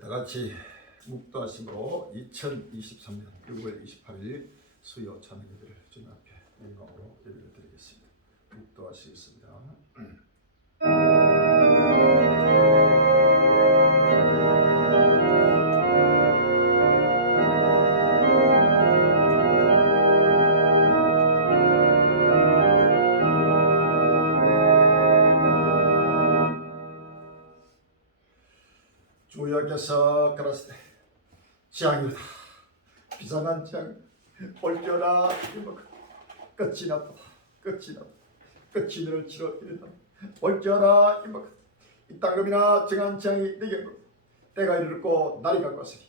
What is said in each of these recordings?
다 같이 묵도하심으로 2023년 6월 28일 수요 찬양 예배를 주님 앞에 영광으로 예배를 드리겠습니다. 묵도하시겠습니다. 주여께서 그러시되 지향이다 비상한 지향 올겨라 끝이 나쁘다 끝이 너를 치러 이르다 올겨라 이 땅금이나 정한 지향이 내게 때가 이르고 날이 가까웠으니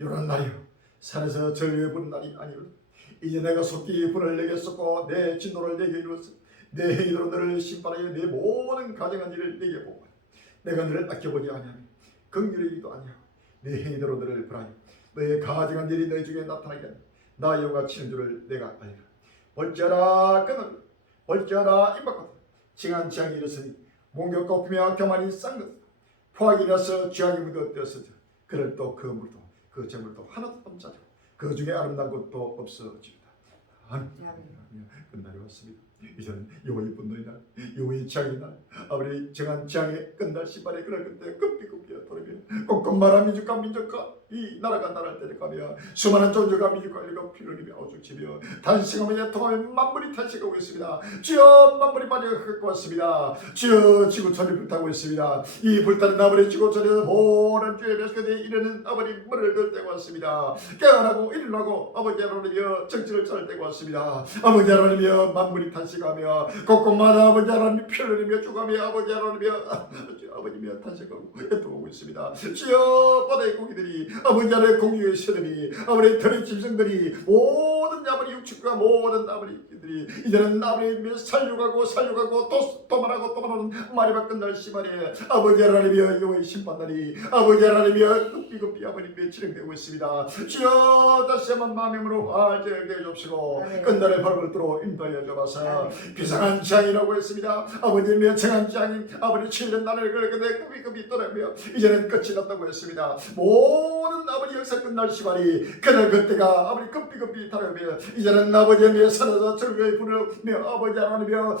요런 날이요 산에서 전류에 부는 날이 아니오니 이제 내가 속히 분을 내게 쏟고 내 진노를 내게 이루었으니 내 행위로 너를 심판하여 내 모든 가정한 일을 내게 보고 내가 너를 아껴보지 아니하니 긍휼이기도 아니하고 내 행위대로 너를 벌하여 너의 가증한 일이 너희 중에 나타나게 하니 나 여호와가 치는 줄을 내가 알리라. 올지어라 끊을 올지어라 임박하다 징한 지향이 이르으니 목욕 꺾으며 교만이 쌍긋 포악이 나서 쥐약이 묻어되었으니 그를 또 그 물도 그 재물도 하나도 없자죠. 그 중에 아름다운 것도 없어지리다. 아멘. 끝날이 왔습니다. 이제는 여호와의 분노의 날, 여호와의 지향의 날, 아버지 정한 지향의 끝날 시발에 그럴 그때 급비급비어 돌아며 꼼꼼마라 민족과 이 나라가 나라를 때려가며 수많은 존재가 민족과 일가 피를 흘리며 어죽치며 탄식하며 통하며 만물이 탄식하고 있습니다. 주여 만물이 빠져 갖고 왔습니다. 주여 지구촌이 불타고 있습니다. 이 불타는 나무를 지구촌에서 모든 주의 멸시에 이르는 아버지 물을 넣을 때가 왔습니다. 깨어나고 일어나고 아버지 하나님이여 정치를 짤 때가 왔습니다. 아버지 하나님이여 만물이 탄식하며 곳곳마다 아버지 하나님이 피를 흘리며 죽으며 아버지 하나님이여 아버지며 탄식하고 애통하고 있습니다. 주여 바다의 고기들이 아버지 하나님의 공중의 새들이 아버지 들의 짐승들이 모든 아버지 육축과 모든 아버지들이 이제는 아버지 살려가고 도만하는 말이가 끝날 시간에 아버지 하나님이여 여호와의 심판날이 아버지 하나님이여 급비급비 아버지께 진행되고 있습니다. 주여 다시 한번 마음으로 알게 해주시고 끝날의 발을 들어 인도하여 주옵소서. 비상한 지향이라고 했습니다. 아버지의 정한 지향이 아버지 7년 나를 그렇게 급비급비 떠나며 이제는 끝이 났다고 했습니다. 모든 아버지 역사 끝날 시간이 그날 그때가 아버지 급비급비 타려며 이제는 아버지의 산에서 절교의 불을 아버지 하나님이여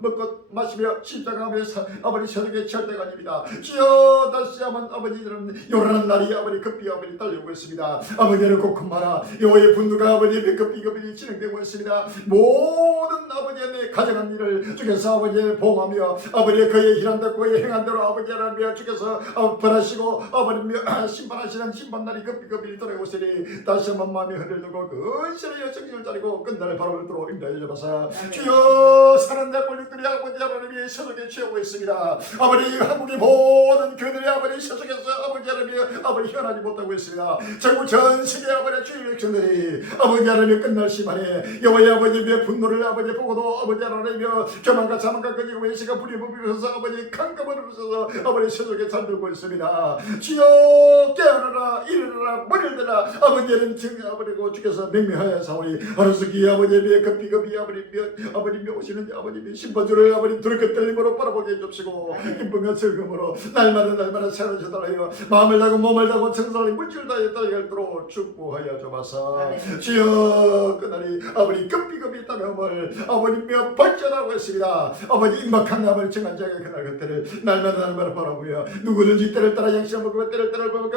먹고 마시며 십자가하며 아버지 저녁에 취할 때가 아닙니다. 주여 다시 한번 아버지들은 요란한 날이 아버지 급비 아버지 달려오고 있습니다. 아버지를 고큰마라 여호와의 분노가 아버지 급비급비 진행되고 있습니다. 모든 아버지의 가정한 일을 주께서 아버지를 보호하며 아버지의 그의 일한다 그의 행한 대로 아버지 하나님이여 주께서 벌하시고 아버지며 심판하시는 심판날이 급비급비 돌아오고 있으니 다시 한번 마음이 흔들리고 근실의 정신을 짜리고 끝날의 바람을 들어 임다해 주옵소서. 주여 사는 내 권력들이 아버지 하나님이 세속에 취하고 있습니다. 아버지 한국의 모든 교회들이 아버지 세속에서 아버지 하나님이 아버지 현하지 못하고 있습니다. 전국 전 세계 아버지 주의 백성들이 아버지 하나님이 끝날 시간에 여호와의 아버지의 분노를 아버지 보고도 아버지 하나님이여 교만과 자만과 끄지고 외식과 불이 부비면서 아버지 강감을 부르셔서 아버지 세속에 잠들고 있습니다. 주여 깨어나라 일어나라 머리를 대라 아버지는 지금 아버지고 주께서 명명하여 사오니 어느새기 아버지의 급비급이 아버지며 오시는 아버지의 심판주를 아버지 두렵게 떨림으로 바라보게 해주시고 기쁨과 즐거움으로 날마다 새로워져달라요. 마음을 다고 몸을 다고 청산을 물질을 다해 달려갈도록 축복하여 주옵소서. 주여 그날이 아버지 급비급이 따름을 아버지며 발전하고 있습니다. 아버지 임박한 나무를 정한 자가 그날 그때를 날마다 바라보며 누구든지 때를 따라 양식을 먹고 때를 따라 먹고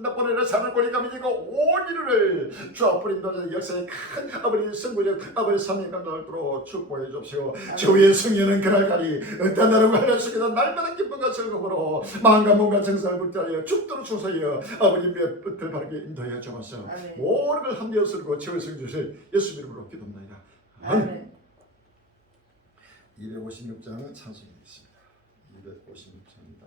나보내는 산을 권리감이 지고 온 이루를 주 앞으로 인도하는 역사의 큰 아버지 성부적 아버지 사명감을 들어 축복해 주옵시고 주의 성령은 그날까지 어떤 나라고 하려 속에서 날마다 기쁨과 즐거움으로 마음과 몸과 정성을 불태하여 죽도록 충성하여 아버지의 뜻을 바르게 인도하여 주옵소서. 모든 걸 합리어 쓰고 최후의 성주실 예수 이름으로 기도합니다. 아멘. 256장 찬송이 있습니다. 256장입니다.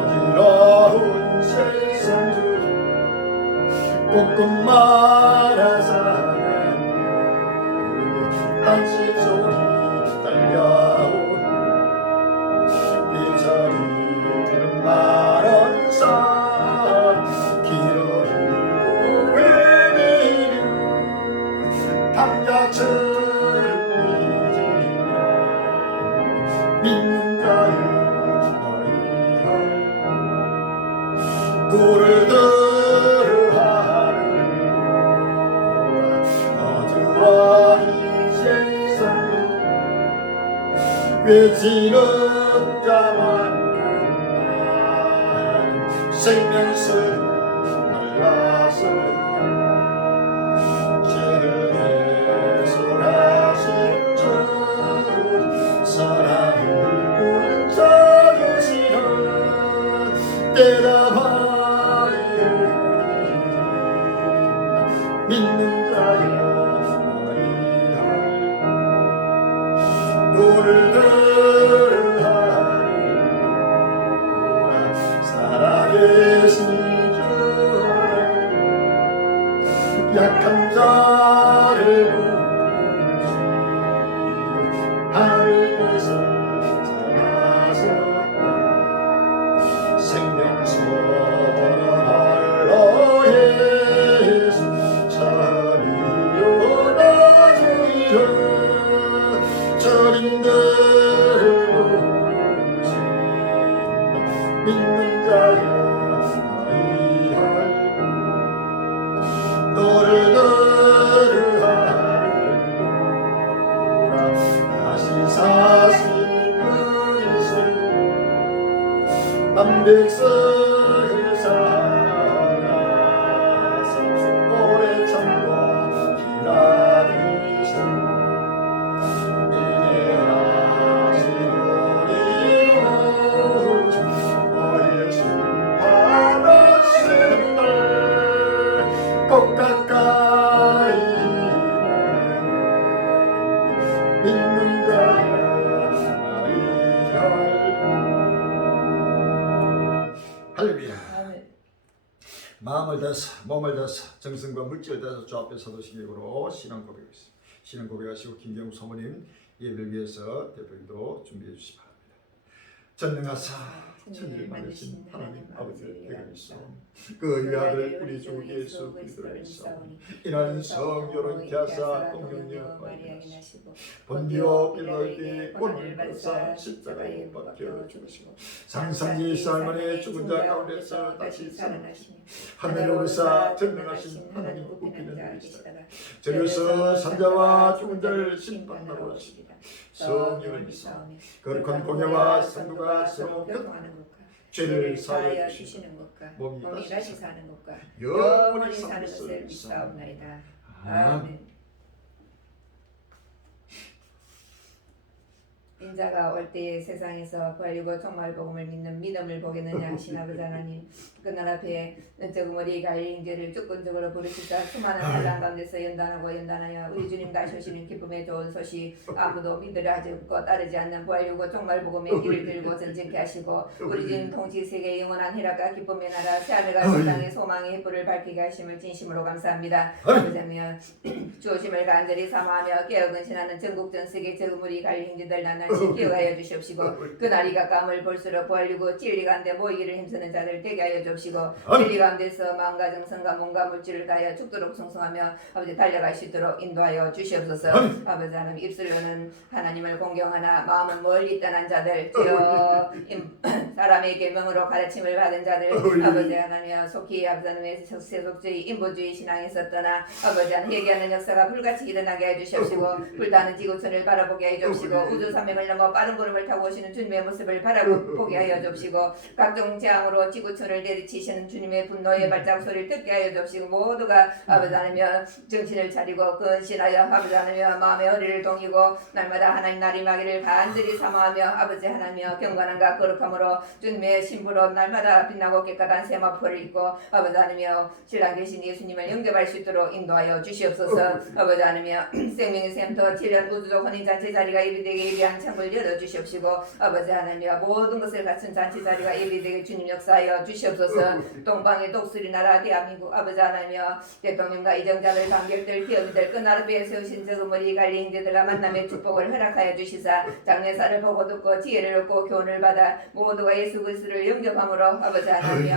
어지러운 세상 중 꼼꼼 말아사간 단식 소리 달려온 빗소리 마른 산 노를 들으하는 어두워 세상 외치는 자만큼 생명을 말라서 믿는 자야 노를 들으하리라 살아계신 주를 약한 자를 하늘에서 살아섰다 생명소로 홀로 예수 자리요 나주이여 저린들을 부르신다 믿는 자야 아이하리라 너를 들으하리라 다시 사신 그 예수 남백성을 살아서 오래 참고 기다리신 이해하시리로 우리의 심판하시는 날 꼭 가까이 믿는 자야 할렐루야. 마음을 다해서 몸을 다해서 정성과 물질을 다해서 주 앞에 서도신 예고로 신앙 고백하겠습니다. 신앙 고백하시고 김경우 사모님 예배를 위해서 대표님도 준비해 주시기 바랍니다. 전능하사 천지를 만드신 하나님 아버지를 대감하시오. 그 위아들 우리 주 예수 그리스도를 믿사오니 이는 성교를 켜사 공경력 마리아에게 나시고 본디오 빌라도에게 고난을 받으사 십자가에 못 박혀 죽으시고 상상지 살만의 죽은 자 가운데서 다시 살아나시며 하늘에 오르사 전능하신 하나님 우피는 자이시다가 저리서 산자와 죽은 자를 심판하러 오시리라. 성령을 믿사오니 거룩한 공예와 성도가 서로 교통하는 것과 죄를 사하여 주시는 것과 몸이 다시 사는 것과 영원히 사는 것을 믿사옵나이다. 아멘. 인자가 올 때에 세상에서 부활이고 정말 복음을 믿는 믿음을 보겠느냐 하신 아버지 하나님, 그날 앞에 은적 우리 갈림제를 주권적으로 부르시자 수많은 사람 가운데서 연단하여 우리 주님 다시 오시는 기쁨의 좋은 소식 아무도 믿으려 하지 않고 따르지 않는 부활이고 정말 복음의 길을 들고 전진케 하시고 우리 주님 통치 세계의 영원한 희락과 기쁨의 나라 새하늘과 세상의 소망의 햇불을 밝히게 하심을 진심으로 감사합니다. 아버지며 주오심을 간절히 사모하며 깨어 근신하는 전국 전 세계 적우리 갈림제들 나날 기억하여 주시옵시고 그날이 가까움을 볼수록 부활이고 진리 가운데 모이기를 힘쓰는 자들 되게 하여 주옵시고 진리 가운데서 마음과 정성과 몸과 물질을 다하여 죽도록 성성하며 아버지 달려갈 수 있도록 인도하여 주시옵소서. 아버지 하나님 입술로는 하나님을 공경하나 마음은 멀리 떠난 자들 주여 사람의 계명으로 가르침을 받은 자들 아버지 하나님 속히 아버지 하나님의 세속주의 인본주의 신앙에서 떠나 아버지 하나님 회개하는 역사가 불같이 일어나게 해 주시옵시고 불타는 지구촌을 바라보게 해 주옵시고 우주 산맥을 넘어 빠른 구름을 타고 오시는 주님의 모습을 바라보게 하여 주옵시고 각종 재앙으로 지구촌을 내리치시는 주님의 분노의 발자국 소리를 듣게 하여 주옵시고 모두가 아버지 하나님 정신을 차리고 근신하여 아버지 하나님 마음의 허리를 동이고 날마다 하나님 날이 마기를 간절히 사모하며 아버지 하나님 경건함과 거룩함으로 주님의 신부로 날마다 빛나고 깨끗한 세마포를 입고 아버지 하나님 신랑 계신 예수님을 영접할 수 있도록 인도하여 주시옵소서. 아버지 하나님 생명의 샘터 7년 우주적 혼인잔치 자리가 예비되게 예비한 창을 열어주시옵시고 아버지 하나님 모든 것을 갖춘 잔치 자리가 예비되게 주님 역사하여 주시옵소서. 동방의 독수리 나라 대한민국 아버지 하나님 대통령과 이정자들 관객들 기업인들 그 나라에 세우신 저금머리 관리 형제들과 만남의 축복을 허락하여 주시사 장례사를 보고 듣고 지혜를 얻고 교훈을 받아 모두가 예수 그리스도를 영접함으로 아버지 하나님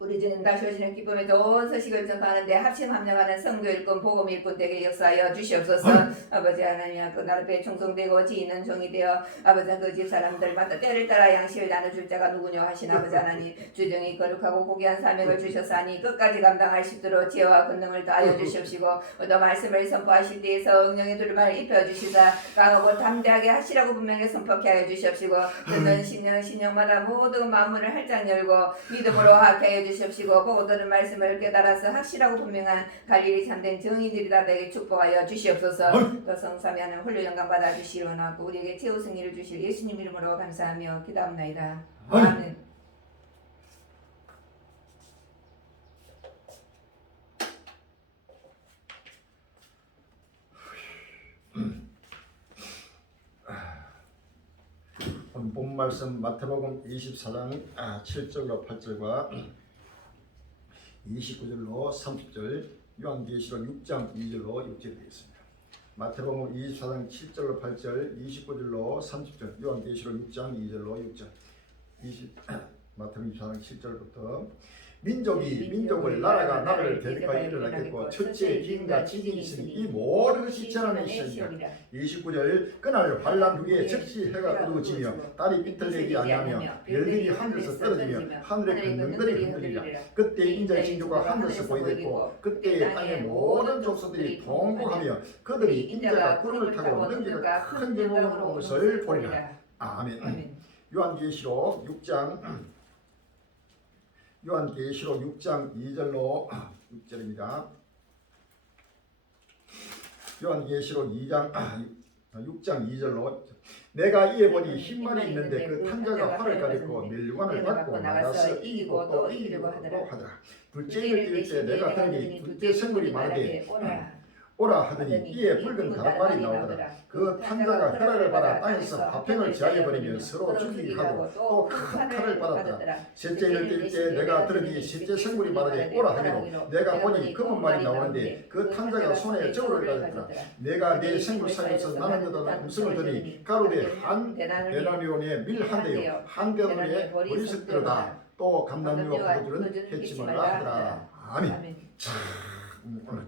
우리 주님 다시 오시는 기쁨의 좋은 소식을 전하는데 합심 합력하는 성교 일꾼 복음 일꾼 되게 역사하여 주시옵소서. 아버지 하나님 그 나라에 충성되고 지있는 종이 되어 아버지 그 집 사람들마다 때를 따라 양식을 나눠줄 자가 누구냐 하신 아버지 하나님 주정이 거룩하고 고귀한 사명을 주셨사니 끝까지 감당할 수 있도록 지혜와 권능을 다하여 주시옵시고 또 말씀을 선포하실 때에서 응령의 두루마를 입혀주시사 강하고 담대하게 하시라고 분명히 선포케 하여 주시옵시고 듣는 신령마다 모든 마음문을 활짝 열고 믿음으로 하게 하여 주시옵시고 보고 들은 말씀을 깨달아서 확실하고 분명한 갈릴리 참된 정의들이다 되게 축복하여 주시옵소서. 또 성삼위하는 홀로 영광 받아 주시오나고 우리에게 최후 승리를 주실 예수님 이름으로 감사하며 기도합나이다. 아멘. 오늘 본 말씀 마태복음 24장 7절로 8절과 29절로 30절, 요한계시록 6장 2절로 6절이 되겠습니다. 마태복음 24장 7절로 8절, 29절로 30절, 요한계시록 6장 2절로 6절. 마태복음 24장 7절부터 민족이 민족을, 나라가 나라를 대적하여 일어나겠고 첫째 기근과 지진이 있으니 이 모든 것이 재난의 시작이라. 29절 그날 환난 후에 즉시 해가 어두워지며 달이 비틀리지 아니하며 별들이 하늘에서 떨어지며 하늘의 근능들이 흔들리라. 그때 인자의 징조가 하늘에서 보이겠고 그때 땅의 모든 족속들이 통곡하며 그들이 인자가 구름을 타고 능지가 큰 영광으로 온 것을 보리라. 아멘. 요한계시록 6장 2절로 6절입니다. 요한계시록 6장 2절로 내가 이에 보니 흰말이 있는데 그 탕자가 활을 가졌고 멸관을 받고 나가서 이기고 또 이기려고 하더라. 둘째 일을 뛸 때 내가 들으니 둘째 생물이 말하되 오라 하더니 이에 붉은 다락발이 나오더라. 그 탕자가 혈악을 받아 땅에서 화평을 제하여 버리며 서로 죽이게 하고 또 큰 칼을 받았더라. 셋째 일을 뛸 때 내가 들으니 셋째 생물이 말하되 오라 하기로 내가 보니 검은 말이 나오는데 그 탕자가 손에 저울을 가졌더라. 내가 내 생물 사이에서 나는 듯한 음성을 들으니 가로되 한 데나리온에 밀 한 대요 한 데나리온에 보리색대로다. 또 감람류와 포도주는 해치 말라 하더라. 아멘. 오늘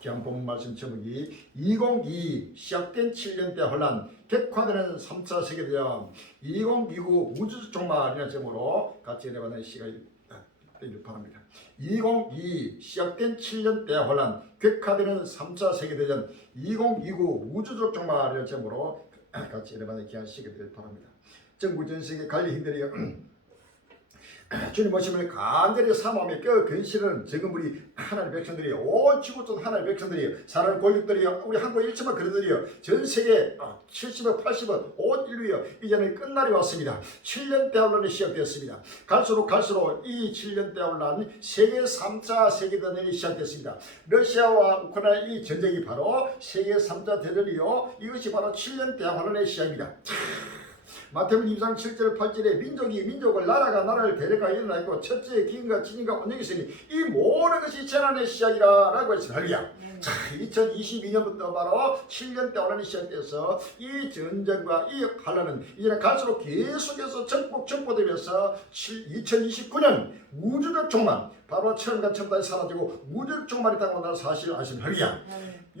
귀한 본 말씀 제목이 2022 시작된 7년대 혼란 객화되는 3차 세계대전 2029 우주 종말이라는 제목으로 같이 내려가는 시간이 되길 바랍니다. 2022 시작된 7년대 혼란 객화되는 3차 세계대전 2029 우주적 종말이라는 제목으로 같이 내려가는 귀한 시간이 되길 바랍니다. 전국 전 세계 관리 힘들이 주님 모심을 간절히 사모하며 껴 근실은 적은 우리 하나님의 백성들이 온 지구촌 하나님의 백성들이 사람 골육들이 우리 한국 1천만 그리들이요 전 세계 70억 80억 온 인류여 이제는 끝날이 왔습니다. 7년대 혼란이 시작되었습니다. 갈수록 이 7년대 혼란 세계 3차 세계대전이 시작됐습니다. 러시아와 우크라이나 이 전쟁이 바로 세계 3차 대전이요 이것이 바로 7년대 혼란의 시작입니다. 마태복음 24장 7절 8절에 민족이 민족을, 나라가 나라를 대적하여 일어나고 첫째 기근과 지진과 온역이 있으니 이 모든 것이 재난의 시작이라 라고 했습니다. 할렐루야. 자, 2022년부터 바로 7년대 혼란이 시작돼서 이 전쟁과 이 환란은 이제는 갈수록 계속해서 전복되면서 2029년 우주적 종말, 바로 처음과 처음까지 사라지고 우주적 종말이 다가온다는 사실을 아십니까? 할렐루야.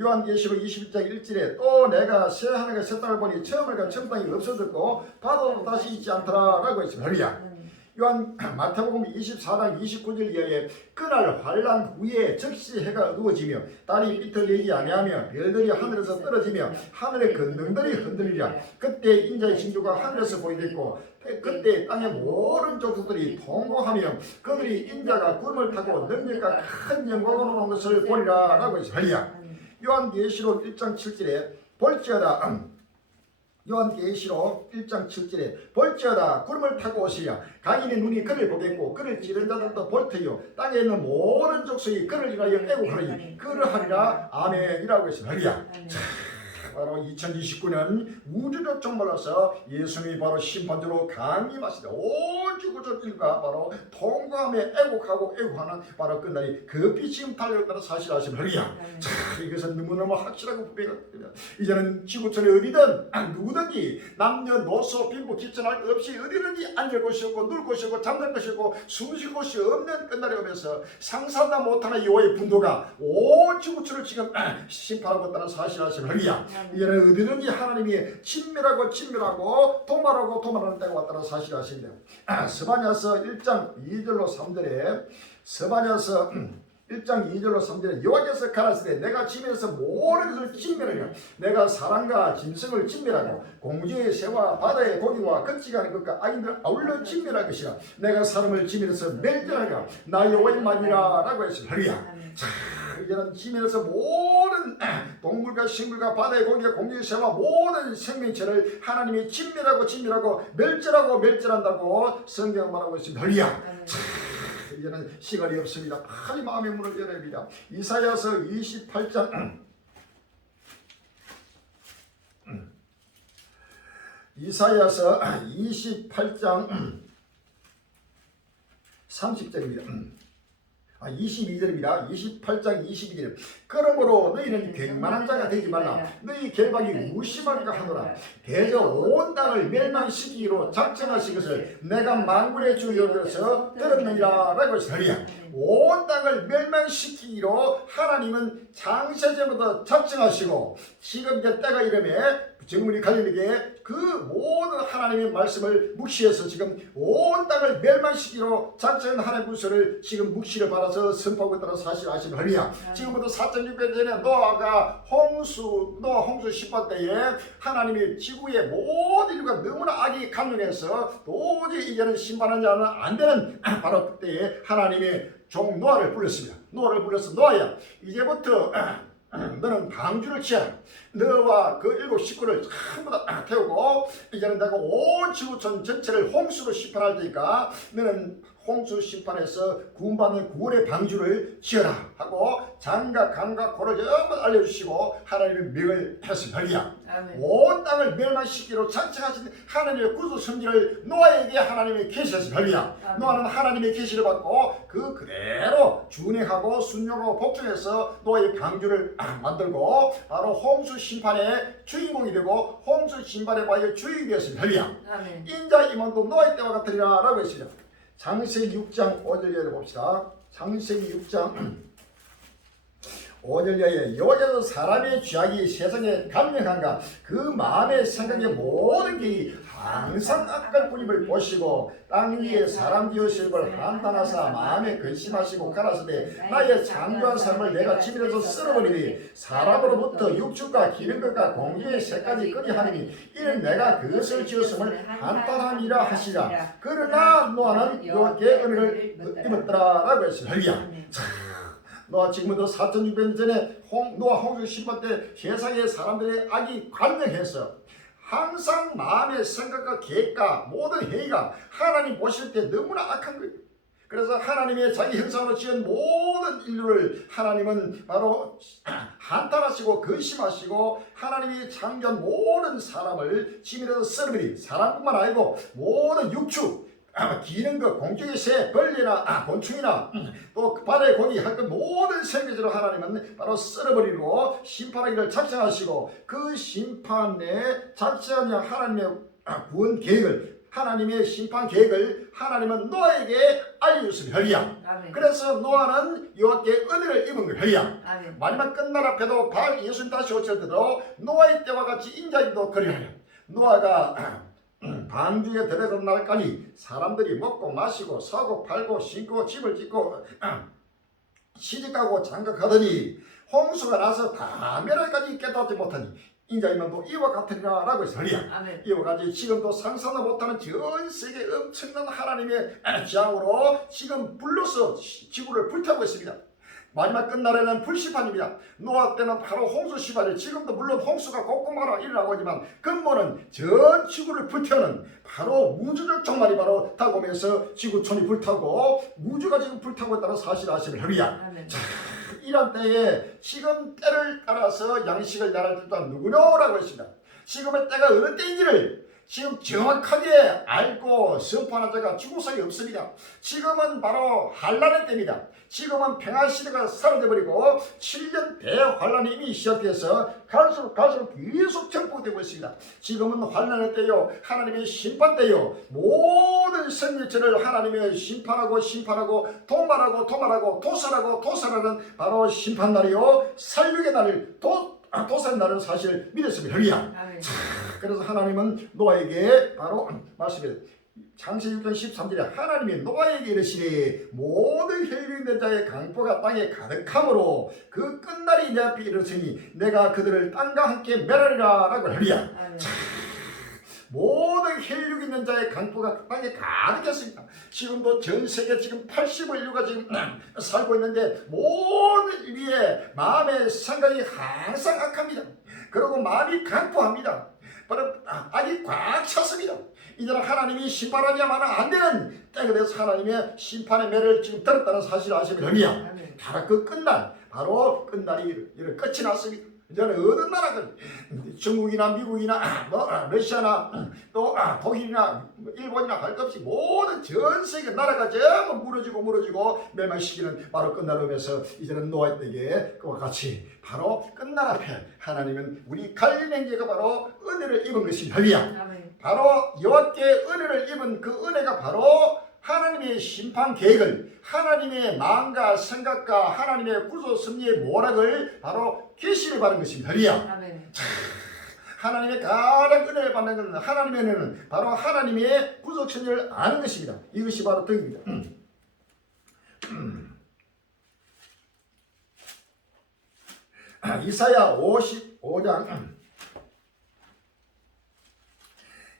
요한계시록 21장 1절에 또 내가 새 하늘과 새 땅을 보니 처음과 처음 땅이 없어졌고 바다도 다시 있지 않더라 라고 했습니다. 할렐루야. 요한 마태복음 24장 29절 이하에 그날 환란 후에 즉시 해가 어두워지며 달이 비틀리지 아니하며 별들이 하늘에서 떨어지며 하늘의 근능들이 흔들리라. 그때 인자의 징조가 하늘에서 보이겠고 그때 땅의 모든 족속들이 통곡하며 그들이 인자가 구름을 타고 능력과 큰 영광으로 온 것을 보리라 라고 했습니다. 요한계시록 1장 7절에 볼지어다 요한계시록 1장 7절에 볼지어다 구름을 타고 오시랴. 각인의 눈이 그를 보겠고 그를 찌른 자들도 볼 터요 땅에 있는 모든 족속이 그를 인하여 애곡하리니 그러하리라. 아멘이라고 했습니다. 할렐루야. 바로 2029년 우주적 종말로서 예수님이 바로 심판주로 강림하시다. 온 지구적 일과 바로 통과함에 애국하고 애국하는 바로 끝날이 급히 지금 달려있다는 사실 아시면 할렐루야. 자, 이것은 너무너무 확실하고 분명합니다. 이제는 지구촌에 어디든 누구든지 남녀노소 빈부 기천할 없이 어디든지 앉을 곳이 없고 누울 곳이 없고 잠들 곳이 없고 숨쉴 곳이 없는 끝날이 오면서 상상도 못하는 여호와의 분도가 온 지구촌을 지금 심판하고 있다는 사실 아시면 할렐루야. 이제는 어디든지 하나님이 친밀하고 도말하는 때가 왔다는 사실 아십니다. 스바냐서 1장 2절로 3절에 스바냐서 1장 2절로 3절에 여호와께서 가라사대 내가 지면에서 모든 것을 진멸하며 내가 사람과 짐승을 진멸하고 공중의 새와 바다의 고기와 걷지가는 것과 악인들을 아울러 진멸할 것이라 내가 사람을 지면에서 멸절하며 나 여호와의 말이라 라고 했습니다. 할렐루야. 자, 이제는 지면에서 모든 동물과 식물과 바다의 고기와 공중의 새와 모든 생명체를 하나님이 진멸하고 멸절한다고 성경 말하고 있습니다. 할렐루야. 이제는 시간이 없습니다. 빨리 마음의 문을 열어야 합니다. 이사야서 28장 30절입니다. 22절입니다. 28장 22절. 그러므로 너희는 괭만한 자가 되지 말라. 너희 결박이 무심할까 하노라. 대저 온 땅을 멸망시키기로 작정하신 것을 내가 만군의 주 여호와께서 들었느니라 라고 했으리야. 온 땅을 멸망시키기로 하나님은 창세전부터 작정하시고 지금 이제 때가 이르매 정문이 갈리게 그 모든 하나님의 말씀을 묵시해서 지금 온 땅을 멸망시키기로 작정한 하나님의 문서를 지금 묵시를 받아서 선포하고 있다는 사실 아시면 할렐루야. 지금부터 4,600년 전에 노아가 홍수 심판 때에 하나님이 지구의 모든 인류가 너무나 악이 강력해서 도저히 이제는 심판하지 않으면 안 되는 바로 그때에 하나님의 종 노아를 불렀습니다. 노아를 불러서 노아야 이제부터 너는 방주를 취하라. 너와 그 7 식구를 전부 다 태우고 이제는 내가 온 지구촌 전체를 홍수로 심판할 테니까 너는 홍수 심판에서 구원받는 구원의 방주를 지어라 하고 장과 강과 고를 전부 알려주시고 하나님의 명을 했습니다. 할렐루야. 온 땅을 멸망시키기로 작정하신 하나님의 구주 성질을 노아에게 하나님이 계시했습니다. 할렐루야. 노아는 하나님의 계시를 받고 그 그대로 준행하고 순종하고 복종해서 노아의 방주를 만들고 바로 홍수 심판의 주인공이 되고 홍수 심판의 바의 주인이 되었습니다. 할렐루야. 인자 임원도 노아의 때와 같으리라 라고 했습니다. 창세기 6장 5절 열어봅시다. 창세기 6장 5절 이하에 여호와께서 사람의 죄악이 세상에 감명한가 그 마음의 생각의 모든 계획이 항상 악할 뿐임을 보시고 땅 위에 사람 지으실 걸 한탄하사 마음에 근심하시고 가라사대 나의 창조한 사람을 내가 지면에서 쓸어버리니 사람으로부터 육축과 기는 것과 공중의 새까지 끄리하니 이는 내가 그것을 지었음을 한탄함이라 하시라. 그러나 노아는 여호와께 은혜를 입었더라 라고 했습니다. 할렐루야. 노아 지금부터 4,600년 전에 노아 홍수 심판 때 세상의 사람들의 악이 관명해서 항상 마음의 생각과 계획과 모든 행위가 하나님 보실 때 너무나 악한 거예요. 그래서 하나님의 자기 형상으로 지은 모든 인류를 하나님은 바로 한탄하시고 근심하시고 하나님이 창조한 모든 사람을 지면에서 썰어버린 사람뿐만 아니고 모든 육축 기는 것, 공중의 새, 벌레나 곤충이나 또 바다의 고기 할 것 모든 생명체를 하나님은 바로 썰어버리고 심판하기를 작정하시고 그 심판에 작정한 하나님의 구원 계획을 하나님의 심판 계획을 하나님은 노아에게 알려줬습니다. 할렐루야. 그래서 노아는 여호와께 은혜를 입은 거예요. 할렐루야. 마지막 끝날 앞에도 예수님 다시 오실 때도 노아의 때와 같이 인자님도 그리하여 노아가 방주에 들어간 날까지 사람들이 먹고 마시고 사고 팔고 신고 집을 짓고 시집가고 장가가더니 홍수가 나서 다 멸할까지 깨닫지 못하니 인자이면도 이와 같으리라 라고 했어요. 이와 같이 지금도 상상도 못하는 전 세계 엄청난 하나님의 재앙으로 지금 불러서 지구를 불태우고 있습니다. 마지막 끝날에는 불시판입니다. 노아 때는 바로 홍수 시판이 지금도 물론 홍수가 곳곳마다 일어나고 하지만 근본은 전 지구를 불태우는 바로 우주적 종말이 바로 다가오면서 지구촌이 불타고 우주가 지금 불타고 있다는 사실 아시면 할렐루야. 자, 이런 때에 지금 때를 따라서 양식을 나를 뜻한 누구노라고 했습니다. 지금의 때가 어느 때인지를 지금 정확하게 알고 선포하는 자가 지구상에 없습니다. 지금은 바로 환란의 때입니다. 지금은 평화시대가 사라져버리고 7년 대환란이 이미 시작돼서 갈수록 계속 정복되고 있습니다. 지금은 환란의 때요, 하나님의 심판 때요, 모든 생명체를 하나님의 심판하고 도말하고 도살하는 바로 심판날이요, 살육의 날을 도살의 날은 사실 믿었습니다. 할렐루야. 그래서 하나님은 노아에게 바로 말씀해 창세기 6장 13절에 하나님이 노아에게 이르시니 모든 혈육된 자의 강포가 땅에 가득함으로 그 끝날이 내 앞에 이르시니 내가 그들을 땅과 함께 멸하리라 라고 할렐루야. 모든 혈육 있는 자의 강포가 땅에 가득했습니다. 지금도 전 세계 지금 80억 인류가 지금 살고 있는데 모든 인류의 마음의 생각이 항상 악합니다. 그리고 마음이 강포합니다. 바로 악이 꽉 찼습니다. 이제는 하나님이 심판하냐마는 안 되는 때가 돼서 하나님의 심판의 매를 지금 들었다는 사실을 아시면 됩니다. 바로 그 바로 끝날이 끝이 났습니다. 이제는 어느 나라든 중국이나 미국이나 러시아나 또 독일이나 일본이나 할 것 없이 모든 전 세계 나라가 전부 무너지고 멸망시키는 바로 끝나면서 이제는 노아 때에 그와 같이 바로 끝날 앞에 하나님은 우리 갈릴리행제가 바로 은혜를 입은 것입니다. 할렐루야. 바로 여호와께 은혜를 입은 그 은혜가 바로 하나님의 심판 계획을, 하나님의 마음과 생각과 하나님의 구조 섭리의 모락을 바로 계시를 받은 것입니다. 할렐루야. 하나님의 가장 은혜를 받는 것은 하나님의 은혜는 바로 하나님의 구조 천리를 아는 것입니다. 이것이 바로 덕입니다.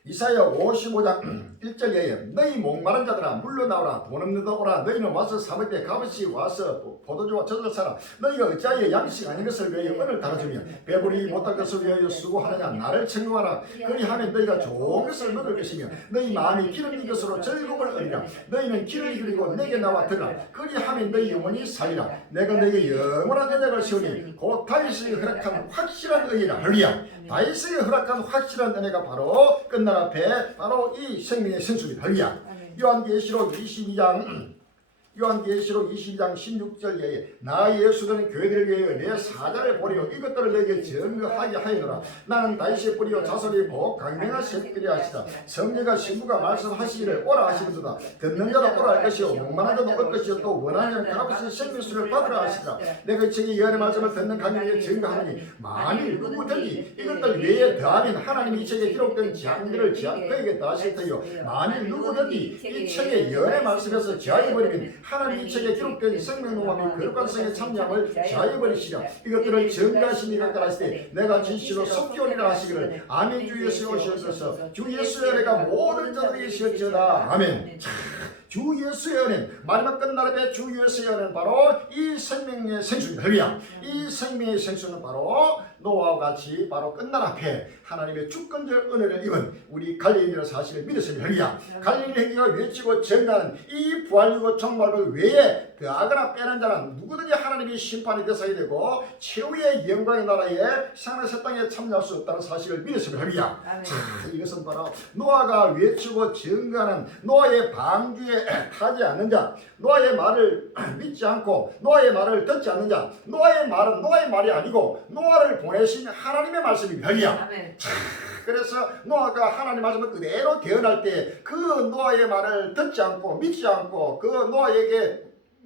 이사야 55장 1절에 너희 목마른 자들아 물러나오라 돈 없는 자 오라 너희는 와서 사먹되 값없이 와서 포도주와 젖을 사라 너희가 어찌하여 양식 아닌 것을 위하여 은을 달아주며 배부리 못할 것을 위하여 수고하느냐 나를 청구하라 그리하면 너희가 좋은 것을 먹을 것이며 너희 마음이 기름진 것으로 즐거움을 얻으리라 너희는 길을 그리고 내게 나와 들으라 그리하면 너희 영혼이 살리라 내가 너희에게 영원한 언약을 세우니 곧 다윗이 허락한 확실한 의의라. 할렐루야. 다윗이 허락한 확실한 은혜가 바로 끝날 앞에 바로 이 생명의 생수입니다. 할렐루야. 요한계시록 22장 16절에 나 예수는 교회들을 위하여 내 사자를 보리요 이것들을 내게 증거하게 하였노라 나는 다윗의 뿌리요 자손이 복 강명한 새끼리 하시다 성령과 신부가 말씀하시기를 오라 하시는도다 듣는 자도 오라 할 것이요 목만한 자도 올 것이요 또 원하는 값없이 생명수를 받으라 하시다 내가 책이 여호와의 말씀을 듣는 강명에게 증거하니 만일 누구든지 이것들 외에 더하면 하나님이 이 책에 기록된 장들을 그에게 더하실 터이요 만일 누구든지 이 책에 여호와의 말씀에서 제하여버리면 하나님 이 책에 기록된 생명노함이 거룩한 성의 참여함을 자유버리시라 이것들을 증거하시니 각각 하시되 내가 진실로 속기오리라 하시기를 아멘 주 예수여 오시옵소서 주 예수의 은혜가 모든 자들에게 있을지어다 아멘 주 예수의 은혜 마지막 끝날에 주 예수의 은혜는 바로 이 생명의 생수입니다. 할렐루야. 이 생명의 생수는 바로 노아와 같이 바로 끝날 앞에 하나님의 주권적 은혜를 입은 우리 갈릴리라는 사실을 믿었습니다. 할렐루야. 갈릴리 행위가 외치고 전가하는 이 부활이고 종말을 외에 더하거나 빼는 자는 누구든지 하나님의 심판이 되어야 되고 최후의 영광의 나라에 상한 새 땅에 참여할 수 없다는 사실을 믿었습니다. 할렐루야. 자, 이것은 바로 노아가 외치고 증거하는 노아의 방주에 타지 않는 자, 노아의 말을 믿지 않고 노아의 말을 듣지 않는 자, 노아의 말은 노아의 말이 아니고 노아를 보내신 하나님의 말씀입니다. 할렐루야. 그래서 노아가 하나님 말씀을 그대로 대언할 때 그 노아의 말을 듣지 않고 믿지 않고 그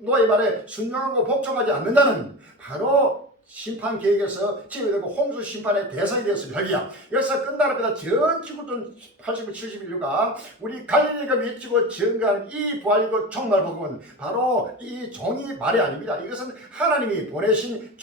노아의 말에 순종하고 복종하지 않는 자는 바로 심판 계획에서 지배되고 홍수 심판의 대상이 되었습니다. 할렐루야. 여기서 끝나라보다 전 지구촌 80, 70인류가 우리 갈릴리가 외치고 증거한 이 부활이고 종말 복음은 바로 이 종이 말이 아닙니다. 이것은 하나님이 보내신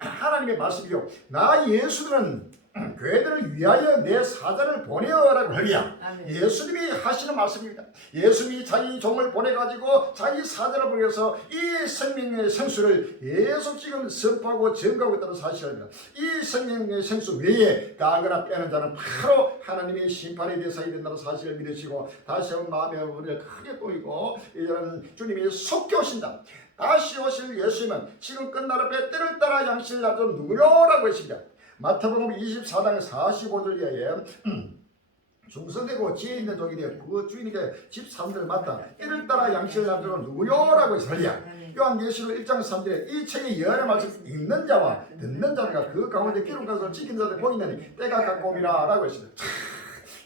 하나님의 말씀이요. 나 예수는 교회들을 위하여 내 사자를 보내어라고 하리야. 아멘. 예수님이 하시는 말씀입니다. 예수님이 자기 종을 보내가지고 자기 사자를 보내서 이 생명의 생수를 계속 지금 선포하고 증거하고 있다는 사실입니다. 이 생명의 생수 외에 가거나 빼는 자는 바로 하나님의 심판의 대상이 된다는 사실을 믿으시고 다시 한번 마음의 문을 크게 보이고 이제는 주님이 속히 오신다. 다시 오실 예수님은 지금 끝날 앞에 때를 따라 양식을 놔둔 누구냐라고 했습니다. 마태복음 24장 45절 이하에 중성되고 지혜 있는 종이 되어 그 주인에게 집 사람들을 맡아 때를 따라 양식을 놔둔 누구냐라고 했습니다. 요한계시록 1장 3절에 이 책의 여러 말씀 읽는 자와 듣는 자가 그 가운데 기름 것을 지킨 자들 보이느니 때가 가까움이라 라고 했습니다.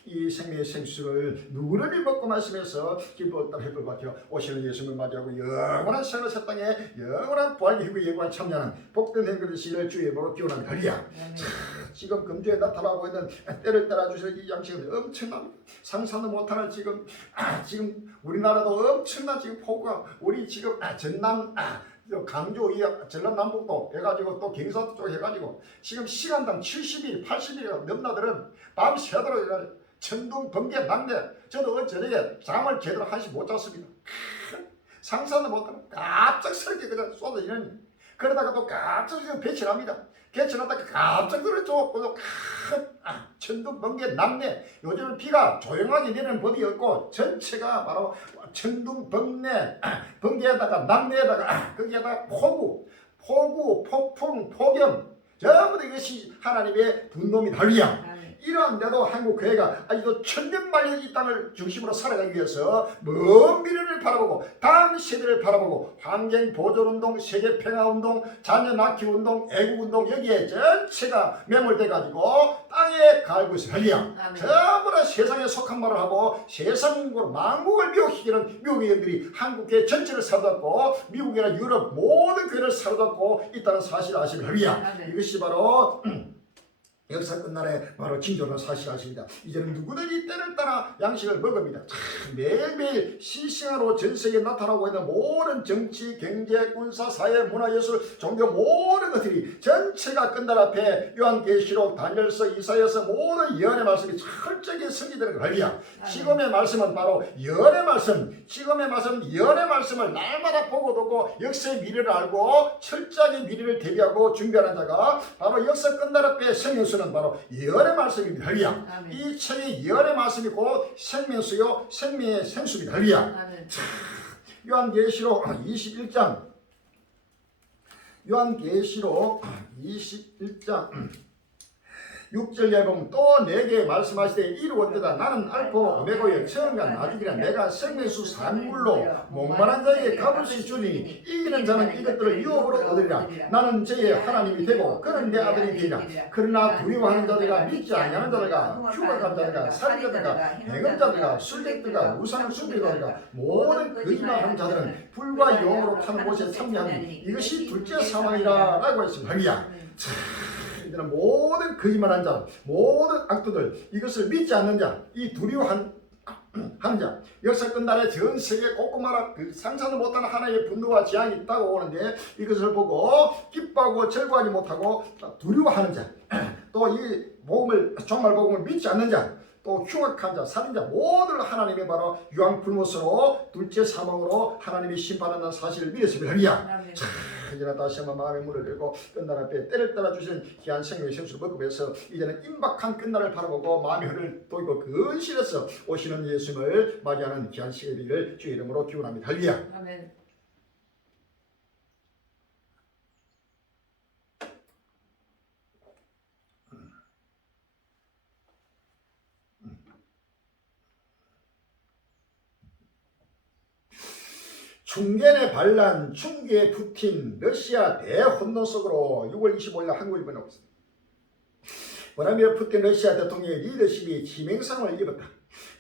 이 생명의 생수를 누구를 먹고 마시면서 기뻐 회복을 받혀 오시는 예수님을 맞이하고 영원한 생을 새 땅에 영원한 부활의 희구에 예고한 참여하는 복된 행위를 시를 주의 보러 기원합니다. 할리야. 지금 금주에 나타나고 있는 때를 따라 주실 이 양식은 엄청납니다. 상상도 못하는 지금 우리나라도 엄청난 지금 폭우가 우리 지금 전남 강주 이 전남 남북도 해가지고 또 경상도 쪽 해가지고 지금 시간당 70일 80일 넘나들은 밤 새도록 해가지고 천둥 번개 난데 저도 저녁에 잠을 제대로 한시 못 잤습니다. 상상도 못하는 갑작스럽게 그냥 쏟아지는 그러다가 또 갑작스럽게 배치 납니다. 배치 났다가 갑작스럽게 또 천둥 번개 난데 요즘은 비가 조용하게 내리는 법이 없고 전체가 바로 천둥 번개에다가 난내에다가 거기에다가 폭우 폭풍 폭염 전부 다 이것이 하나님의 분노입니다. 할렐루야. 이러한데도 한국 교회가 아직도 천년만년 이 땅을 중심으로 살아가기 위해서 먼 미래를 바라보고 다음 세대를 바라보고 환경 보존운동, 세계평화운동, 자녀 낳기 운동, 애국운동 여기에 전체가 매몰돼 가지고 땅에 갈고 있어요. 할렐루야. 전부 다 세상에 속한 말을 하고 세상으로 만국을 미혹시키는 미국의 영들이 한국교회 전체를 사로잡고 미국이나 유럽 모든 교회를 사로잡고 있다는 사실을 아시면 할렐루야. 이것이 바로 역사 끝날에 바로 징조는 사실 아십니다. 이제는 누구든지 때를 따라 양식을 먹습니다. 매일매일 실시간으로 전 세계에 나타나고 있는 모든 정치, 경제, 군사, 사회, 문화, 예술, 종교 모든 것들이 전체가 끝날 앞에 요한계시록, 다니엘서, 이사야서 모든 예언의 말씀이 철저하게 성취되는 거야. 지금의 말씀은 바로 예언의 말씀, 지금의 말씀, 예언의 말씀을 날마다 보고 듣고 역사의 미래를 알고 철저하게 미래를 대비하고 준비하는 자가 바로 역사 끝날 앞에 생명수는 바로 예언의 말씀입니다. 할렐루야. 이 책의 예언의 말씀이 곧 생명수요 생명의 생수입니다. 할렐루야. 요한계시록 21장 6절에 보면 또 내게 말씀하시되 이루었도다. 나는 알파 오메가의 처음과 나중이라. 내가 생명수 산물로 목마른 자에게 값없이 주니 이기는 자는 이것들을 유업으로 얻으리라. 나는 저의 하나님이 되고 그는 내 아들이 되리라. 그러나 두려워하는 자들과 믿지 아니하는 자들과 휴가간 자들과 살인자들과 해금자들과 술객들과 우상을 숭배하는 모든 거짓말하는 자들은 불과 영으로 타는 곳에 참여하니 이것이 둘째 사망이라 라고 했습니다. 할렐루야. 이제는 모든 거짓말한 자, 모든 악도들, 이것을 믿지 않는 자, 이 두려워하는 자, 역사 끝날에 전 세계 곳곳마다 그 상상도 못하는 하나님의 분노와 재앙이 있다고 오는데 이것을 보고 기뻐하고 절구하지 못하고 두려워하는 자, 또 이 종말 복음을 믿지 않는 자, 또 흉악한 자, 살인자 모든 하나님의 바로 유황불못으로 둘째 사망으로 하나님이 심판한다는 사실을 믿었습니다. 할렐루야. 이제는 다시 한번 마음의 문을 열고 끝날 앞에 때를 따라 주신 귀한 생명의 생수를 먹으면서 이제는 임박한 끝날을 바라보고 마음의 흐를 돌고 근실해서 오시는 예수님을 맞이하는 귀한 시간이 되기를 주의 이름으로 기원합니다. 할렐루야. 아멘. 중견의 반란, 충기의 푸틴, 러시아 대혼돈 속으로 6월 25일 한국일보에 나오고 있습니다. 보라미르 푸틴 러시아 대통령의 리더십이 치명상을 입었다.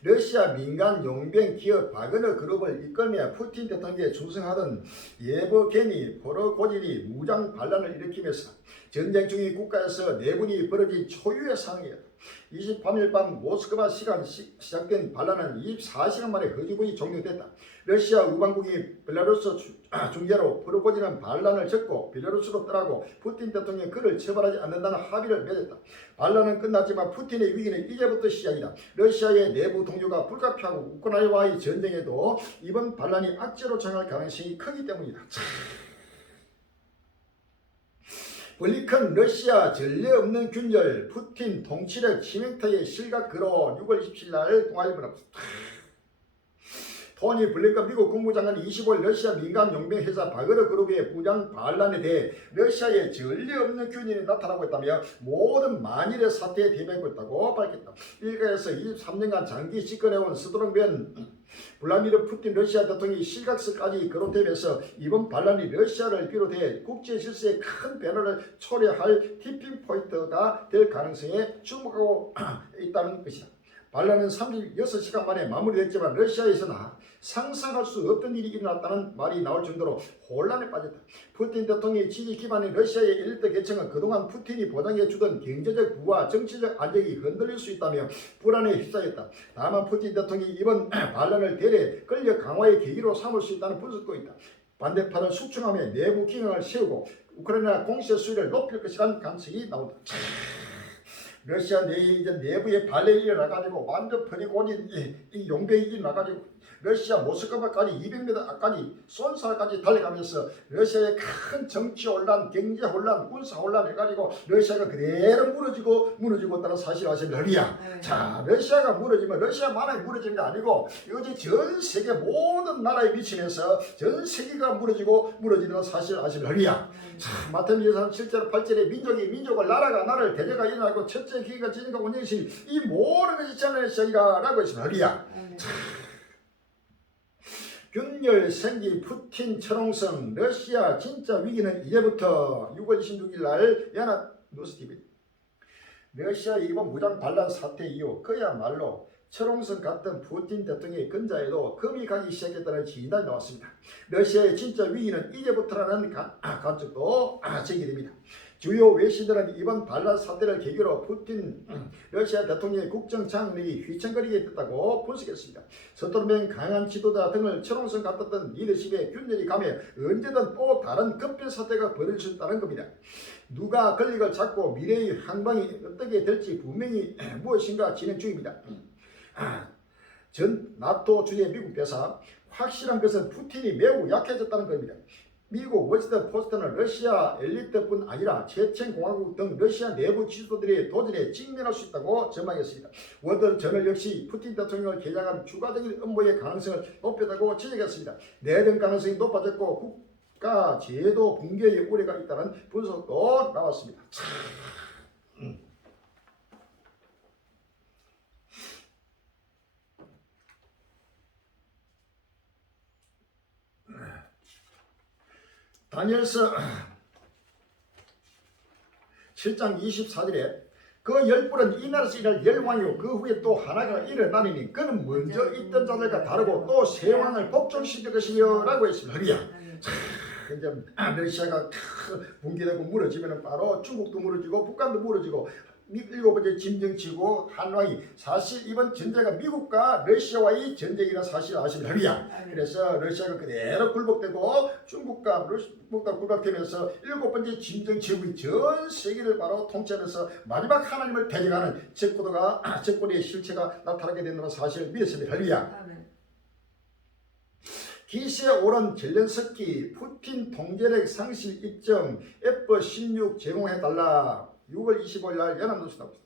러시아 민간 용병 기업 바그너 그룹을 이끌며 푸틴 대통령에 충성하던 예버겐이 포로고진이 무장 반란을 일으키면서 전쟁 중인 국가에서 내분이 벌어진 초유의 상황이었다. 23일 밤 모스크바 시간 시작된 반란은 24시간 만에 허지부이 종료됐다. 러시아 우방국이 벨라루스 중재로 프로고지는 반란을 접고 벨라루스로 떠나고 푸틴 대통령이 그를 처벌하지 않는다는 합의를 맺었다. 반란은 끝났지만 푸틴의 위기는 이제부터 시작이다. 러시아의 내부 동조가 불가피하고 우크라이나와의 전쟁에도 이번 반란이 악재로 작용할 가능성이 크기 때문이다. 블리컨 러시아 전례 없는 균열 푸틴 통치력 치명타의 실각으로 6월 27일 날 동아일보는 토니 블링컨 미국 국무장관이 25일 러시아 민간 용병 회사 바그너 그룹의 부장 반란에 대해 러시아의 전례 없는 균열이 나타나고 있다며 모든 만일의 사태에 대비하고 있다고 밝혔다. 일가에서 23년간 장기 집권해온 스토롱벤 블라디미르 푸틴 러시아 대통령이 실각서까지 거론되면서 이번 반란이 러시아를 비롯해 국제 질서에 큰 변화를 초래할 티핑 포인트가 될 가능성에 주목하고 있다는 것이다. 반란은 36시간 만에 마무리됐지만 러시아에서는 상상할 수 없던 일이 일어났다는 말이 나올 정도로 혼란에 빠졌다. 푸틴 대통령의 지지 기반인 러시아의 엘리트 계층은 그동안 푸틴이 보장해주던 경제적 부와 정치적 안정이 흔들릴 수 있다며 불안에 휩싸였다. 다만 푸틴 대통령이 이번 반란을 대래 권력 강화의 계기로 삼을 수 있다는 분석도 있다. 반대파는 숙청함에 내부 기강을 세우고 우크라이나 공세 수위를 높일 것이라는 관측이 나온다. 러시아 내부에 반란이 일어나가지고 완전 퍼지고진 이 용병이 일어나가지고 러시아 모스크바까지 200m까지 쏜살까지 달려가면서 러시아의 큰 정치 혼란, 경제 혼란, 군사 혼란 해가지고 러시아가 그대로 무너지고 있다는 사실 아십니까? 자, 러시아가 무너지면 러시아만이 무너지는 게 아니고 이것이 전 세계 모든 나라에 미치면서 전 세계가 무너지는 사실 아십니까? 자, 마태복음 7절 8절에 민족을 나라를 대제가 일어나고 첫째 기가 지니가 온전히 이 모든 것이 자연의 시작이라고 했습니다. 균열 생기 푸틴 철옹성 러시아 진짜 위기는 이제부터 6월 26일 날 연합 뉴스TV 러시아 이번 무장 반란 사태 이후 그야말로 철옹성 같은 푸틴 대통령의 근자에도 금이 가기 시작했다는 진단이 나왔습니다. 러시아의 진짜 위기는 이제부터라는 관측도 제기됩니다. 주요 외신들은 이번 반란 사태를 계기로 푸틴 러시아 대통령의 국정 장악력이 휘청거리게 됐다고 분석했습니다. 서토르맹 강한 지도자 등을 철옹성 같았던 리더십에 균열이 가며 언제든 또 다른 급변 사태가 벌어질 수 있다는 겁니다. 누가 권력을 잡고 미래의 향방이 어떻게 될지 분명히 무엇인가 진행 중입니다. 전 나토 주재 미국 대사 확실한 것은 푸틴이 매우 약해졌다는 겁니다. 미국 워싱턴 포스트는 러시아 엘리트뿐 아니라 체첸공화국 등 러시아 내부 지도자들의 도전에 직면할 수 있다고 전망했습니다. 워드저널 역시 푸틴 대통령을 개장한 추가적인 음모의 가능성을 높였다고 지적했습니다. 내전 가능성이 높아졌고 국가 제도 붕괴의 우려가 있다는 분석도 나왔습니다. 다니엘서 7장 24절에 그 10뿔은 이 나라에서 일할 10왕이요 그 후에 또 하나가 일어나리니 그는 먼저 있던 자들과 다르고 또 새 왕을 복종시킬 것이며 라고 했습니다. 이제 러시아가 붕괴되고 무너지면 바로 중국도 무너지고 북한도 무너지고 일곱 번째 짐승치고 한왕이 사실 이번 전쟁가 미국과 러시아와의 전쟁이라는 사실 아십니까? 그래서 러시아가 그대로 굴복되고 중국과 굴복되면서 일곱 번째 짐승치고 전 세계를 바로 통치하면서 마지막 하나님을 대적하는 적군의 실체가 나타나게 된다는 사실을 믿었습니다. 기세에 오른 젤렌스키 푸틴 통제력 상실 입증 F-16 제공해달라. 6월 25일 날 연합뉴스 나옵니다.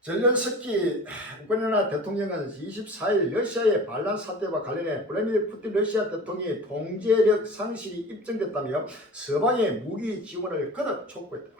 젤렌스키 우크라이나 대통령은 24일 러시아의 반란 사태와 관련해 블라디미르 푸틴 러시아 대통령의 통제력 상실이 입증됐다며 서방의 무기 지원을 거듭 촉구했다.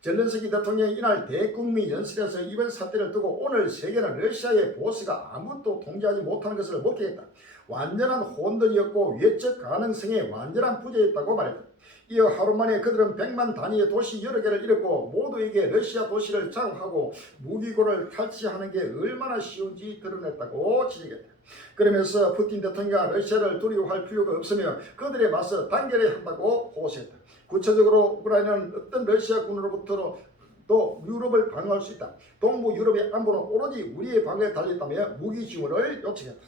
젤렌스키 대통령이 이날 대국민 연설에서 이번 사태를 두고 오늘 세계는 러시아의 보스가 아무것도 통제하지 못하는 것을 목격했다. 완전한 혼돈이었고 외적 가능성에 완전한 부재였다고 말했다. 이어 하루 만에 그들은 100만 단위의 도시 여러 개를 잃었고 모두에게 러시아 도시를 장악하고 무기고를 탈취하는 게 얼마나 쉬운지 드러냈다고 지적했다. 그러면서 푸틴 대통령이 러시아를 두려워할 필요가 없으며 그들에 맞서 단결해야 한다고 호소했다. 구체적으로 우크라이나는 어떤 러시아 군으로부터 또 유럽을 방어할 수 있다. 동부 유럽의 안보는 오로지 우리의 방어에 달렸다며 무기 지원을 요청했다.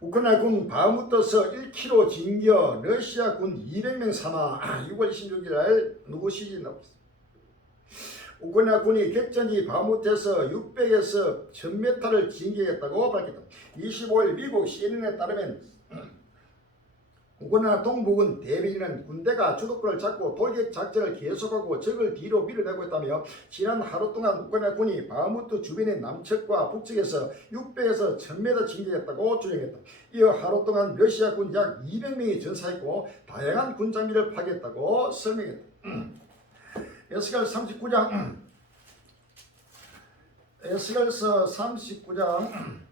우크라이나 군 바흐무트에서 1km 진겨 러시아 군 200명 사망. 6월 26일 날 누구시지 나왔습니다. 우크라이나 군이 격전지 바흐무트에서 600에서 1000m를 진격했다고 밝혔다. 25일 미국 CNN에 따르면 우크라이나 동부군 대비리는 군대가 주도권을 잡고 돌격 작전을 계속하고 적을 뒤로 밀어내고 있다며 지난 하루 동안 우크라이나 군이 바흐무트 주변의 남측과 북측에서 600에서 1000m 진격했다고 주장했다. 이어 하루 동안 러시아 군 약 200명이 전사했고 다양한 군 장비를 파괴했다고 설명했다. 에스겔서 39장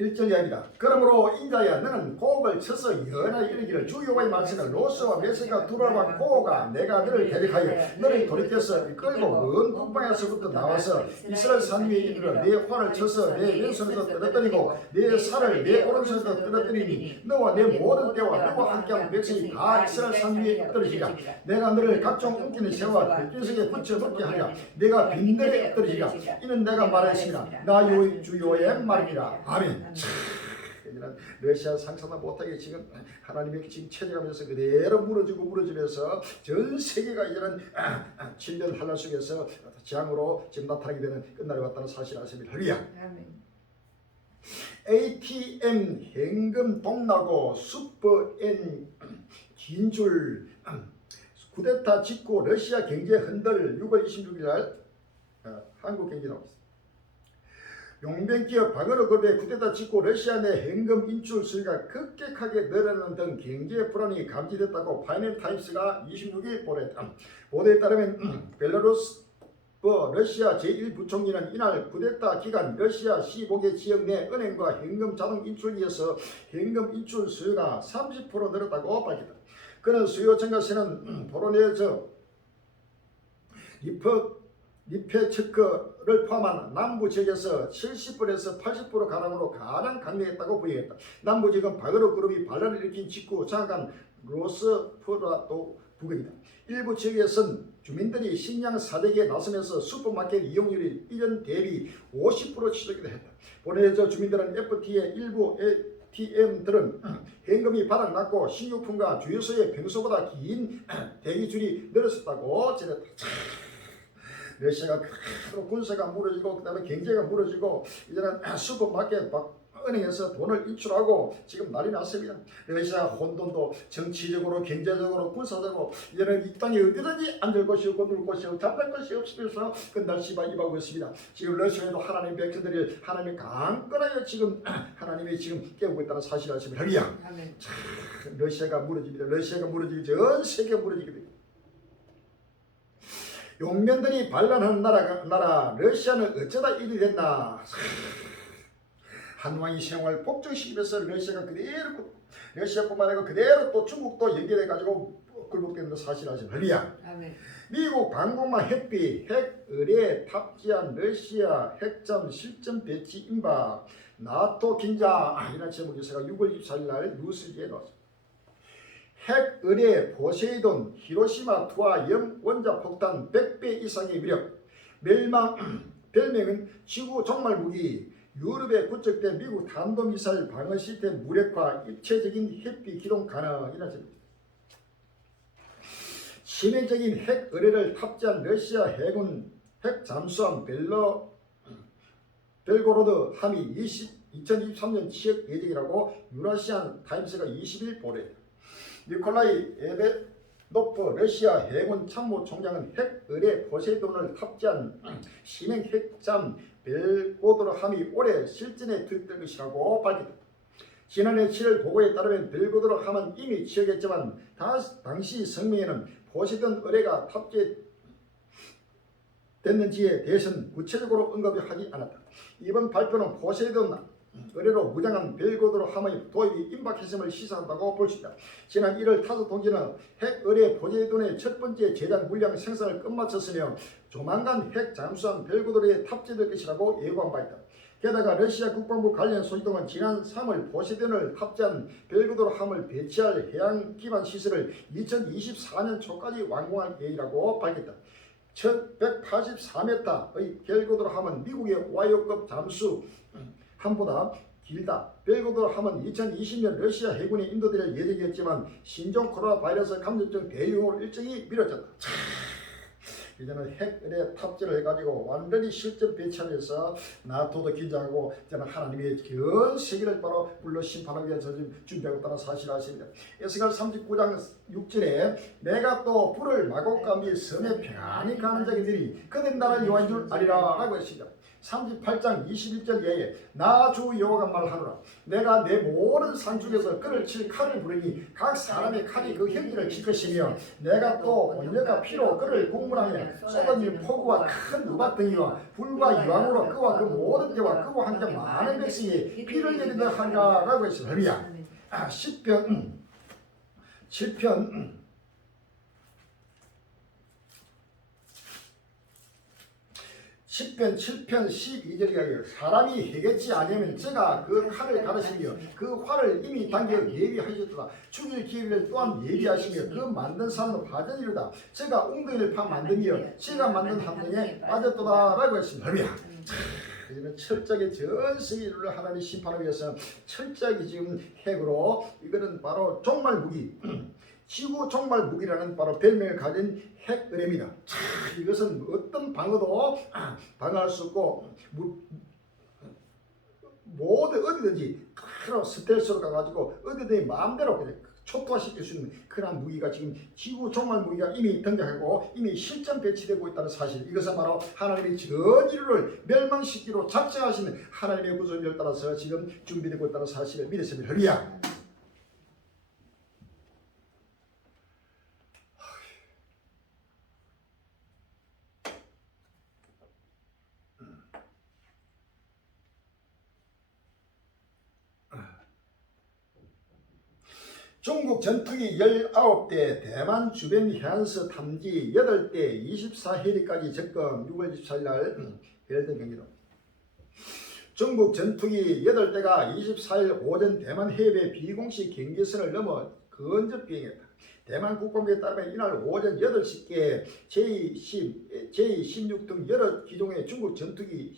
1절 이하입니다. 그러므로 인자야 너는 고업을 쳐서 연하게 이르기를 주 여호와의 말씀을 로스와 메세가 두라와 고가 내가 너를 대적하여 너를 돌이켜서 끌고 먼 북방에서부터 나와서 이스라엘 산 위에 이르러 내 활을 쳐서 내 왼손에서 떨어뜨리고 내 살을 내 오른손에서 떨어뜨리니 너와 내 모든 때와 너와 함께하는 백성이 다 이스라엘 산 위에 떨어지리라. 내가 너를 각종 웅기는 새와 들기석에 붙여 놓게 하리라. 내가 빈들에 떨어지리라. 이는 내가 말했습니다. 나 주 여호와의 말이라. 아멘. 이런 러시아 상상도 못하게 지금 하나님의 지금 체제하면서 그대로 무너지면서 전 세계가 이런 질병 환란 속에서 재앙으로 지금 나타나게 되는 끝날이 왔다는 사실 아십니까? 할렐루야. ATM 현금 동나고 슈퍼N 긴줄 쿠데타 직후 러시아 경제 흔들 6월 26일 날 한국 경제 나왔습니다. 용병기업 바그너 그룹의 쿠데타 직후 러시아 내 현금 인출 수요가 급격하게 늘어나는 등 경제 불안이 감지됐다고 파이낸스 타임스가 26일 보도했다. 보도에 따르면 벨라루스 러시아 제1부총리는 이날 쿠데타 기간 러시아 15개 지역 내 은행과 현금 자동 인출에 이어서 현금 인출 수요가 30% 늘었다고 밝혔다. 그는 수요 증가세는 보로네즈 리페츠크를 포함한 남부 지역에서 70%에서 80% 가량으로 가장 강력했다고 부여했다. 남부 지역은 바그너 그룹이 반란을 일으킨 직후 장악한 로스프라도 부근이다. 일부 지역에서는 주민들이 식량 사대기에 나서면서 슈퍼마켓 이용률이 1년 대비 50% 치솟기도 했다. 보내저 주민들은 FT의 일부 ATM들은 현금이 바닥났고 식료품과 주유소에 평소보다 긴 대기줄이 늘었다고 전했다. 러시아가 군사가 무너지고 그다음에 경제가 무너지고 이제는 슈퍼마켓 은행에서 돈을 인출하고 지금 난리 났습니다. 러시아 혼돈도 정치적으로 경제적으로 군사적으로 이제는 이 땅에 어디든지 앉을 곳이 없고 누울 곳이 없고 잠잘 것이 없으면서 끝날 시바 임하고 있습니다. 지금 러시아에도 하나님 백성들이 하나님의 강건하여 지금 하나님이 지금 깨우고 있다는 사실을 아십니다. 할렐루야. 러시아가 무너집니다. 러시아가 무너지기 전 세계가 무너지게 됩니다. 용면들이 반란하는 나라 러시아는 어쩌다 일이 됐나. 한왕이 생활 복종시키면서 러시아가 그대로 러시아뿐만 아니라 그대로 또 중국도 연결해 가지고 굴복되는 사실 아십니까? 할렐루야. 미국 방공망 핵비 핵 의뢰 탑재한 러시아 핵잠 실전 배치 임박 나토 긴장 이런 제목 기사가 6월 24일 날 뉴스지에 나왔습니다. 핵 의뢰 포세이돈 히로시마 투하 원자 폭탄 100배 이상의 위력 별명은 지구 종말 무기 유럽에 구축된 미국 탄도미사일 방어 시스템 무력화 입체적인 핵비 기동 가능이라는 점입니다. 치명적인 핵 의뢰를 탑재한 러시아 해군 핵 잠수함 벨고로드 함이 2023년 취역 예정이라고 유라시안 타임스가 20일 보도했다. 니콜라이 에베노프 러시아 해군 참모총장은 핵 의뢰 포세이돈을 탑재한 신형 핵잠 벨고로드 함이 올해 실전에 투입될 것이라고 밝혔다. 지난해 7월 보고에 따르면 벨고로드 함은 이미 취역했지만 당시 성명에는 포세이돈 의뢰가 탑재됐는지에 대해서는 구체적으로 언급하지 않았다. 이번 발표는 포세이돈 의뢰로 무장한 벨고드로 함의 도입이 임박했음을 시사한다고 볼 수 있다. 지난 1월 타스 통지는 핵 의뢰 포세이돈의 첫 번째 제작 물량 생산을 끝마쳤으며 조만간 핵 잠수함 벨고드로에 탑재될 것이라고 예고한 바 있다. 게다가 러시아 국방부 관련 소식통은 지난 3월 포세이돈을 탑재한 벨고드로 함을 배치할 해양 기반 시설을 2024년 초까지 완공할 계획이라고 밝혔다. 첫 184m의 벨고드로 함은 미국의 와이오급 잠수함보다 길다. 벨고드로 함은 2020년 러시아 해군에 인도될 예정이었지만 신종 코로나 바이러스 감염증 대유행으로 일정이 미뤄졌다. 이제는 핵의 탑재를 해가지고 완전히 실전 배치하면서 나토도 긴장하고 저는 하나님의 전 세계를 바로 불러 심판하기 위해서 지금 준비하고 있다는 사실을 아십니다. 에스겔 39장 6절에 내가 또 불을 마곡과 및 섬에 평안히 가는 자들이 그들 나라를 여호와인 줄 아리라 라고 했습니다. 38장 21절 예에 나 주 여호와가 말하노라 내가 내 모든 산중에서 그를 칠 칼을 부르니 각 사람의 칼이 그 형기를 칠 것이며 내가 또 온유가 피로 그를 공문하며 쏟아질 폭우와 큰 누박등이와 불과 유황으로 그와 그 모든 때와 그와 함께 많은 백성이 피를 내리다 하리라 라고 했습니다. 시편 7편 7편 12절에 사람이 해겠지 아니면 제가 그 칼을 가르시며 그 활을 이미 당겨 예비하셨도다. 죽일 기회를 또한 예비하시며 그 만든 사람은 화전이로다. 제가 웅덩이를 파 만드며 제가 만든 함정에 빠졌도다 라고 했습니다. 이제는 철저하게 전 세계를 하나님 심판하기 위해서 철저하게 지금 핵으로 이거는 바로 종말 무기 지구 종말 무기라는 바로 별명을 가진 핵 의뢰입니다. 이것은 어떤 방어도 방어할 수 없고 모두 어디든지 바로 스텔스로 가가지고 어디든지 마음대로 그냥 초토화시킬 수 있는 그런 무기가 지금 지구 종말 무기가 이미 등장하고 이미 실전 배치되고 있다는 사실, 이것은 바로 하나님의 전 인류를 멸망시키기로 작정하시는 하나님의 구속을 따라서 지금 준비되고 있다는 사실을 믿으시면 할렐루야. 중국 전투기 19대, 대만 주변 해안서 탐지 8대 24해리까지 접근. 6월 24일 날 예를 경기도 중국 전투기 8대가 24일 오전 대만 해협의 비공식 경계선을 넘어 근접 비행했다. 대만 국방부에 따르면 이날 오전 8시께 제16 등 여러 기종의 중국 전투기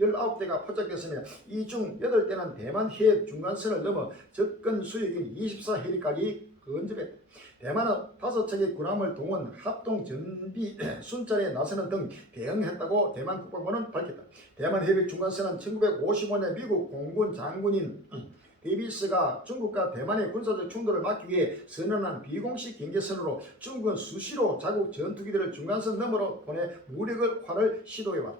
19대가 포착됐으며 이 중 8대는 대만 해협 중간선을 넘어 접근 수역인 24해리까지 근접했다. 대만은 5척의 군함을 동원 합동 전비 순찰에 나서는 등 대응했다고 대만 국방부는 밝혔다. 대만 해협 중간선은 1955년 미국 공군 장군인 데이비스가 중국과 대만의 군사적 충돌을 막기 위해 선언한 비공식 경계선으로 중국은 수시로 자국 전투기들을 중간선 너머로 보내 무력화를 시도해왔다.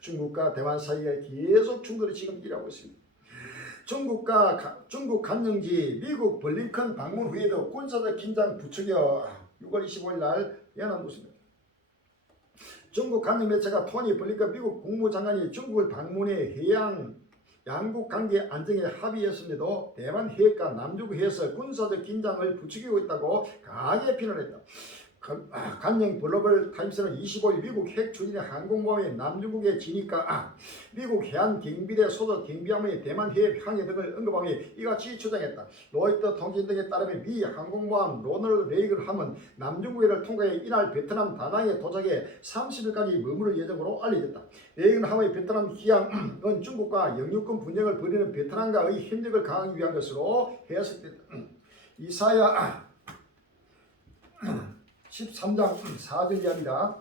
중국과 대만 사이에 계속 충돌이 지금 일어나고 있습니다. 중국 간영지 미국 블링컨 방문 후에도 군사적 긴장 부추겨 6월 25일 날 연합뉴스입니다. 중국 간영 매체가 토니 블링컨 미국 국무장관이 중국을 방문해 양국 관계 안정에 합의했음에도 대만 해협과 남중 해에서 군사적 긴장을 부추기고 있다고 강하게 비난했다. 간영 글로벌 타임스는 25일 미국 핵 추진의 항공모함의 남중국에 지니까 미국 해안 경비대 소속 경비함의 대만 해협 항해 등을 언급하며 이같이 주장했다. 로이터 통신 등에 따르면 미 항공모함 로널드 레이건 함은 남중국해를 통과해 이날 베트남 다낭에 도착해 30일까지 머무를 예정으로 알려졌다. 레이건 함의 베트남 기항은 중국과 영유권 분쟁을 벌이는 베트남과의 협력을 강화하기 위한 것으로 해석됐다. 이사야 13장 4절 이하입니다.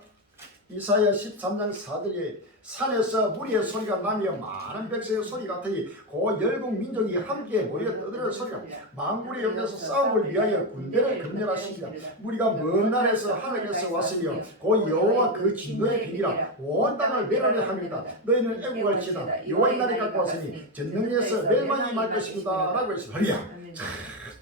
이사야 13장 4절에 산에서 무리의 소리가 나며 많은 백성의 소리 같으니 고 열국 민족이 함께 모여 떠드는 소리가 만군의 영에서 싸움을 위하여 군대를 검열하십니다. 무리가 먼 날에서 하늘에서 왔으며 고 여호와 그 진노의 비밀이라 온 땅을 멸하려 합니다. 너희는 애국할지다 여호와의 날이 갖고 왔으니 전능에서 멸망이 말 것입니다 라고 했습니다.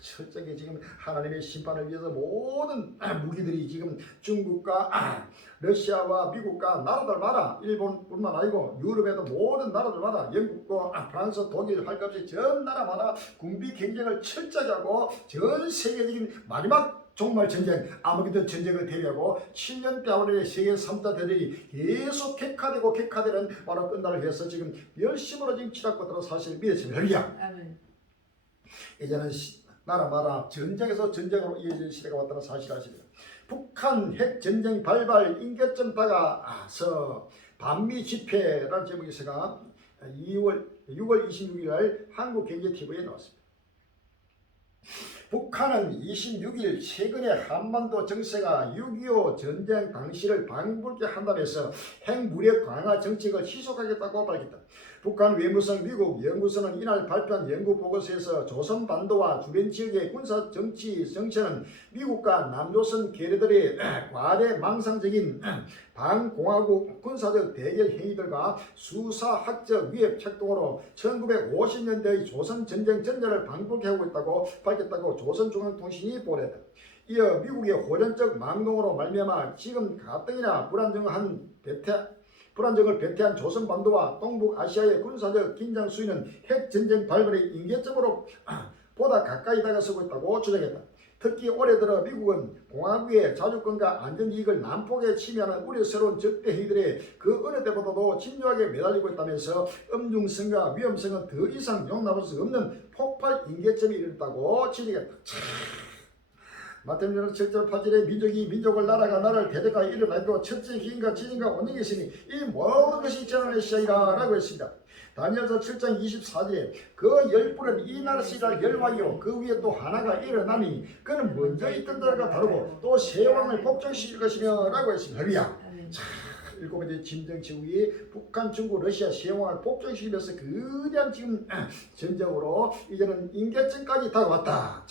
철저하게 지금 하나님의 심판을 위해서 모든 무기들이 지금 중국과 러시아와 미국과 나라들마다 일본뿐만 아니고 유럽에도 모든 나라들마다 영국과 프랑스, 독일 할 것 없이 전 나라마다 군비 경쟁을 철저하게 하고 전 세계적인 마지막 종말 전쟁, 아마게돈 전쟁을 대비하고 7년 대원의 세계 3차 대전이 계속 격화되는 바로 끝날을 위해서 지금 열심으로 지금 치닫고 있다는 사실을 믿으시면 할렐루야. 아멘. 이제는 나라마다 전쟁에서 전쟁으로 이어질 시대가 왔다는 사실을 아십니다. 북한 핵 전쟁 발발 임계점 다가서 반미 집회라는 제목에서가 6월 26일 날 한국경제TV에 나왔습니다. 북한은 26일 최근에 한반도 정세가 6.25 전쟁 당시를 방불케 한다면서 핵무력 강화 정책을 지속하겠다고 밝혔다. 북한 외무성 미국 연구소는 이날 발표한 연구 보고서에서 조선반도와 주변 지역의 군사 정치 정세는 미국과 남조선 계류들의 과대 망상적인 반공화국 군사적 대결 행위들과 수사학적 위협 책동으로 1950년대의 조선 전쟁 전열을 방불케 하고 있다고 밝혔다고 조선중앙통신이 보도했다. 이어 미국의 호전적 망동으로 말미암아 지금 가뜩이나 불안정을 배태한 조선반도와 동북아시아의 군사적 긴장 수위는 핵전쟁 발발의 임계점으로 보다 가까이 다가서고 있다고 주장했다. 특히 올해 들어 미국은 공화국의 자주권과 안전이익을 난폭하게 침해하는 우려스러운 적대 행위들에 그 어느 때보다도 진중하게 매달리고 있다면서 엄중성과 위험성은 더 이상 용납할 수 없는 폭발 임계점에 이르렀다고 지적했다. 마태복음 7절 8절에 민족이 민족을 나라가 나라를 대적하여 일어나고 첫째 기인과 지진과 원인이 있으니 이 모든 것이 재난의 시작이라 라고 했습니다. 다니엘서 7장 24절에 그 열불은 이 나라 시작 열왕이요 그 위에 또 하나가 일어나니 그는 먼저 있던 자가 다르고 또 새 왕을 복종시킬 것이며 라고 했습니다. 할렐루야. 일곱 번째 진정치 후에 북한, 중국, 러시아 새 왕을 복종시키면서 거대한 지금 전쟁으로 이제는 임계점까지 다가왔다.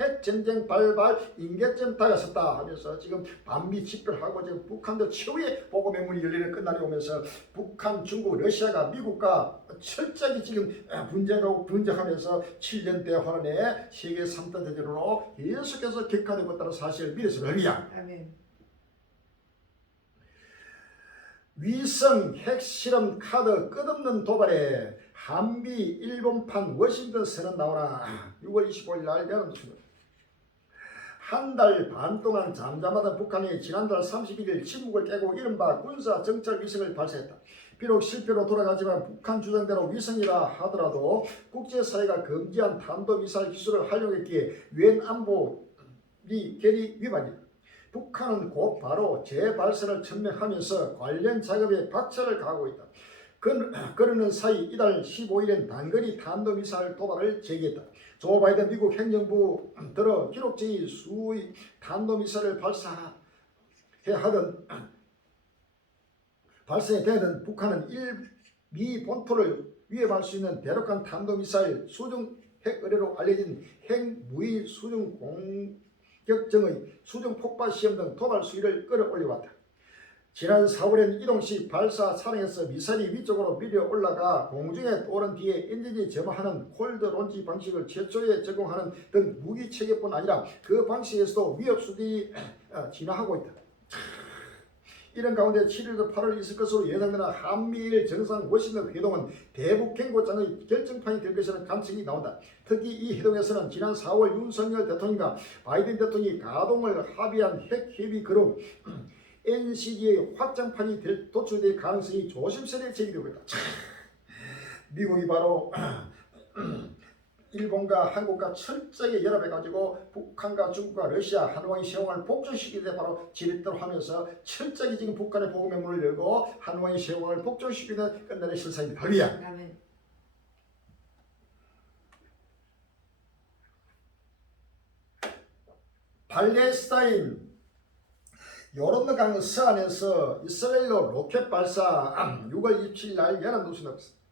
핵전쟁 발발 임계점 다가섰다 하면서 지금 반미 집회를 하고 지금 북한도 최후의 보고 명문이 열리는 끝날이 오면서 북한, 중국, 러시아가 미국과 철저하게 지금 분쟁하면서 7년대 화란의 세계 3대 대전으로 계속해서 격화되고 있다는 사실을 믿으시면 할렐루야. 아멘. 위성 핵실험 카드 끝없는 도발에 한미 일본판 워싱턴 선언 나오나 6월 25일 날 열었습니다. 한 달 반 동안 잠잠하던 북한이 지난달 31일 침묵을 깨고 이른바 군사 정찰 위성을 발사했다. 비록 실패로 돌아가지만 북한 주장대로 위성이라 하더라도 국제사회가 금지한 탄도미사일 기술을 활용했기에 유엔 안보리 결의 위반이다. 북한은 곧바로 재발사를 천명하면서 관련 작업에 박차를 가하고 있다. 그러는 사이 이달 15일엔 단거리 탄도미사일 도발을 제기했다. 조 바이든 미국 행정부 들어 기록적인 수의 탄도미사일을 발사해 대든 북한은 미 본토를 위협할 수 있는 대륙간 탄도미사일 수중 핵 의뢰로 알려진 핵무인 수중 공격정의 수중 폭발 시험 등 도발 수위를 끌어올려왔다. 지난 4월엔 이동식 발사 차량에서 미사일이 위쪽으로 밀려 올라가 공중에 오른 뒤에 엔진이 점화하는 콜드 론치 방식을 최초에 적용하는 등 무기 체계뿐 아니라 그 방식에서도 위협 수준이 진화하고 있다. 이런 가운데 7일부터 8월 있을 것으로 예상되는 한미일 정상 워싱턴 회동은 대북 경고장의 결정판이 될 것이라는 관측이 나온다. 특히 이 회동에서는 지난 4월 윤석열 대통령과 바이든 대통령이 가동을 합의한 핵협의 그룹 NCG의 확장판이 도출될 가능성이 조심스레 제기되고 있다. 미국이 바로 일본과 한국과 철저하게 연합해가지고 북한과 중국과 러시아 한왕의 세왕을 복종시키기 때 바로 지렛대로 하면서 철저하게 지금 북한의 보고 명문을 열고 한왕의 세왕을 복종시키는 끝날의 실상입니다. 할렐루야. 팔레스타인 요르단강 서안에서 이스라엘로 로켓 발사 6월 27일 날 연합뉴스 나왔습니다.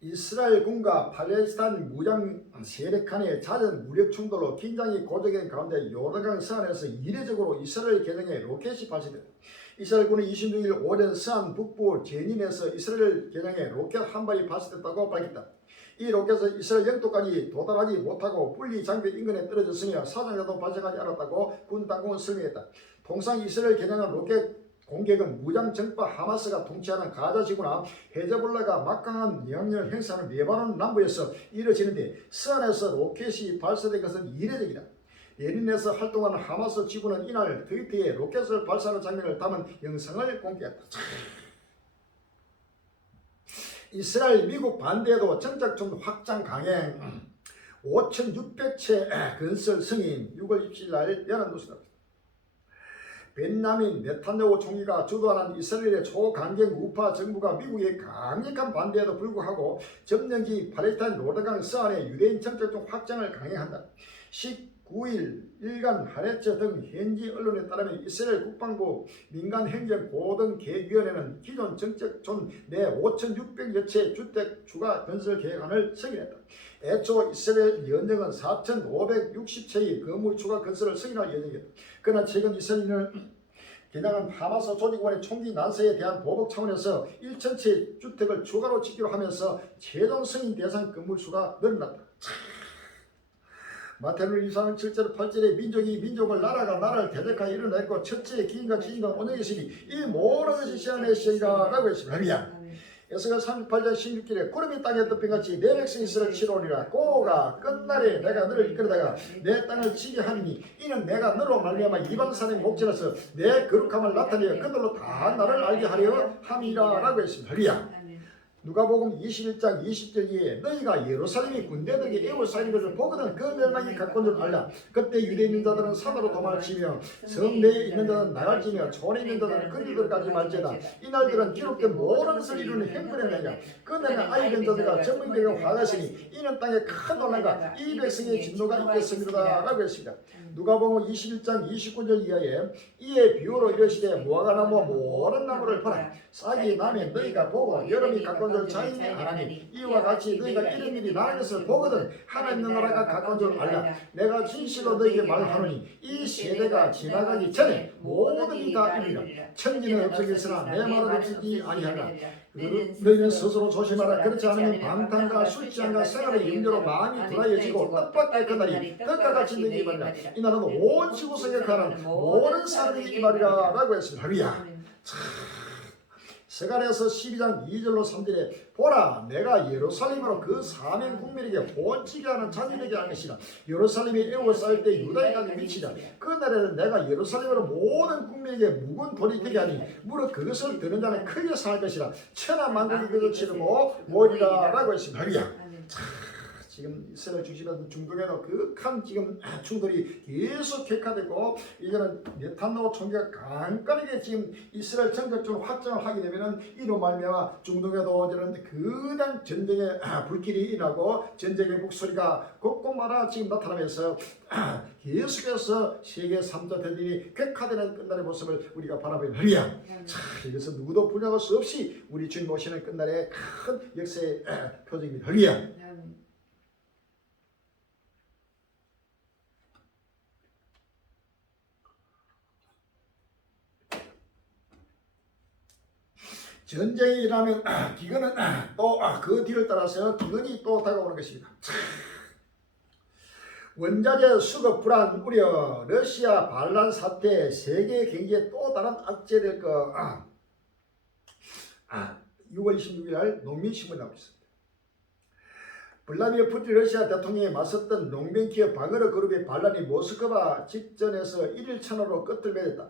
이스라엘군과 팔레스타인 무장 세력 간의 잦은 무력 충돌로 긴장이 고조된 가운데 요르단강 서안에서 이례적으로 이스라엘 계정에 로켓이 발사됐다. 이스라엘군은 26일 오전 서안 북부 제닌에서 이스라엘 계정에 로켓 한 발이 발사됐다고 밝혔다. 이 로켓은 이스라엘 영토까지 도달하지 못하고 분리 장벽 인근에 떨어졌으며 사상자도 발생하지 않았다고 군 당국은 설명했다. 통상 이스라엘 겨냥한 로켓 공격은 무장 정파 하마스가 통치하는 가자지구나 헤즈볼라가 막강한 영향력을 행사하는 레바논 남부에서 이뤄지는데 서안에서 로켓이 발사된 것은 이례적이다. 예린에서 활동하는 하마스 지부는 이날 트위터에 로켓을 발사하는 장면을 담은 영상을 공개했다. 이스라엘 미국 반대에도 정착촌 확장 강행 5,600채 건설 승인 6월 27일 날 연합뉴스다. 벤야민 네탄야후 총리가 주도하는 이스라엘의 초강경 우파 정부가 미국의 강력한 반대에도 불구하고 점령지 팔레스타인 요르단 서안의 유대인 정착촌 확장을 강행한다. 19일 일간 하레츠 등 현지 언론에 따르면 이스라엘 국방부 민간행정고등계획위원회는 기존 정착촌 내 5,600여 채 주택 추가 건설 계획안을 승인했다. 애초 이스라엘 연정은 4,560채의 건물 추가 건설을 승인할 예정이었다. 그러나 최근 이스라엘은 겨냥한 하마스 조직원의 총기 난세에 대한 보복 차원에서 1,000채 주택을 추가로 짓기로 하면서 최종 승인 대상 건물 수가 늘어났다. 마태는 24장 7절 8절에 민족이 민족을 나라가 나라를 대적하여 일어났고 첫째 기인과 지인과 온영이 있으니 이 모든 것이 시간의 시이라 라고 했습니다. 에스겔 38장 16절에 구름이 땅에 덮인같이 내 백성 이스라엘 치러오리라. 고가 끝날에 내가 너를 이끌다가 내 땅을 치게 하리니 이는 내가 너로 말미암아 이방 사람의 목전에서 내 거룩함을 나타내어 그들로 다 나를 알게 하려 함이라 라고 했습니다. 누가복음 21장 20절에 너희가 예루살렘이 군대들에게 에워싸인 것을 보거든 그 멸망이 가까운 줄 알라. 그때 유대 있는 자들은 산으로 도망치며 성 내에 있는 자들은 나갈지며 촌에 있는 자들은 거리들까지 말지다. 이날들은 기록된 모든 것을 이루는 행군의 날이라. 그날은 아이 된 자들과 젊은 자가 화가시니 이는 땅에 큰 논란과 이 백성의 진노가 있겠습니다 라고 했습니다. 누가복음 21장 29절 이하에 이에 비유로 이르시되 무화과 나무 모든 나무를 보라. 싹이 나면 너희가 보고 여름이 가까운 줄 자인이 아나니 이와 같이 너희가 이런 일이 나는 것을 보거든 하나님 나라가 가까운 줄 알라. 내가 진실로 너희에게 말하노니 이 세대가 지나가기 전에 모든 일이 다 이르리라. 천지는 없어졌으나 내 말은 없어지지 아니하리라. 너희는 스스로 조심하라. 그렇지 않으면 방탕과 술 취함과 생활의 염려로 마음이 둔하여지고 뜻밖의 그날이 떡과 같이 너희에게 말이라. 이날은 온 지구성에 가는 모든 사람에게 이 말이라 라고 했습니다. 할렐루야. 스가랴서 12장 2절로 3절에 보라 내가 예루살렘으로 그 사명 국민에게 본치게 하는 자녀에게 할 것이라. 예루살렘이 에워싸일 때 유다에까지 미치자. 그날에는 내가 예루살렘으로 모든 국민에게 묵은 돌이 되게 하니 무릇 그것을 드는 자는 크게 상할 것이라. 천하 만국이 그것을 치르고 모이리라 라고 했습니다. 할렐루야. 지금 이스라엘 중심에서 중동에도 극한 지금 충돌이 계속 격화되고 이제는 네탄야후 총리가 간단하게 지금 이스라엘 정착촌 확장을 하게 되면은 이로 말미암아 중동에도 이제는 그냥 전쟁의 불길이 일어나고 전쟁의 목소리가 곳곳마다 지금 나타나면서 계속해서 세계 3차 대전이 격화되는 끝날의 모습을 우리가 바라보는 할렐루야. 자, 이것은 누구도 분양할 수 없이 우리 주님 오시는 끝날의 큰 역사의 표적입니다. 할렐루야. 전쟁이 일어나면 기근은 또 그 뒤를 따라서 기근이 또 다가오는 것입니다. 원자재 수급 불안 우려, 러시아 반란 사태, 세계 경제에 또 다른 악재될 거. 6월 26일 날 농민신문 나오고 있습니다. 블라디미르 푸틴 러시아 대통령에 맞섰던 농민기업 바그너 그룹의 반란이 모스크바 직전에서 1일 천으로 끝을 맺었다.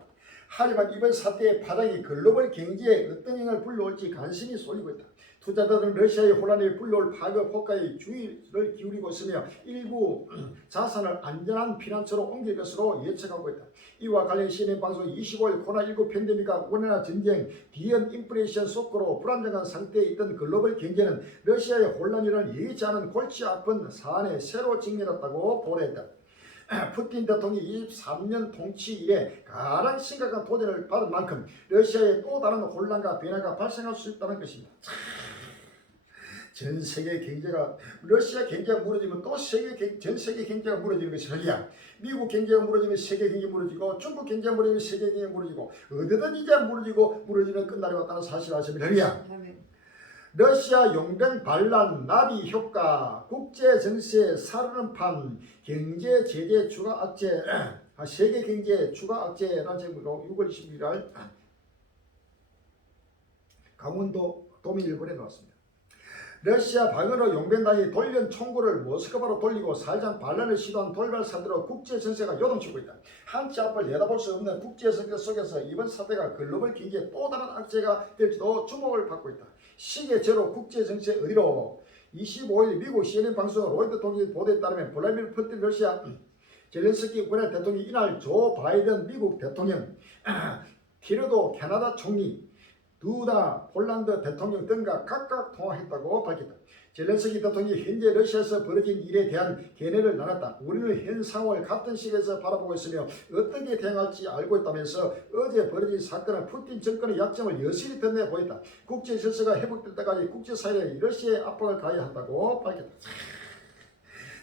하지만 이번 사태의 파장이 글로벌 경제에 어떤 영향을 불러올지 관심이 쏠리고 있다. 투자자들은 러시아의 혼란이 불러올 파급 효과에 주의를 기울이고 있으며 일부 자산을 안전한 피난처로 옮길 것으로 예측하고 있다. 이와 관련 CNN 방송 25일 코로나19 팬데믹과 우크라이나 전쟁, 비연 인플레이션 속으로 불안정한 상태에 있던 글로벌 경제는 러시아의 혼란이라는 예기치 않은 골치 아픈 사안에 새로 직면했다고 보도했다. 푸틴 대통령이 23년 통치 이래 가장 심각한 도전을 받은 만큼 러시아의 또 다른 혼란과 변화가 발생할 수 있다는 것입니다. 전 세계 경제가 러시아 경제가 무너지면 또 전 세계 경제가 무너지는 것이 아니야. 미국 경제가 무너지면 세계 경제 무너지고 중국 경제가 무너지면 세계 경제 무너지고 어디든 이제 무너지고 무너지는 끝날이 왔다는 사실을 아시면 되리야. 러시아 용병 반란 나비 효과 국제 정세 사르는 판 경제 제재 추가 악재 세계 경제 추가 악재라는 제목으로 6월 11일 강원도 도민일보에 나왔습니다. 러시아 방어로 용병단이 돌연 총구를 모스크바로 돌리고 사실상 반란을 시도한 돌발 사태로 국제 정세가 요동치고 있다. 한치 앞을 내다볼 수 없는 국제 정세 속에서 이번 사태가 글로벌 경제에 또 다른 악재가 될지도 주목을 받고 있다. 시계 제로 국제 정세 어디로 25일 미국 CNN 방송 로이터 통신 보도에 따르면 블라디미르 푸틴 러시아 젤렌스키 우크라이나 대통령이 이날 조 바이든 미국 대통령 티르도 캐나다 총리 두다 폴란드 대통령 등과 각각 통화했다고 밝혔다. 젤렌스키 대통령이 현재 러시아에서 벌어진 일에 대한 견해를 나눴다. 우리는 현 상황을 같은 시각에서 바라보고 있으며 어떻게 대응할지 알고 있다면서 어제 벌어진 사건은 푸틴 정권의 약점을 여실히 드러내 보였다. 국제 질서가 회복될 때까지 국제사회에 러시아의 압박을 가해야 한다고 밝혔다.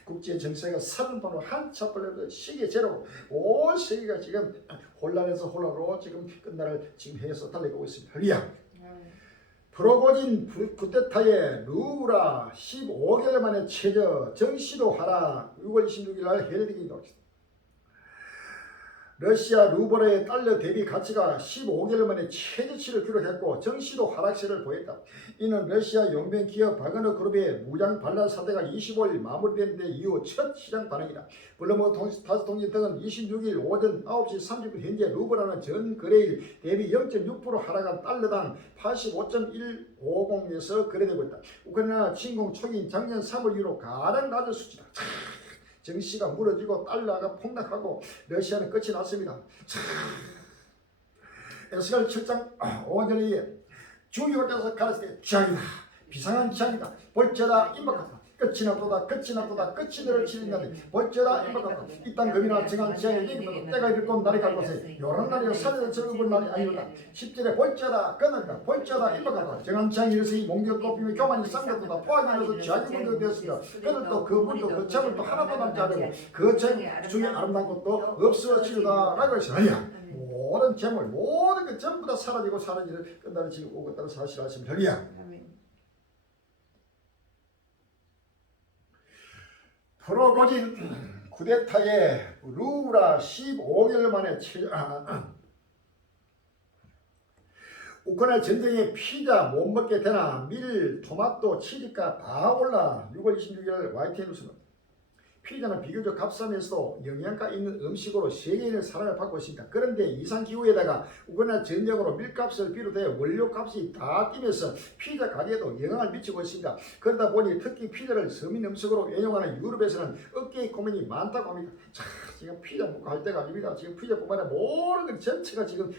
국제 정세가 사른바로 한치 앞을 시계 제로 온 세계가 지금 혼란에서 혼란으로 지금 끝날을 지금 해서 달려가고 있습니다. 할리야. 프로고진 쿠데타의 루브라 15개월 만에 최저 정시도 하락 6월 26일 날 해외등이 나왔습니다. 러시아 루블의 달러 대비 가치가 15개월 만에 최저치를 기록했고 정시도 하락세를 보였다. 이는 러시아 용병 기업 바그너 그룹의 무장 반란 사태가 25일 마무리된 데 이후 첫 시장 반응이다. 블룸버그 타스 통신 등은 26일 오전 9시 30분 현재 루블하는 전 거래일 대비 0.6% 하락한 달러당 85.150에서 거래되고 있다. 우크라이나 침공 초기인 작년 3월 이후로 가장 낮은 수치다. 정시가 무너지고 달러가 폭락하고 러시아는 끝이 났습니다. 에스겔 7장 5절에 주요께서 가르칠 때 취향이다. 비상한 취향이다. 볼지어다 임박하다. 끝이 나도다 끝이 나도다 끝이 너를 치린다니 볼지어다 임박하다. 이 땅 금이나 정한 취향이 이기면 때가 이르고 날이 갈 것에 요런 날이 살을 적은 날이 아니로다. 10절에 볼지어다 끊는다. 볼지어다 임박하다. 정한 취향이 이르으니 몽디가 꼽히며 교만이 쌍가도다. 포악이 이르서 취향이 문제가 되었으니까 그들도 그 물도 그 점을 또 하나도 남지 않으고 그 점 중에 아름다운 것도 없어지리다 라고 했어요. 모든 재물 모든 것 전부 다 사라지고 사라지는 끝나는 지금 오고 있다는 사실을 아시면 되리야. 프로고진 쿠데타의 루브라 15개월 만에 우크라이나 전쟁에 피자 못 먹게 되나 밀, 토마토, 치즈가 다 올라 6월 26일 YTN 뉴스는 피자는 비교적 값싸면서도 영양가 있는 음식으로 세계인의 사랑을 받고 있습니다. 그런데 이상기후에다가 우크라이나 전쟁으로 밀값을 비롯해 원료값이 다 뛰면서 피자 가격에도 영향을 미치고 있습니다. 그러다 보니 특히 피자를 서민 음식으로 애용하는 유럽에서는 어깨의 고민이 많다고 합니다. 자, 지금 피자 먹고 할 때가 아닙니다. 지금 피자뿐만 아니라 모든 것 전체가 지금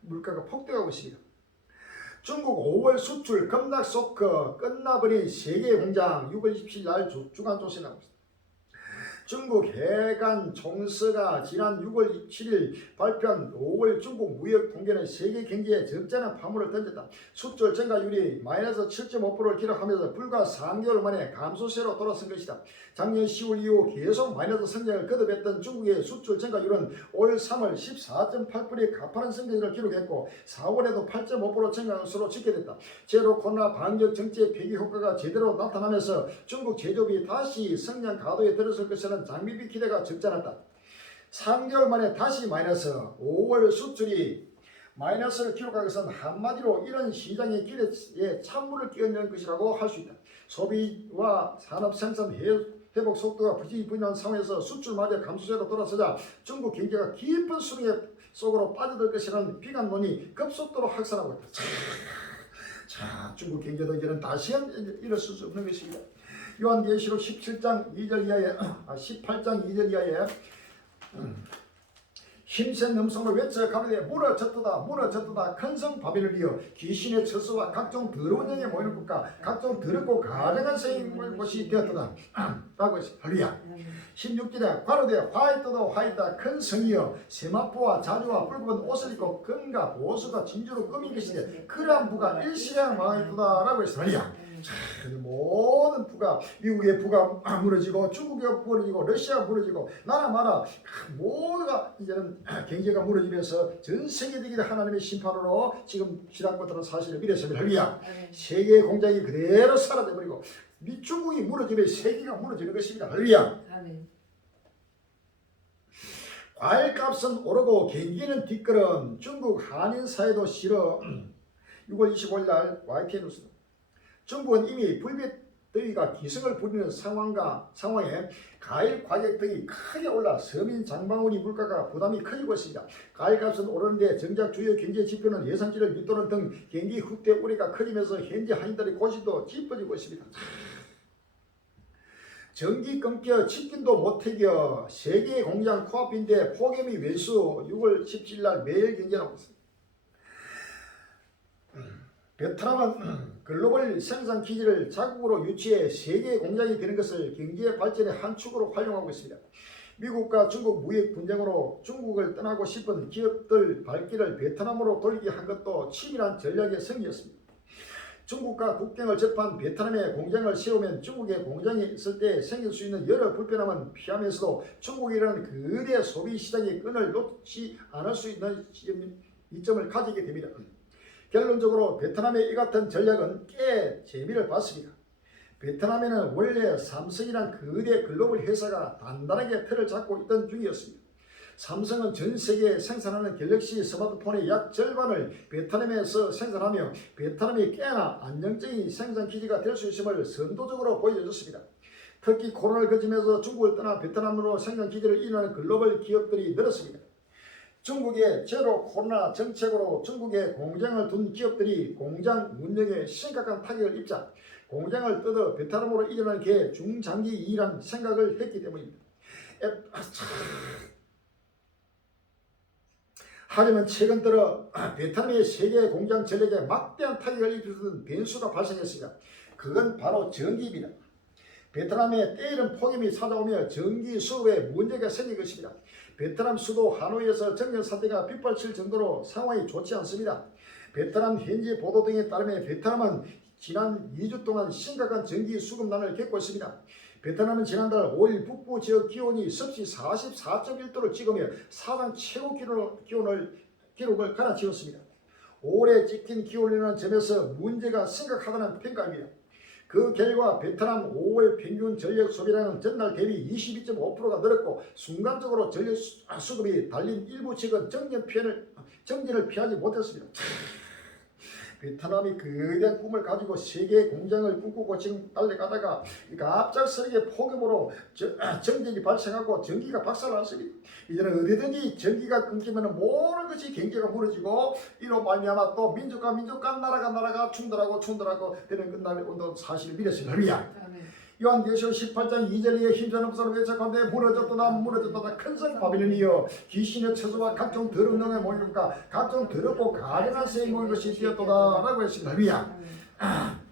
물가가 폭등하고 있습니다. 중국 5월 수출 급락 쇼크 끝나버린 세계 공장 6월 27일 날 주간 조선이 나오고 있습니다. 중국 해관 총서가 지난 6월 7일 발표한 5월 중국 무역 통계는 세계 경제에 적잖은 파문을 던졌다. 수출 증가율이 마이너스 7.5%를 기록하면서 불과 3개월 만에 감소세로 돌아선 것이다. 작년 10월 이후 계속 마이너스 성장을 거듭했던 중국의 수출 증가율은 올 3월 14.8%의 가파른 성장을 기록했고 4월에도 8.5% 증가한 것으로 집계됐다. 제로 코로나 방역 정책 폐기 효과가 제대로 나타나면서 중국 제조업이 다시 성장 가도에 들어설 것이라는 장비비 기대가 적지 않았다. 3개월 만에 다시 마이너스 5월 수출이 마이너스를 기록한 것은 한마디로 이런 시장의 기대에 찬물을 끼얹는 것이라고 할 수 있다. 소비와 산업 생산 회복 속도가 부지런한 상황에서 수출마저 감소세로 돌아서자 중국 경제가 깊은 수렁 속으로 빠져들 것이라는 비관론이 급속도로 확산하고 있다. 자, 중국 경제도 이제는 다시는 일어설 수 없는 것입니다. 요한계시록 17장 2절 이하에 18장 2절 이하에 힘센 음성으로 외쳐 가로되 무너졌도다 무너졌도다 큰 성 바벨론이여 귀신의 처소와 각종 더러운 영에 모이는 곳과 각종 더럽고 가증한 성이 모이는 곳이 되었도다 라고 했어. 할렐루야. 16절에 가로되 화이트도 화이트다 큰 성이여 세마포와 자주와 붉은 옷을 입고 금과 보수가 진주로 꾸민 것이되 그러한 부가 일시량 망하였도다 라고 했어. 할렐루야. 근데 모든 부가 미국의 부가 무너지고 중국의 무너지고 러시아가 무너지고 나라 마라 모두가 이제는 경제가 무너지면서 전 세계적인 하나님의 심판으로 지금 시작부터는 사실을 믿었습니다. 할렐루야. 세계의 공장이 그대로 사라져버리고 중국이 무너지면 세계가 무너지는 것입니다. 할렐루야. 과일값은 오르고 경기는 뒷걸음. 중국 한인 사회도 싫어. 6월 25일 날 YTN 뉴스. 중국은 이미 불볕더위가 기승을 부리는 상황에 과일 가격 등이 크게 올라 서민 장방울이 물가가 부담이 커지고 있습니다. 과일값은 오르는데 정작 주요 경제 지표는 예상치를 밑도는 등 경기 후퇴 우려가 커지면서 현재 한인들의 고심도 짚어지고 있습니다. 전기 끊겨 치킨도 못 태겨 세계 공장 코앞인데 폭염이 왜수. 6월 17일 날 매일 경제 나오고 있습니다. 베트남은 글로벌 생산 기지를 자국으로 유치해 세계 공장이 되는 것을 경제 발전의 한 축으로 활용하고 있습니다. 미국과 중국 무역 분쟁으로 중국을 떠나고 싶은 기업들 발길을 베트남으로 돌리게 한 것도 치밀한 전략의 승리였습니다. 중국과 국경을 접한 베트남에 공장을 세우면 중국에 공장이 있을 때 생길 수 있는 여러 불편함은 피하면서도 중국이라는 거대 소비 시장의 끈을 놓지 않을 수 있는 이점을 가지게 됩니다. 결론적으로 베트남의 이 같은 전략은 꽤 재미를 봤습니다. 베트남에는 원래 삼성이란 거대 글로벌 회사가 단단하게 틀을 잡고 있던 중이었습니다. 삼성은 전 세계에 생산하는 갤럭시 스마트폰의 약 절반을 베트남에서 생산하며 베트남이 꽤나 안정적인 생산 기지가 될 수 있음을 선도적으로 보여줬습니다. 특히 코로나를 거치면서 중국을 떠나 베트남으로 생산 기지를 이용하는 글로벌 기업들이 늘었습니다. 중국의 제로 코로나 정책으로 중국에 공장을 둔 기업들이 공장 운영에 심각한 타격을 입자 공장을 뜯어 베트남으로 이전하는 게 중장기이란 생각을 했기 때문입니다. 하지만 최근 들어 베트남의 세계 공장 전략에 막대한 타격을 입히는 변수가 발생했습니다. 그건 바로 전기입니다. 베트남에 때이른 폭염이 찾아오며 전기 수급에 문제가 생긴 것입니다. 베트남 수도 하노이에서 정전 사태가 빗발칠 정도로 상황이 좋지 않습니다. 베트남 현지 보도 등에 따르면 베트남은 지난 2주 동안 심각한 전기 수급난을 겪고 있습니다. 베트남은 지난달 5일 북부 지역 기온이 섭씨 44.1도를 찍으며 사상 최고 기록을 갈아치웠습니다. 올해 찍힌 기온이라는 점에서 문제가 심각하다는 평가입니다. 그 결과 베트남 5월 평균 전력 소비량은 전날 대비 22.5%가 늘었고 순간적으로 전력 수급이 달린 일부 지역은 정전을 피하지 못했습니다. 베트남이 거대한 꿈을 가지고 세계 공장을 꿈꾸고 지금 달려가다가 갑작스럽게 폭염으로 정전이 발생하고 전기가 박살났습니다. 이제는 어디든지 전기가 끊기면 모든 것이 경제가 무너지고 이로 말미암아 또 민족과 나라가 충돌하고 되는 끝날 온도 사실을 믿었습니다. 할렐루야. 요한계시록 18장 2절에 힘쓰는 것으로 외쳐가는데 무너졌도다 큰성 바빌론이여 귀신의 처소와 각종 더러운 놈의 모임과 각종 더럽고 가련한 새의 모인 것이 되었도다 라고 했습니다. 할렐루야.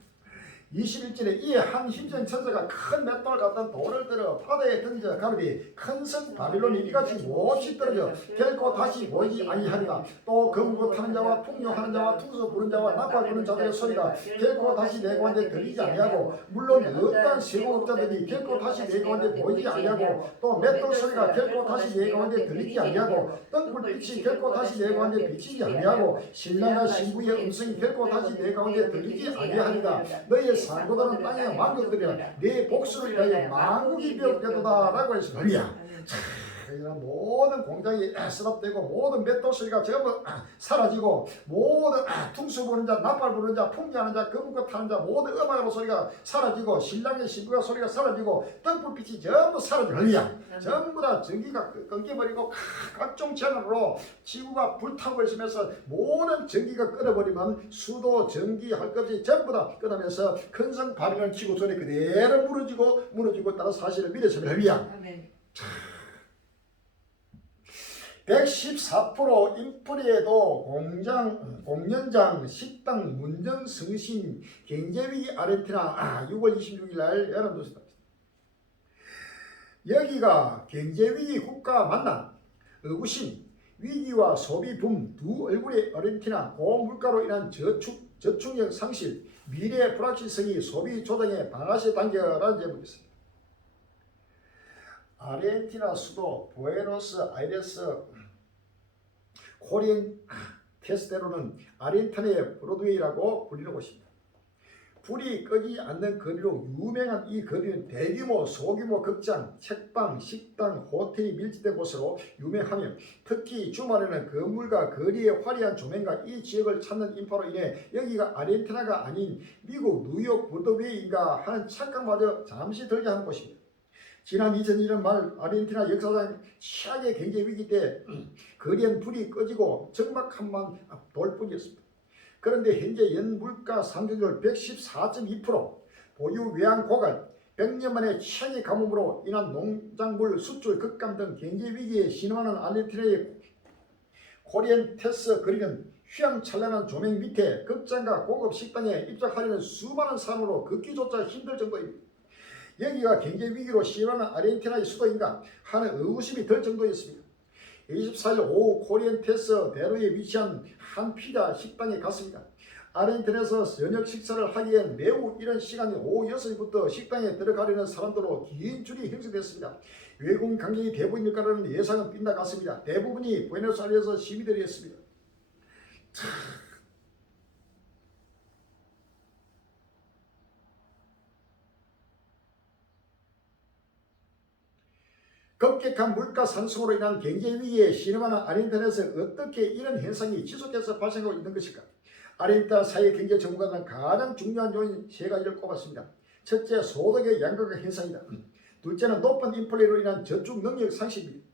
21절에 이에 한 힘센 천사가 큰 맷돌 같은 돌을 들어 바다에 던져 가르되 큰 성 바빌론이 이같이 몹시 떨어져 결코 다시 보이지 아니하리라. 또 검고 타는 자와 풍요하는 자와 퉁소 부는 자와 나팔 부는 자들의 소리가 결코 다시 내 가운데 들리지 아니하고 물론 어떠한 세공업자들이 결코 다시 내 가운데 보이지 아니하고 또 맷돌 소리가 결코 다시 내 가운데 들리지 아니하고 등불빛이 결코 다시 내 가운데 비치지 아니하고 신랑과 신부의 음성이 결코 다시 내 가운데 들리지 아니하리라. 너희의 상고들은 땅의 왕족들이라 네 복수를 위하여 만국이 배웠겠도다 라고 했습니다. 모든 공장이 스톱되고 모든 맷돌 소리가 전부 사라지고 모든 퉁수 부는 자, 나팔 부는 자, 풍기하는 자, 거북거 타는 자 모든 음악으로 소리가 사라지고 신랑의 신부가 소리가 사라지고 등불빛이 전부 사라지고 전부 다 전기가 끊겨버리고 각종 재난으로 지구가 불타고 있으면서 모든 전기가 끊어버리면 수도 전기 할 것 없이 전부 다 끊으면서 큰성 바빌론 지구촌이 그대로 무너지고 있다는 사실을 믿었습니다. 할렐루야. 114% 인플레에도 공연장, 식당, 문정, 성신, 경제위기 아르헨티나 6월 26일 날 여론조사입니다. 여기가 경제위기 국가 만남, 의구심, 위기와 소비붐 두 얼굴의 아르헨티나 고물가로 인한 저축력 상실, 미래의 불확실성이 소비 조정에 방아쇠 단계라는 제목이 있습니다. 아르헨티나 수도 부에노스아이레스 코리엔 테스테로는 아르헨티나의 브로드웨이라고 불리는 곳입니다. 불이 끄지 않는 거리로 유명한 이 거리는 대규모 소규모 극장, 책방, 식당, 호텔이 밀집된 곳으로 유명하며 특히 주말에는 건물과 거리의 화려한 조명과 이 지역을 찾는 인파로 인해 여기가 아르헨티나가 아닌 미국 뉴욕 브로드웨이인가 하는 착각마저 잠시 들게 하는 곳입니다. 지난 2002년 말 아르헨티나 역사상 최악의 경제 위기 때 거리엔 불이 꺼지고 적막함만 돌 뿐이었습니다. 그런데 현재 연 물가 상승률 114.2%, 보유 외환 고갈, 100년 만에 최악의 가뭄으로 인한 농작물 수출 급감 등 경제 위기에 신음하는 아르헨티나의 코리엔 테스 거리는 휘황찬란한 조명 밑에 극장과 고급 식당에 입장하려는 수많은 사람으로 걷기조차 힘들 정도입니다. 여기가 경제 위기로 시원하는 아르헨티나의 수도인가 하는 의구심이 들 정도였습니다. 24일 오후 코리엔 테스 대로에 위치한 한 피자 식당에 갔습니다. 아르헨티나에서 저녁 식사를 하기엔 매우 이른 시간인 오후 6시부터 식당에 들어가려는 사람들로 긴 줄이 형성됐습니다. 외국인 관객이 대부분일 거라는 예상은 빗나갔습니다. 대부분이 부에노스아이레스 시민들이었습니다. 급격한 물가 상승으로 인한 경제 위기에 신음하는 아르헨티나에서 어떻게 이런 현상이 지속해서 발생하고 있는 것일까? 아르헨티나 사회 경제 전문가는 가장 중요한 요인 세 가지를 꼽았습니다. 첫째, 소득의 양극화 현상이다. 둘째는 높은 인플레로 인한 저축 능력 상실입니다.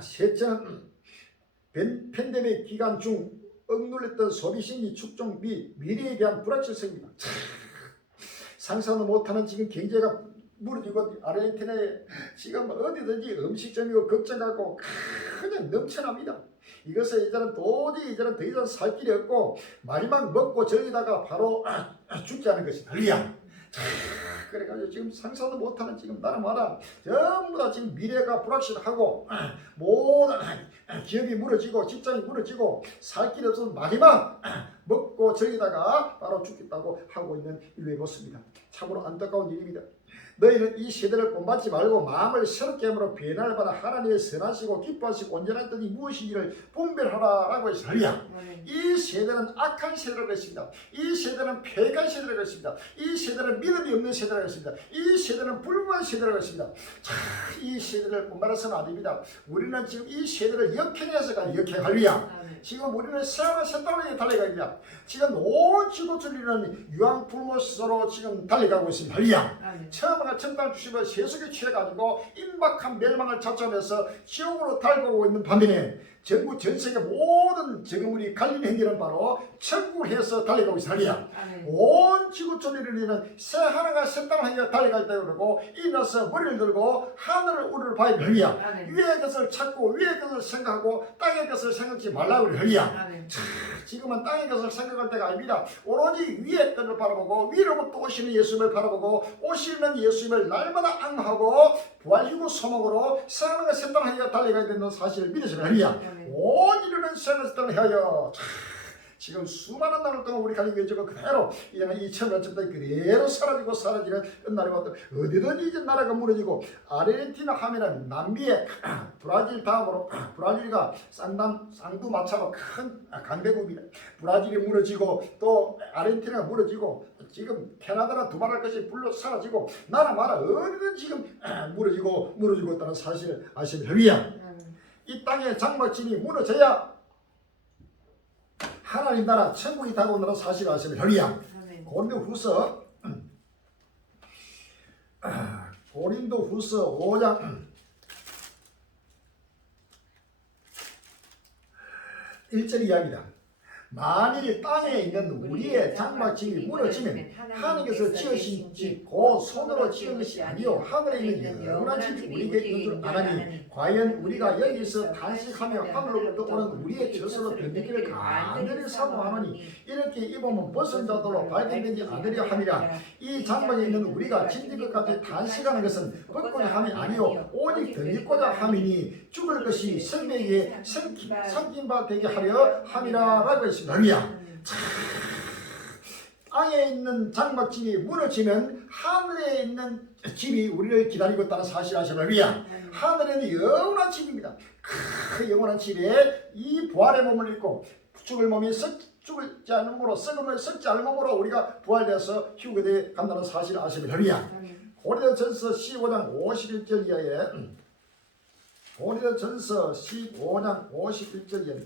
셋째는 팬데믹 기간 중 억눌렸던 소비심리 축적 및 미래에 대한 불확실성입니다. 상상도 못하는 지금 경제가 무너지고 아르헨티나에 지금 어디든지 음식점이고 걱정하고 그냥 넘쳐납니다. 이것을 이제는 도저히 이제는 더 이상 살 길이 없고 마지막 먹고 저기다가 바로 죽지 않은 것이 달리야. 그래가지고 지금 상상도 못하는 지금 나라마다 전부 다 지금 미래가 불확실하고 모든 기업이 무너지고 직장이 무너지고 살 길이 없어서 마지막 먹고 저기다가 바로 죽겠다고 하고 있는 인류의 모습입니다. 참으로 안타까운 일입니다. 너희는 이 세대를 본받지 말고 마음을 새롭게 함으로 변화를 받아 하나님의 선하시고 기뻐하시고 온전한 뜻이 무엇인지를 분별하라라고 했습니다. 이 세대는 악한 세대라고 했습니다. 이 세대는 폐간 세대라고 했습니다. 이 세대는 믿음이 없는 세대라고 했습니다. 이 세대는 불무한 세대라고 했습니다. 자, 이 세대를 본받아서는 아닙니다. 우리는 지금 이 세대를 역행해서 가는 역행할리야. 지금 우리는 세상을 새땅에 달려갑니다. 지금 온 지구촌이는 유황불모스로 지금 달려가고 있습니다. 할리야. 처음에 천당 주시면 세속에 취해가지고 임박한 멸망을 자초하면서 지옥으로 달려가고 있는 반면에 전국 전세계 모든 저금물이 갈리는 행기는 바로 천국에서 달려가고 있습니다. 온 지구촌이는 새 하나가 새 땅을 향해 달려갈 때 그러고 일어나서 머리를 들고 하늘을 우리를 봐야 됩니다. 위의 것을 찾고 위의 것을 생각하고 땅의 것을 생각지 말라고 그래요. 지금은 땅의 것을 생각할 때가 아닙니다. 오로지 위의 것을 바라보고 위로부터 오시는 예수님을 바라보고 오시는 예수님을 날마다 앙하고 부활이고 소망으로 새 하나가 새 땅을 향해 달려가야 된다는 사실을 믿으시면 됩니다. 온 인류는 새 하나가 새 땅을 향하여 지금 수많은 날을 동안 우리 가진 외적은 그대로 이제는 2000년 때 그대로 사라지고 사라지는 날이 왔다. 어디든지 이제 나라가 무너지고 아르헨티나 하면은 남미의 브라질 다음으로 브라질과 쌍두마차로 큰 강대국입니다. 브라질이 무너지고 또 아르헨티나가 무너지고 지금 캐나다나 두말할 것이 불로 사라지고 나라마다 어디든 지금 무너지고 있다는 사실을 아시면 됩니다. 이 땅의 장막진이 무너져야 하나님 나라 천국이 다가온다는 사실을 아시면 됩니다. 고린도후서 5장 1절 이야기다. 만일 땅에 있는 우리의 장막집이 무너지면 하나님께서 지으신 집 곧 손으로 지은 것이 아니요 하늘에 있는 영원한 집이 우리에게 있는 줄 아나니 과연 우리가 여기서 단식하며 하늘로부터 오는 우리의 젖으로 던지기를 간절히 사모하노니 이렇게 입으면 벗은 자들로 발견되지 않으려 함이라. 이 장막에 있는 우리가 진질 것 같이 단식하는 것은 벗고자 함이 아니요 오직 던지고자 함이니 죽을 것이 생명에 삼킨 바 되게 하려 함이라 라고 했습니다. 땅에 있는 장막집이 무너지면 하늘에 있는 집이 우리를 기다리고 있다는 사실 아시나요? 하늘에는 영원한 집입니다. 그 영원한 집에 이 부활의 몸을 입고 죽을 몸이 죽지 않은 몸으로 썩음을 썩지 않은 몸으로 우리가 부활되어서 휴게되어 간다는 사실 아시나요? 고린도전서 15장 51절 이하에 고린도전서 15장 51절 이하에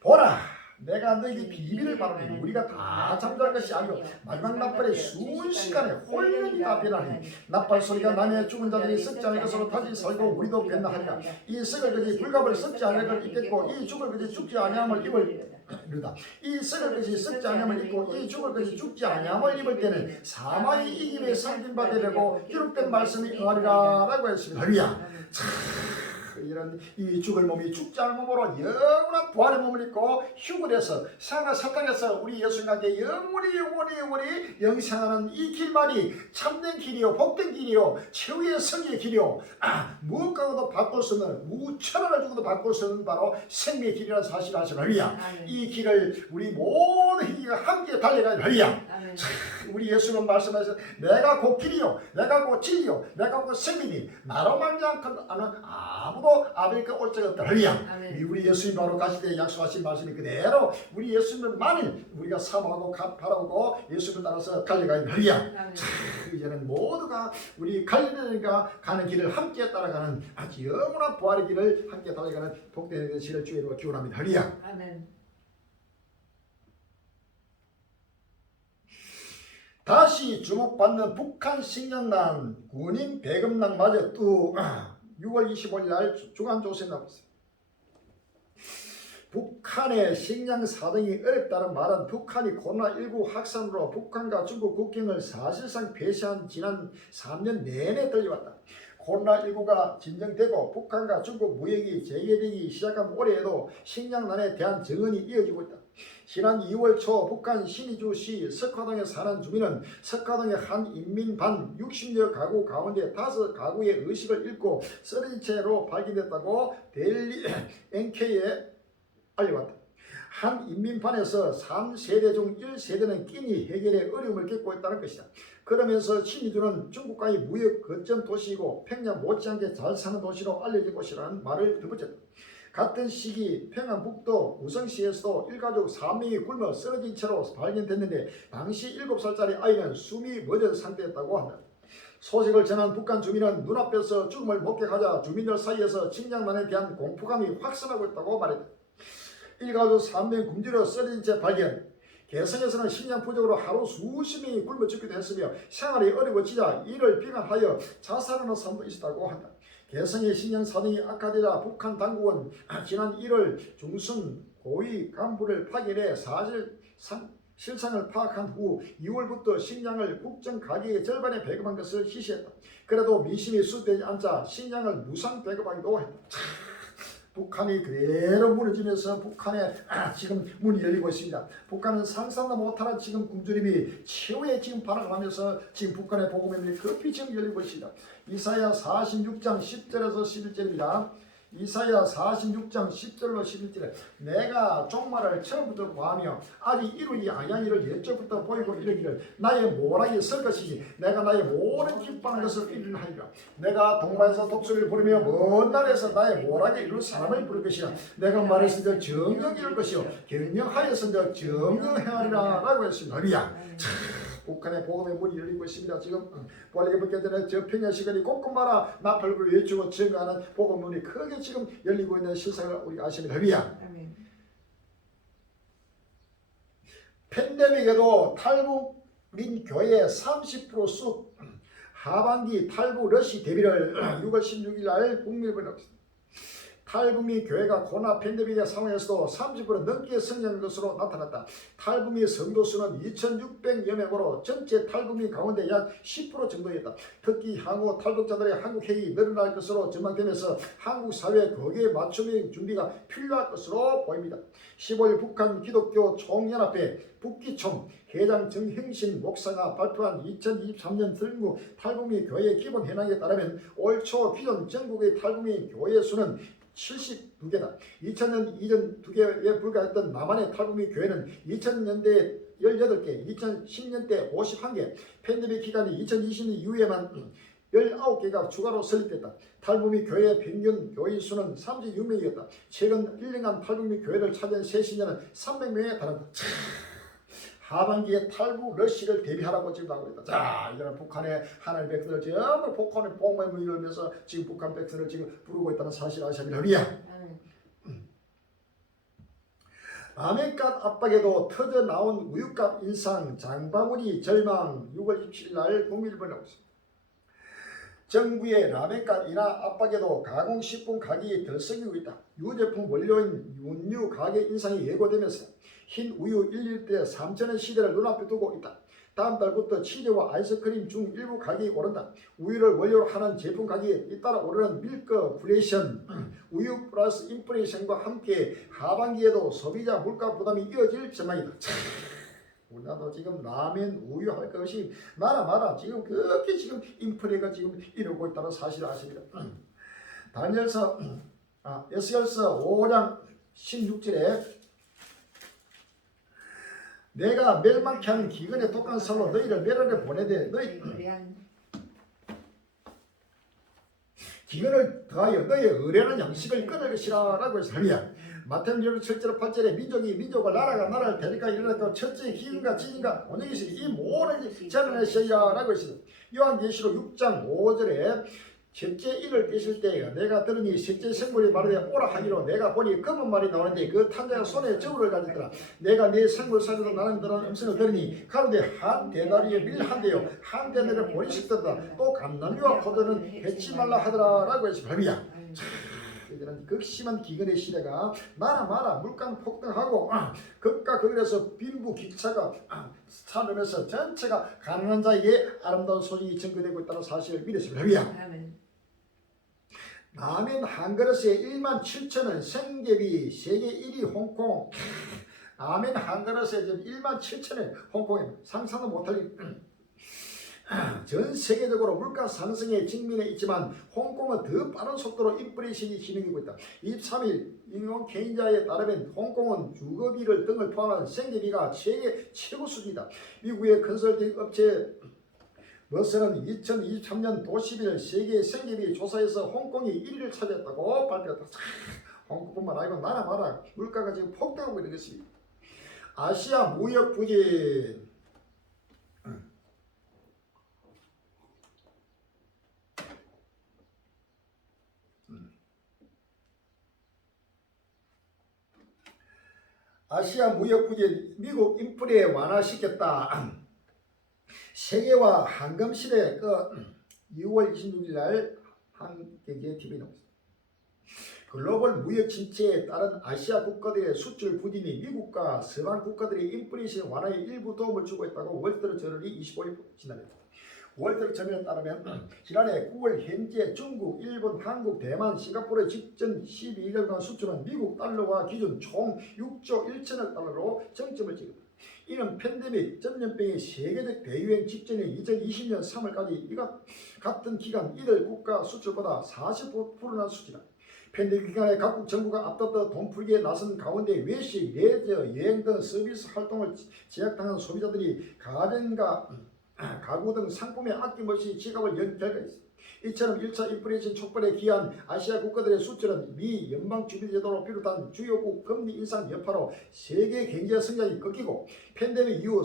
보라 내가 너에게 비밀을 말하노니 우리가 다 잠잘 것이 아니요 마지막 나팔의 순식간에 홀연히 다 변하니 나팔 소리가 나며 죽은 자들이 썩지 않을 것으로 다시 살고 우리도 변하리라. 이 썩을 것이 불갑을 썩지 않을 것 입겠고 이 죽을 것이 죽지 아니함을 입을 이르다. 이 썩을 것이 썩지 아니함을 입고 이 죽을 것이 죽지 아니함을 입을 때는 사망이 이김에 상긴 바 되고 기록된 말씀이 응하리라 라고 했습니다. 이런 이 죽을 몸이 죽지 않은 몸으로 영원한 부활의 몸을 입고 휴거돼서 사탄에서 우리 예수님과 함께 영원히 영생하는 이 길만이 참된 길이요 복된 길이요 최후의 승리의 길이요 무엇과도 바꿀 수 없는 무천하를 주고도 바꿀 수 없는 바로 생명의 길이라는 사실을 아시나요? 이 길을 우리 모든 이가 함께 달려가야 우리 예수는 말씀하셔서 내가 곧 길이요 내가 곧 진리요 내가 곧 생명이 나로 말미암고는 아무도 아버지께 올 적이 없다. 우리 예수님 바로 가실 때 약속하신 말씀이 그대로 우리 예수님만을 우리가 사모하고 바라보고 예수님을 따라서 달려가야 돼. 이제는 모두가 우리 갈릴리가 가는 길을 함께 따라가는 아주 영원한 부활의 길을 함께 달려가는 복된 되시기를 주의로 기원합니다. 아멘. 다시 주목받는 북한 식량난 군인 배급난마저 또 6월 25일 날 주간조선에 나오고 있습니다. 북한의 식량 사정이 어렵다는 말은 북한이 코로나19 확산으로 북한과 중국 국경을 사실상 폐쇄한 지난 3년 내내 들려왔다. 코로나19가 진정되고 북한과 중국 무역이 재개되기 시작한 올해에도 식량난에 대한 정언이 이어지고 있다. 지난 2월 초 북한 신의주시 석화동에 사는 주민은 석화동의 한 인민반 60여 가구 가운데 5가구의 의식을 잃고 쓰러진 채로 발견됐다고 데일리 NK에 알려왔다. 한 인민반에서 3세대 중 1세대는 끼니 해결에 어려움을 겪고 있다는 것이다. 그러면서 신의주는 중국과의 무역 거점 도시이고 평양 못지않게 잘 사는 도시로 알려진 곳이라는 말을 덧붙였다. 같은 시기 평안북도 우성시에서도 일가족 3명이 굶어 쓰러진 채로 발견됐는데 당시 7살짜리 아이는 숨이 멎은 상태였다고 한다. 소식을 전한 북한 주민은 눈앞에서 죽음을 목격하자 주민들 사이에서 식량난에 대한 공포감이 확산하고 있다고 말했다. 일가족 3명 굶주려 쓰러진 채 발견. 개성에서는 식량 부족으로 하루 수십 명이 굶어 죽기도 했으며 생활이 어려워지자 이를 비관하여 자살하는 사람도 있었다고 한다. 개성의 식량 사정이 악화되자 북한 당국은 지난 1월 중순 고위 간부를 파견해 실상을 파악한 후 2월부터 식량을 국정 가격의 절반에 배급한 것을 지시했다. 그래도 민심이 수습되지 않자 식량을 무상 배급하기도 했다. 북한이 그대로 무너지면서 북한에 지금 문이 열리고 있습니다. 북한은 상상도 못하는 지금 굶주림이 최후의 지금 발악하면서 지금 북한의 복음이 급히 지금 열리고 있습니다. 이사야 46장 10절에서 11절입니다. 이사야 46장 10절로 11절에 내가 종말을 처음부터 구하며 아직 이루지 아니한 일을 옛적부터 보이고 이르기를 나의 모락이 설 것이니 내가 나의 모든 기뻐하는 것을 이루하리라. 내가 동방에서 독수리를 부르며 먼 나라에서 나의 모락에 이룰 사람을 부를 것이라. 내가 말했은즉 정령 이룰 것이요 경영하였은즉 정령 행하리라 라고 했습니다. 북한의 복음의 문이 열리고 있습니다. 지금 부활에게 붙게 되는 저 평야 시간이 곳곳마다 나팔불을 외치고 증거하는 복음 문이 크게 지금 열리고 있는 실상을 우리가 아십니다. 팬데믹에도 탈북민 교회 30%쑥 하반기 탈북 러시 대비를 6월 16일 날 국민일보에 나왔습니다. 탈북민 교회가 코로나 팬데믹의 상황에서도 30% 넘게 성장한 것으로 나타났다. 탈북민 성도 수는 2,600여 명으로 전체 탈북민 가운데 약 10% 정도였다. 특히 향후 탈북자들의 한국행이 늘어날 것으로 전망되면서 한국 사회의 거기에 맞춤의 준비가 필요할 것으로 보입니다. 15일 북한 기독교 총연합회 북기총 회장 정형신 목사가 발표한 2023년 설국 탈북민 교회 기본 현황에 따르면 올 초 기존 전국의 탈북민 교회 수는 72개다. 2000년 이전 2개에 불과했던 남한의 탈북민 교회는 2000년대에 18개, 2010년 때 51개, 팬데믹 기간이 2020년 이후에만 19개가 추가로 설립됐다. 탈북 및 교회 평균 교인 수는 36명이었다. 최근 1년간 탈북 및 교회를 찾은 새 신자는 300명에 달한다. 하반기에 탈북 러시를 대비하라고 지금 하고 있다. 자, 이제는 북한의 하나님 백성을 전부 북한의 복음을 이루면서 지금 북한 백성을 지금 부르고 있다는 사실 아시아입니다. 라면값 압박에도 터져 나온 우유값 인상, 장바구니 절망. 6월 27일 날 국민일보에 나오고 있습니다. 정부의 라면값 인하 압박에도 가공식품 가격이 들썩이고 있다. 유제품 원료인 윤유 가격 인상이 예고되면서 흰 우유 1리터에 3,000원 시대를 눈앞에 두고 있다. 다음 달부터 치즈와 아이스크림 중 일부 가격이 오른다. 우유를 원료로 하는 제품 가격이 잇따라 오르는 밀크플레이션, 우유 플러스 인플레이션과 함께 하반기에도 소비자 물가 부담이 이어질 전망이다. 우리나라도 지금 라면, 우유 할 것이 나라마다 지금 그렇게 지금 인플레가 지금 이루고 있다는 사실을 아십니다. 다니엘서 에스겔서 5장 16절에 내가 멸망케 하는 기근의 독한 살로 너희를 멸하려 보내되 너희 기근을 더하여 너희의 의뢰는 양식을 끊을 것이라 라고 해서 할렐루야. 마태복음 7절 8절에 민족이 민족을 나라가 나라를 대니까 일어났고 첫째 기근과 지진과 온영이 이 모든 전하셔야 라고 했습니다. 요한계시록 6장 5절에 첫째 일을 떼실 때 내가 들으니 셋째 생물이 말하되 오라 하기로 내가 보니 검은 말이 나오는데 그 탄자가 손에 저울을 가졌더라. 내가 내 생물 사이로 나는 그런 음성을 들으니 가운데 한 대다리에 밀 한 대요 한 대다리를 보리 식더라. 또 감남류와 포도는 해치 말라 하더라 라고 해서 발비야. 이제는 극심한 기근의 시대가 나라마다 물가 폭등하고 극과 극에서 빈부 기차가 차르면서 전체가 가난한 자에게 아름다운 소식이 전개되고 있다는 사실을 믿으시면 합니다. 라면 한 그릇에 17,000원, 생계비 세계 1위 홍콩. 라면 한 그릇에 지금 17,000원 홍콩에 상상도 못할 일. 전 세계적으로 물가 상승에 직면해 있지만 홍콩은 더 빠른 속도로 인플레이션이 진행되고 있다. 23일 인용 개인자에 따르면 홍콩은 주거비를 등을 포함한 생계비가 세계 최고 수준이다. 미국의 컨설팅 업체 머스는 2023년 도시비를 세계 생계비 조사에서 홍콩이 1위를 차지했다고 발표했다. 홍콩뿐만 아니고 나라마다 물가가 지금 폭등하고 있는 것입니다. 아시아 무역 부진. 아시아 무역 부진, 미국 인플레 완화시켰다. 세계화 황금 시대 2월 26일 날 한국의 TV에 나왔습니다. 글로벌 무역 침체에 따른 아시아 국가들의 수출 부진이 미국과 서방 국가들의 인플레이션 완화에 일부 도움을 주고 있다고 월스트리트저널이 25일 진단했다. 월스트리트저널에 따르면 지난해 9월 현재 중국, 일본, 한국, 대만, 싱가포르의 직전 12개월간 수출은 미국 달러와 기준 총 6조 1천억 달러로 정점을 찍었다. 이는 팬데믹 전염병의 세계적 대유행 직전인 2020년 3월까지 이가 같은 기간 이들 국가 수출보다 40%나 수치다. 팬데믹 기간에 각국 정부가 앞다퉈 돈 풀기에 나선 가운데 외식, 레저, 여행 등 서비스 활동을 제약당한 소비자들이 가전과 가구 등 상품에 아낌없이 지갑을 연 결과가 있습니다. 이처럼 1차 인플레이션 촉발에 기한 아시아 국가들의 수출은 미 연방주비제도로 비롯한 주요국 금리 인상 여파로 세계 경제 성장이 꺾이고 팬데믹 이후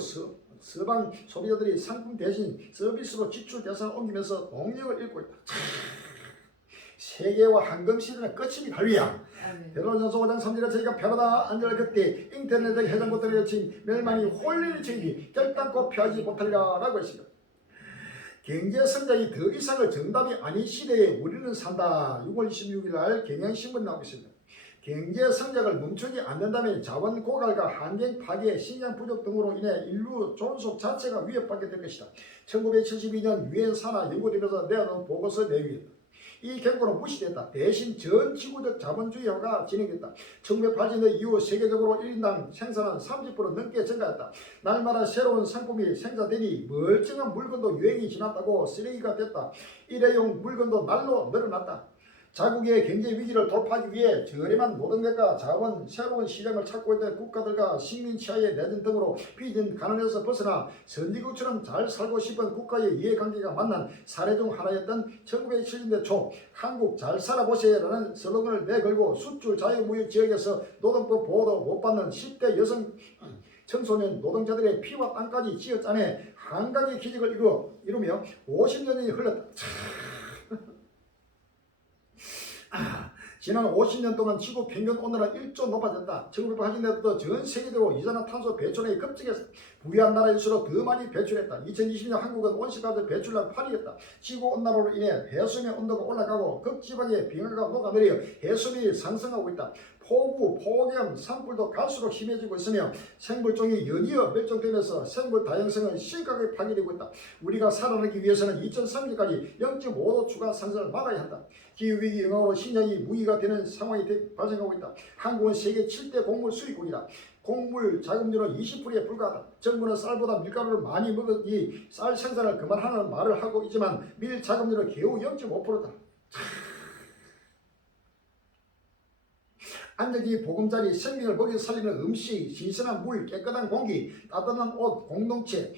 서방 소비자들이 상품 대신 서비스로 지출 대상을 옮기면서 동력을 잃고 있다. 세계화 황금 시대는 끝입니다. 할렐루야. 베드로전서 5장 3절에 저희가 변하다 안전을 그때 인터넷의 해당것들의 여친 멸망이 홀리는 책임이 결단코 피하지 못하리라 라고 했습니다. 경제 성장이 더 이상의 정답이 아닌 시대에 우리는 산다. 6월 26일 날 경향신문 나오고 있습니다. 경제 성장을 멈추지 않는다면 자원 고갈과 환경 파괴, 식량 부족 등으로 인해 인류 존속 자체가 위협받게 될 것이다. 1972년 유엔 산하 연구팀에서 내놓은 보고서 내용이었다. 이 결과는 무시됐다. 대신 전 지구적 자본주의화가 진행됐다. 1980년 이후 세계적으로 1인당 생산은 30% 넘게 증가했다. 날마다 새로운 상품이 생산되니 멀쩡한 물건도 유행이 지났다고 쓰레기가 됐다. 일회용 물건도 날로 늘어났다. 자국의 경제 위기를 돌파하기 위해 저렴한 노동력과 자원, 새로운 시장을 찾고 있던 국가들과 식민 치하의 내전 등으로 빚은 가난에서 벗어나 선진국처럼 잘 살고 싶은 국가의 이해관계가 만난 사례 중 하나였던 1970년대 초 한국 잘 살아보세요라는 슬로건을 내걸고 수출 자유무역 지역에서 노동법 보호도 못 받는 10대 여성 청소년 노동자들의 피와 땀까지 쥐어짜내 한강의 기적을 이루며 50년이 흘렀다. 지난 50년 동안 지구 평균 온난화가 1조 높아졌다. 1980년부터 전 세계적으로 이산화탄소 배출량이 급증해서 부유한 나라일수록 더 많이 배출했다. 2020년 한국은 온실가스 배출량 8위였다. 지구 온난화로 인해 해수면 온도가 올라가고 극지방의 빙하가 녹아내려 해수면이 상승하고 있다. 폭우, 폭염, 산불도 갈수록 심해지고 있으며 생물종이 연이어 멸종되면서 생물 다양성은 심각하게 파괴되고 있다. 우리가 살아나기 위해서는 2030년까지 0.5도 추가 상승을 막아야 한다. 기후위기 영향으로 식량이 무기가 되는 상황이 발생하고 있다. 한국은 세계 7대 곡물 수입국이다. 곡물 자급률은 20%에 불과하다. 정부는 쌀보다 밀가루를 많이 먹으니 쌀 생산을 그만하는 말을 하고 있지만 밀 자급률은 겨우 0.5%다. 안정기 보금자리 생명을 먹여 살리는 음식, 신선한 물, 깨끗한 공기, 따뜻한 옷, 공동체,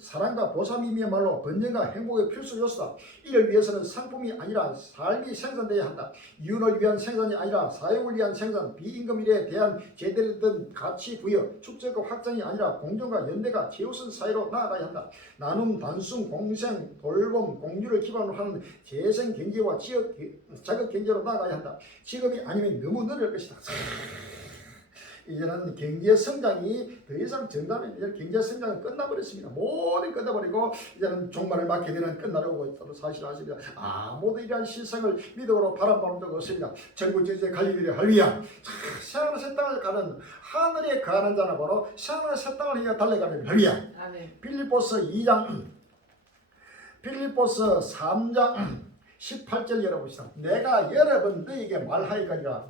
사랑과 보람이야말로 번영과 행복의 필수 요소다. 이를 위해서는 상품이 아니라 삶이 생산되어야 한다. 이윤을 위한 생산이 아니라 사용을 위한 생산, 비임금일에 대한 제대로 된 가치 부여, 축적과 확장이 아니라 공존과 연대가 최우선 사회로 나아가야 한다. 나눔, 단순, 공생, 돌봄, 공유를 기반으로 하는 재생 경제와 지역 자극 경제로 나아가야 한다. 지금이 아니면 너무 늦을 것이다. 이제는 경제 성장이 더 이상 정답이 아니라 경제 성장은 끝나버렸습니다. 모두 끝나버리고 이제는 종말을 맞게 되는 끝나려고 있다고 사실 아십니다. 아무도 이러한 실상을 믿음으로 바라보는 적 없습니다. 전국적인 갈릴리의 할렐루야. 새하늘 새 땅을 가는 하늘에 가는 자는 바로 새하늘 새 땅을 향해 달려가는 할렐루야. 빌립보서 3장 18절 열어봅시다. 내가 여러 번 너에게 말하기까지라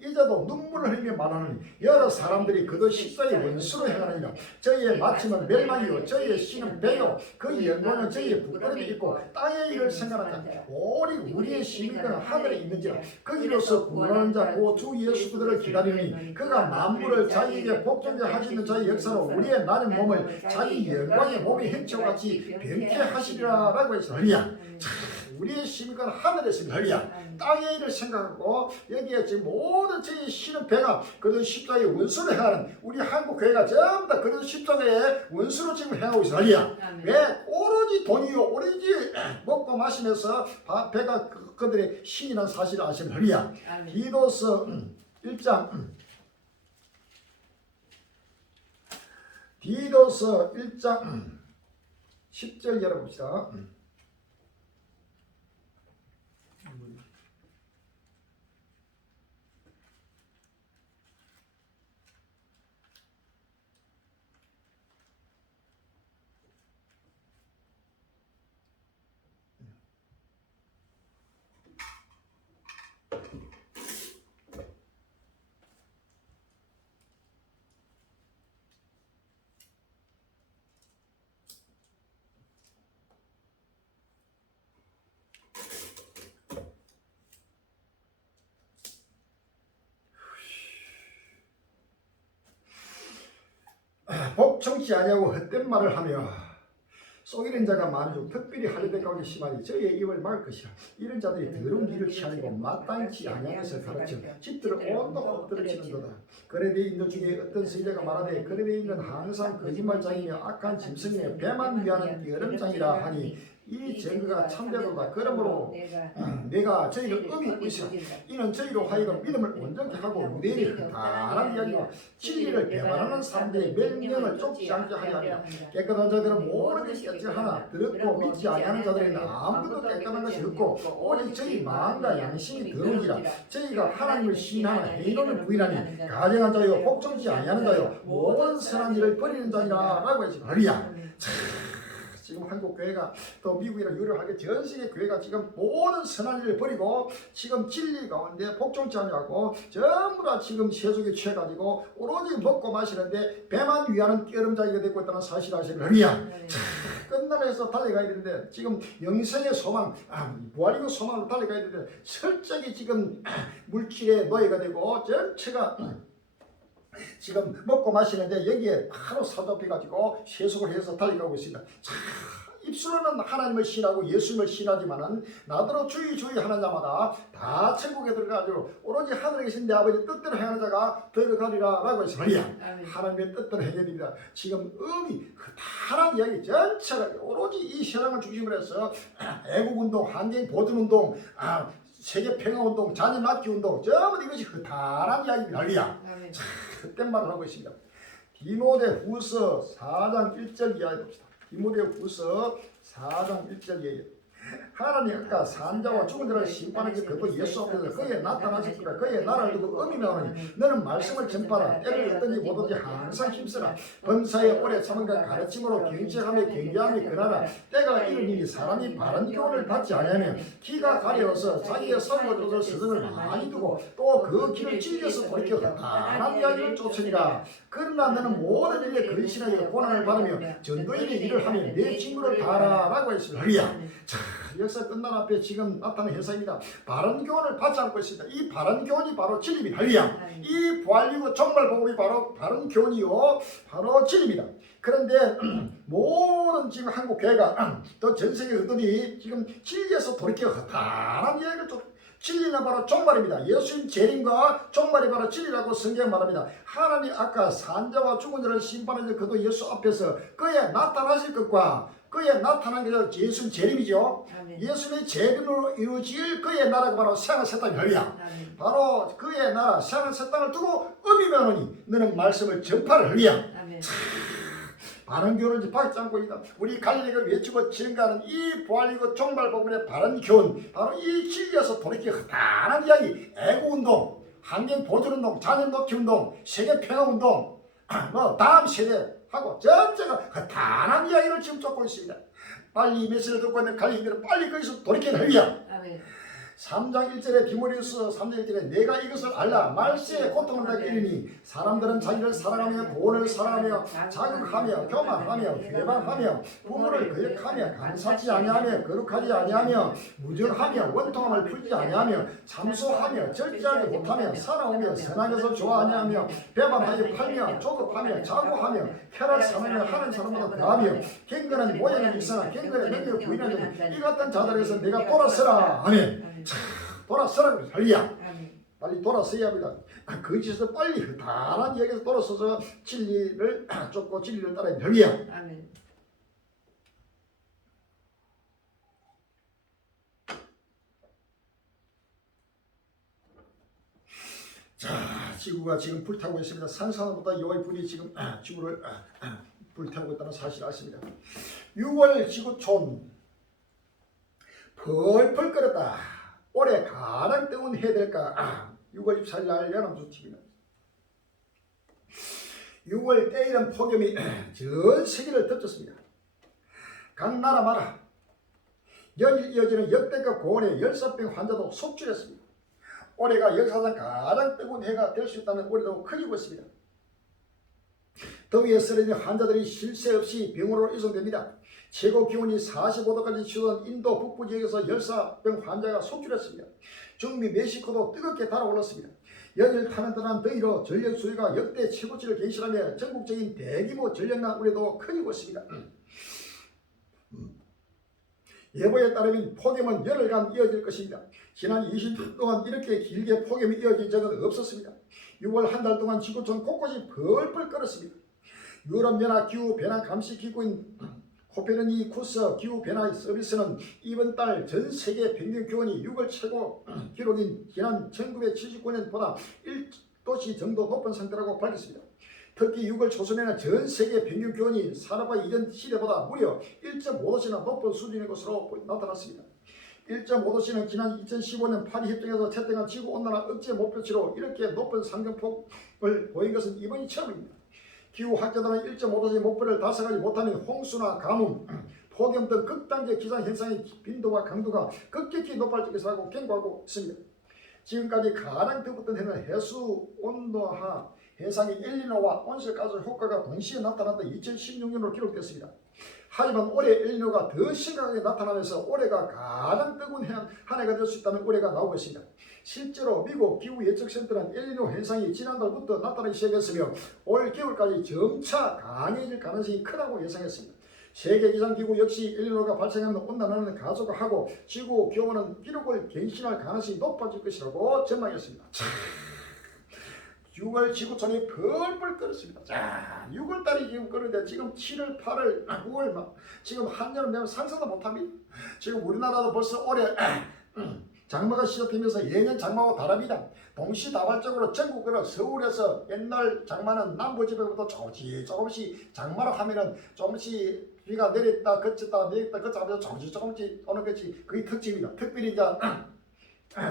이제도 눈물을 흘리며 말하느니 여러 사람들이 그도 십자의 원수로 행하느니라. 저희의 마침은 멸망이요 저희의 씨는 배요 그 영광은 저희의 부끄러움이 있고 땅의 일을 생각하자. 오직 우리의 시민권은 하늘에 있는지라. 거기로서 구원하는 자 고 주 예수 그들을 기다리니 그가 만물을 자기에게 복종케 하시는 자의 역사로 우리의 나는 몸을 자기 영광의 몸이 행체와 같이 변케 하시리라 라고 했습니다. 우리의 시민권은 하늘에 있습니다. 땅의 일을 생각하고 여기에 지금 모든 저희 쉬는 배가 그래도 십자가의 원수를 행하는 우리 한국 교회가 전부 다 그래도 십자가의 원수로 지금 행하고 있어요. 왜? 오로지 돈이요 오로지 먹고 마시면서 배가 그들의 신이라는 사실을 아시는 디도서 1장 10절 열어봅시다. 복청치 아니하고 헛된 말을 하며 속이는 자가 많으고 특별히 하려된 가운데 심하니 저희의 입을 막을 것이라. 이런 자들이 더러운 길을 취하려고 마땅치 아니한 것을 가르쳐 집들을 온도가 엎드러치는도다. 거래대 인도 중에 어떤 세자가 말하되 거래대 인은 항상 거짓말장이며 악한 짐승이며 배만 위하는 여름장이라 하니 이 증거가 참되도다. 그러므로 내가 저희를 음이 있으라. 이는 저희로 하여금 믿음을 온전케 하고 유대인이 다란 이야기와 진리를 배반하는 사람들의 멸명을 쫓지 않게 하려 합니다. 깨끗한 자들은 모든 것이 깨끗하나 들었고 믿지 아니하는 자들에는 아무것도 깨끗한 것이 없고 오직 저희 마음과 양심이 더러운지라. 저희가 하나님을 시인하나 행위론을 부인하니 가정한 자요 복종치 아니하는 자요 모든 선한 일을 버리는 자니라 라고 했습니다. 할렐루야. 지금 한국 교회가 또 미국이나 유럽하게 전 세계 교회가 지금 모든 선한 일을 버리고 지금 진리 가운데 복종치 않냐고 전부 다 지금 세속에 취해가지고 오로지 먹고 마시는데 배만 위하는 깨름자기가 되고 있다는 사실 아시는 할렐루야. 끝나 소망을 해서 달려가야 되는데 지금 영생의 소망, 부활이고 소망으로 달려가야 되는데 설정이 지금 물질의 노예가 되고 전체가 지금 먹고 마시는데 여기에 바로 사로잡혀가지고 세속을 해서 달려가고 있습니다. 자, 입술로는 하나님을 신하고 예수님을 신하지만은 나더러 주의 하는 자마다 다 천국에 들어가지고 오로지 하늘에 계신 내 아버지 뜻대로 행하는 자가 들어가리라 라고 했습니다. 하나님의 뜻대로 행해야 됩니다. 지금 다란 이야기 전체가 오로지 이 세상을 중심으로 해서 애국운동, 환경보존운동, 세계평화운동, 자녀 낳기 운동 전부 이것이 다란 이야기입니다. 할렐루야. 그땐 말을 하고 있습니다. 디모데후서 4장 1절 이하에 봅시다. 디모데후서 4장 1절 이하에 하나님 아까 산자와 죽은 자를 심판하는 게 그거 예수 앞에서 그에 나타나실 거라. 그의 나라를 두고 의미하노니 너는 말씀을 전파하라. 때를 어떤지 못하지 항상 힘쓰라. 범사에 오래 참은가 가르침으로 경쟁하며 경계하며 그러나 때가 이르니 사람이 바른 교훈을 받지 아니하며 기가 가려워서 자기의 설거지로 스승을 많이 두고 또 그 길을 찔려서 돌이켜 가난한 이야기를 쫓으니라. 그러나 너는 모든 일에 근신하여 고난을 받으며 전도인의 일을 하며 내 직무를 다하라 라고 했습니다. 자, 역사 끝난 앞에 지금 나타난 현상입니다. 바른 교훈을 받지 않고 있습니다. 이 바른 교훈이 바로 진리입니다. 할렐루야. 이 부활이고 종말복음이 바로 바른 교훈이요 바로 진리입니다. 그런데 모든 지금 한국 교회가 또 전 세계 의들이 지금 진리에서 돌이켜 다른 이야기를 좀 진리는 바로 종말입니다. 예수님 재림과 종말이 바로 진리라고 성경 말합니다. 하나님 아까 산자와 죽은 자를 심판하는 그도 예수 앞에서 그의 나타나실 것과 그의 나타난 게 예수님 재림이죠. 예수님의 재림으로 이루어질 그의 나라가 바로 새하늘 새 땅이 할렐루야. 바로 그의 나라 새하늘 새 땅을 두고 의미하노니 너는 말씀을 전파를 할렐루야. 바른 교훈을 받지 않고 있다. 우리 갈릴리가 외치고 증가하는 이 부활이고 종말 복음의 바른 교훈, 바로 이 진리에서 돌이켜 다른 이야기, 애국운동, 환경보존운동, 자녀 낳기 운동, 세계평화운동, 다음 세대하고 전체가 다른 이야기를 지금 쫓고 있습니다. 빨리 이 메시지를 듣고 있는 갈릴리들은 빨리 거기서 돌이켜야 할렐루야. 3장 1절에 디모데후서 3장 1절에 내가 이것을 알라 말세에 고통을 받게 이르니 사람들은 자기를 사랑하며 돈을 사랑하며 자극하며 교만하며 회방하며 부모를 거역하며 감사치 아니하며 거룩하지 아니하며 무정하며 원통함을 풀지 아니하며 참소하며 절제하지 못하며 사랑하며 선한 것을 좋아하냐며 배반하여 팔며 조급하며 자고하며 쾌락 삼으며 하는 사람보다 더하며 경건한 모양은 있으나 경건의 능력을 부인하는 이 같은 자들에서 내가 돌아서라. 아멘. 돌아서라. 할렐루야. 빨리 돌아서야 합니다. 거기서 빨리 다른 이야기에서 돌아서서 진리를 쫓고 진리를 따라야 합니다. 할렐루야. 아멘. 자, 지구가 지금 불타고 있습니다. 산산보다 여호와의 불이 지금 지구를 불타고 있다는 사실을 아십니다. 6월 지구촌 펄펄 끓었다. 올해 가장 뜨거운 해 될까? 6월 24일 날 연합수TV입니다. 6월 때이른 폭염이 전 세계를 덮쳤습니다. 각 나라마다 연일 이어지는 역대급 고온의 열사병 환자도 속출했습니다. 올해가 역사상 가장 뜨거운 해가 될 수 있다는 우려도 커지고 있습니다. 더위에 쓰러진 환자들이 쉴 새 없이 병원으로 이송됩니다. 최고 기온이 45도까지 치솟은 인도 북부 지역에서 열사병 환자가 속출했습니다. 중미 멕시코도 뜨겁게 달아올랐습니다. 연일 타는 듯한 더위로 전력 수요가 역대 최고치를 경신하며 전국적인 대규모 전력난 우려도 커지고 있습니다. 예보에 따르면 폭염은 열흘간 이어질 것입니다. 지난 20년 동안 이렇게 길게 폭염이 이어진 적은 없었습니다. 6월 한 달 동안 지구촌 곳곳이 펄펄 끓었습니다. 유럽연합 기후변화 감시기구인 코페르니쿠스 기후변화 서비스는 이번 달 전 세계 평균 기온이 6월 최고 기록인 지난 1979년보다 1도씨 정도 높은 상태라고 밝혔습니다. 특히 6월 초순에는 전 세계 평균 기온이 산업화 이전 시대보다 무려 1.5도씨나 높은 수준의 것으로 나타났습니다. 1.5도씨는 지난 2015년 파리 협정에서 채택한 지구온난화 억제 목표치로 이렇게 높은 상승폭을 보인 것은 이번이 처음입니다. 기후학자들은 1.5도씨 목표를 달성하지 못하면 홍수나 가뭄, 폭염 등 극단적 기상현상의 빈도와 강도가 급격히 높아질 것이라고 경고하고 있습니다. 지금까지 가장 뜨겁던 해는 해수 온도하 해상의 엘니노와 온실가스 효과가 동시에 나타났던 2016년으로 기록됐습니다. 하지만 올해 엘니뇨가 더 심각하게 나타나면서 올해가 가장 뜨거운 한 해가 될 수 있다는 우려가 나오고 있습니다. 실제로 미국 기후예측센터는 엘니뇨 현상이 지난달부터 나타나기 시작했으며 올 겨울까지 점차 강해질 가능성이 크다고 예상했습니다. 세계기상기구 역시 엘니뇨가 발생하면 온난화는 가속화하고 지구 기온은 기록을 갱신할 가능성이 높아질 것이라고 전망했습니다. 6월 지구촌이 펄펄 끓었습니다. 자, 6월달이 지금 끓는데 지금 7월, 8월, 9월 막 지금 한여름 되면 상상도 못합니다. 지금 우리나라도 벌써 올해 장마가 시작되면서 예년 장마와 다릅니다. 동시다발적으로 전국으로 서울에서 옛날 장마는 남부지방부터 조금씩 장마를 하면은 조금씩 비가 내렸다 그쳤다 내렸다 그쳤다 하면서 조금씩 오는 것이 그게 특징입니다. 특별히 이제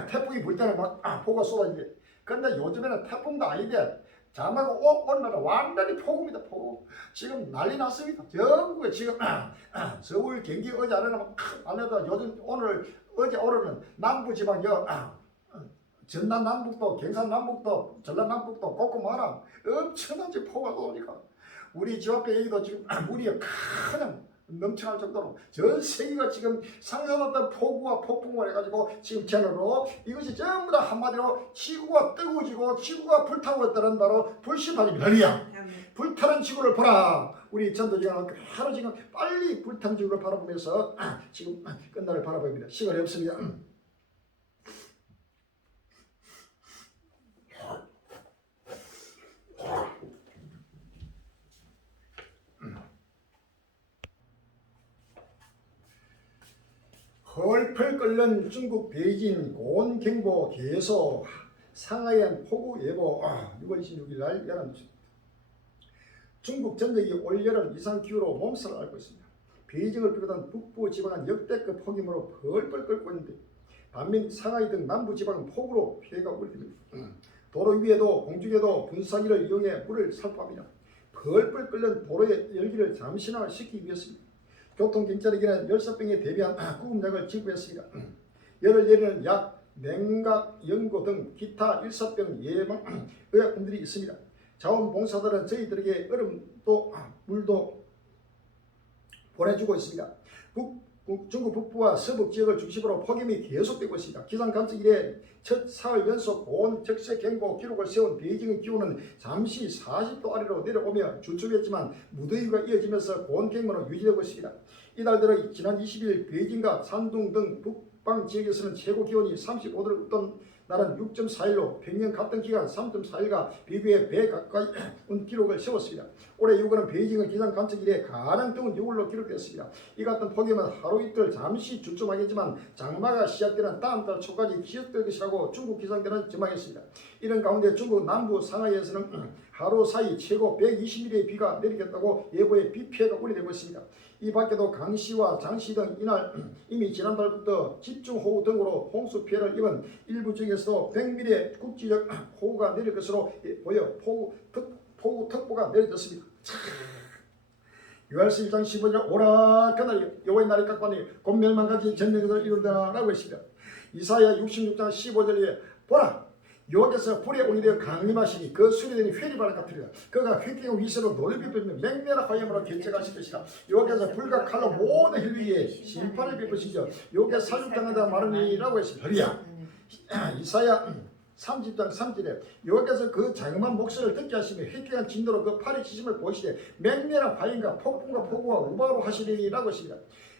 태풍이 불 때는 막 폭우가 쏟아집니다. 근데 요즘에는 태풍도 아닌데 장마가 오늘은 완전히 폭우입니다. 폭우. 지금 난리 났습니다. 전국에 지금 서울, 경기, 어제 안에도 요즘 어제 오늘은 남부지방 전남 남북도, 경산 남북도, 전남 남북도 곳곳마다 엄청난 폭우가 오니까 우리 집 앞에 여기도 지금 물이 그냥 넘쳐날 정도로 전 세계가 지금 상상했던 폭우와 폭풍을 해가지고 지금 전으로 이것이 전부 다 한마디로 지구가 뜨거워지고 지구가 불타고 있다는 바로 불씨파입니다. 불타는 지구를 보라. 우리 전도지가 하루 지금 빨리 불타는 지구를 바라보면서 지금 끝날을 바라봅니다. 시간이 없습니다. 펄펄 끓는 중국 베이징 고온경보 계속 상하이엔 폭우 예보 6월 26일 날 열한 중국 전역이 올여름 이상기후로 몸살을 앓고 있습니다. 베이징을 비롯한 북부 지방은 역대급 폭염으로 펄펄 끓고 있는데 반면 상하이 등 남부 지방은 폭우로 피해가 우려됩니다. 도로 위에도 공중에도 분사기를 이용해 물을 살포합니다. 펄펄 끓는 도로의 열기를 잠시나마 식히기 위해서입니다. 교통경찰에게는 열사병에 대비한 구급약을 지급했습니다. 열을 내리는 약, 냉각, 연고 등 기타 일사병 예방 의약품들이 있습니다. 자원봉사들은 저희들에게 얼음도 물도 보내주고 있습니다. 중국 북부와 서북 지역을 중심으로 폭염이 계속되고 있습니다. 기상감测 이래 첫 사흘 연속 고온 적색 경보 기록을 세운 베이징의 기온은 잠시 40도 아래로 내려오며 주춤했지만 무더위가 이어지면서 고온 경보는 유지되고 있습니다. 이달 들어 지난 20일 베이징과 산둥 등 북방 지역에서는 최고 기온이 35도를 웃던 날은 6.4일로 평년 같은 기간 3.4일과 비교해 배 가까이 온 기록을 세웠습니다. 올해 6월은 베이징의 기상 감测 이래 가장 더운 6월로 기록되었습니다. 이 같은 폭염은 하루 이틀 잠시 주춤하겠지만 장마가 시작되는 다음 달 초까지 지속될 것이라고 중국 기상대는 전망했습니다. 이런 가운데 중국 남부 상하이에서는 하루 사이 최고 120mm의 비가 내리겠다고 예보에 비 피해가 우려되고 있습니다. 이 밖에도 강시와 장시 등 이날 이미 지난달부터 집중호우 등으로 홍수 피해를 입은 일부 지역에서도 100mm의 국지적 호우가 내릴 것으로 보여 폭우특보가 내려졌습니다. 6월 1장 15절 오락가날 여호와의 날이 깎아니 곧 멸망까지 전쟁을 이루다라고 했습니다. 이사야 66장 15절에 보라 여호와께서 불의 온이 강림하시니 그 수리되니 회리바람 같으리라. 그가 휘태용 위세로 노를 베푸며 맹렬한 화염으로 결정하실 것이라. 여호와께서 불과 칼로 모든 힐 위에 심판을 베푸시며 여호와께서 살육당하다 말하니라고 했습니다. 이사야 30장 3절에 여호와께서 그 자그마한 목소리를 듣게 하시며 휘태한 진노로 그 팔의 지심을 보시되 맹렬한 화염과 폭풍과 폭우와 우박으로 하시리라고 했습니다.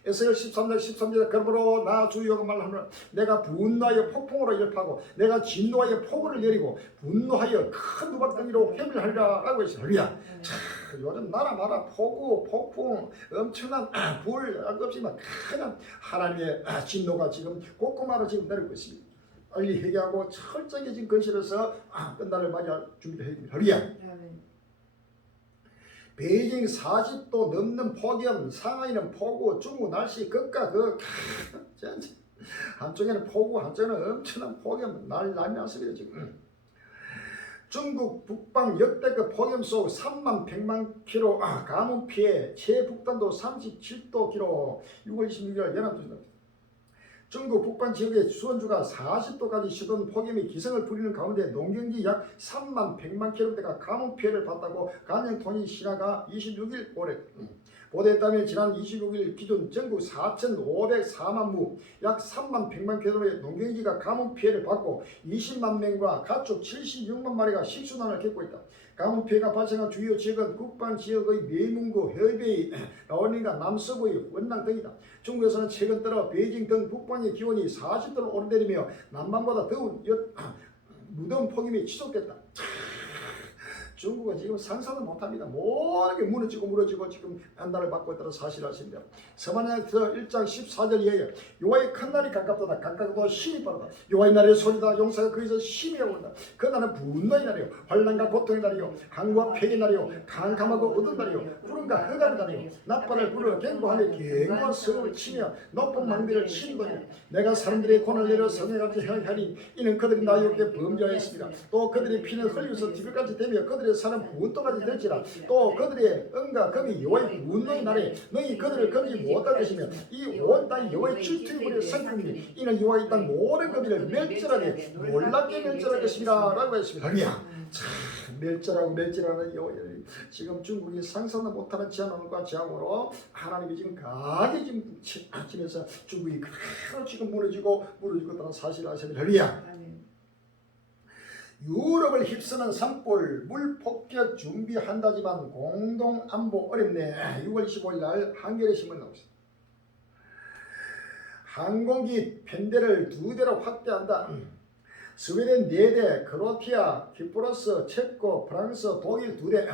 에스겔 13장 13절에 그러므로 나 주 여호와가 말하노라 내가 분노하여 폭풍으로 열파하고 내가 진노하여 폭우를 내리고 분노하여 큰 우박덩이로 회밀하리라 라고 했습니다. 요즘 나라마다 폭우, 폭풍, 엄청난 불 없지만 큰 하나님의 진노가 지금 곳곳마다 지금 내리고 있습니다. 빨리 회개하고 철저하게 지금 건실해서 끝날을 맞이할 준비를 해야 됩니다. 베이징 40도 넘는 폭염, 상하이는 폭우, 중국 날씨 극과 극. 한쪽에는 폭우, 한쪽에는 엄청난 폭염, 난리 났습니다 지금. 중국 북방 역대급 폭염 속 3만 100만 킬로 가뭄 피해, 최북단도 37도 기록. 6월 26일 연합뉴스입니다. 중국 북방 지역의 수원주가 40도까지 치던 폭염이 기승을 부리는 가운데 농경지 약 3만 100만 킬로대가 가뭄 피해를 봤다고 간영통일 신화가 26일 올해 보도에 지난 26일 기준 전국 4,504만 무, 약 3만 100만 킬로의 농경지가 가뭄 피해를 받고 20만 명과 가축 76만 마리가 식수난을 겪고 있다. 가뭄 피해가 발생한 주요 지역은 북방 지역의 뇌문구, 해베이, 라오닝과 남서부의 원낭 등이다. 중국에서는 최근 들어 베이징 등 북방의 기온이 40도를 오르내리며 남방보다 더운 무더운 폭염이 지속됐다. 중국은 지금 상상도 못합니다. 모든 게 무너지고 지금 한달을 받고 있다는 사실을 아십니다. 서반에서 1장 14절 이하에 여호와의 큰 날이 가깝도다. 가깝고 힘이 빠르다. 여호와의 날의 소리다. 용사가 거기서 힘이 오른다. 그 날은 분노의 날이요, 환난과 고통의 날이요, 항과 폐의 날이요, 캄캄하고 어두운 날이요, 구름과 흑암의 날이요, 낮바를 불어 경고하며 갱과 성을 치며 높은 망대를 치는 것이요, 내가 사람들의 고난을 내려 성에같이 행하니 이는 그들이 나의 욕에 범죄하였습니다. 또 그들이 피는 흘리면서 뒤끝까지 되며 그들의 사는 분도까지 될지라. 또 그들의 은과 금이 여호와의 분노의 날에 너희 그들을 금지 못할 것이며 이 온 땅이 여호와의 질투의 성품이니 이는 여호와의 땅 모든 금이를 멸절하되 놀랍게 멸절할 것입니다 라고 했습니다. 멸절하는 여호와의 지금 중국이 상상도 못하는 재난과 재앙으로 하나님이 지금 강하게 지금 치면서 중국이 그대로 지금 무너지고 있다는 사실을 아십니다. 유럽을 휩쓰는 산불 물폭격 준비한다지만 공동안보 어렵네. 6월 25일 날 한겨레 신문 나옵니다. 항공기 편대를 2대로 확대한다. 스웨덴 4대, 크로아티아, 키프로스, 체코, 프랑스, 독일 2대,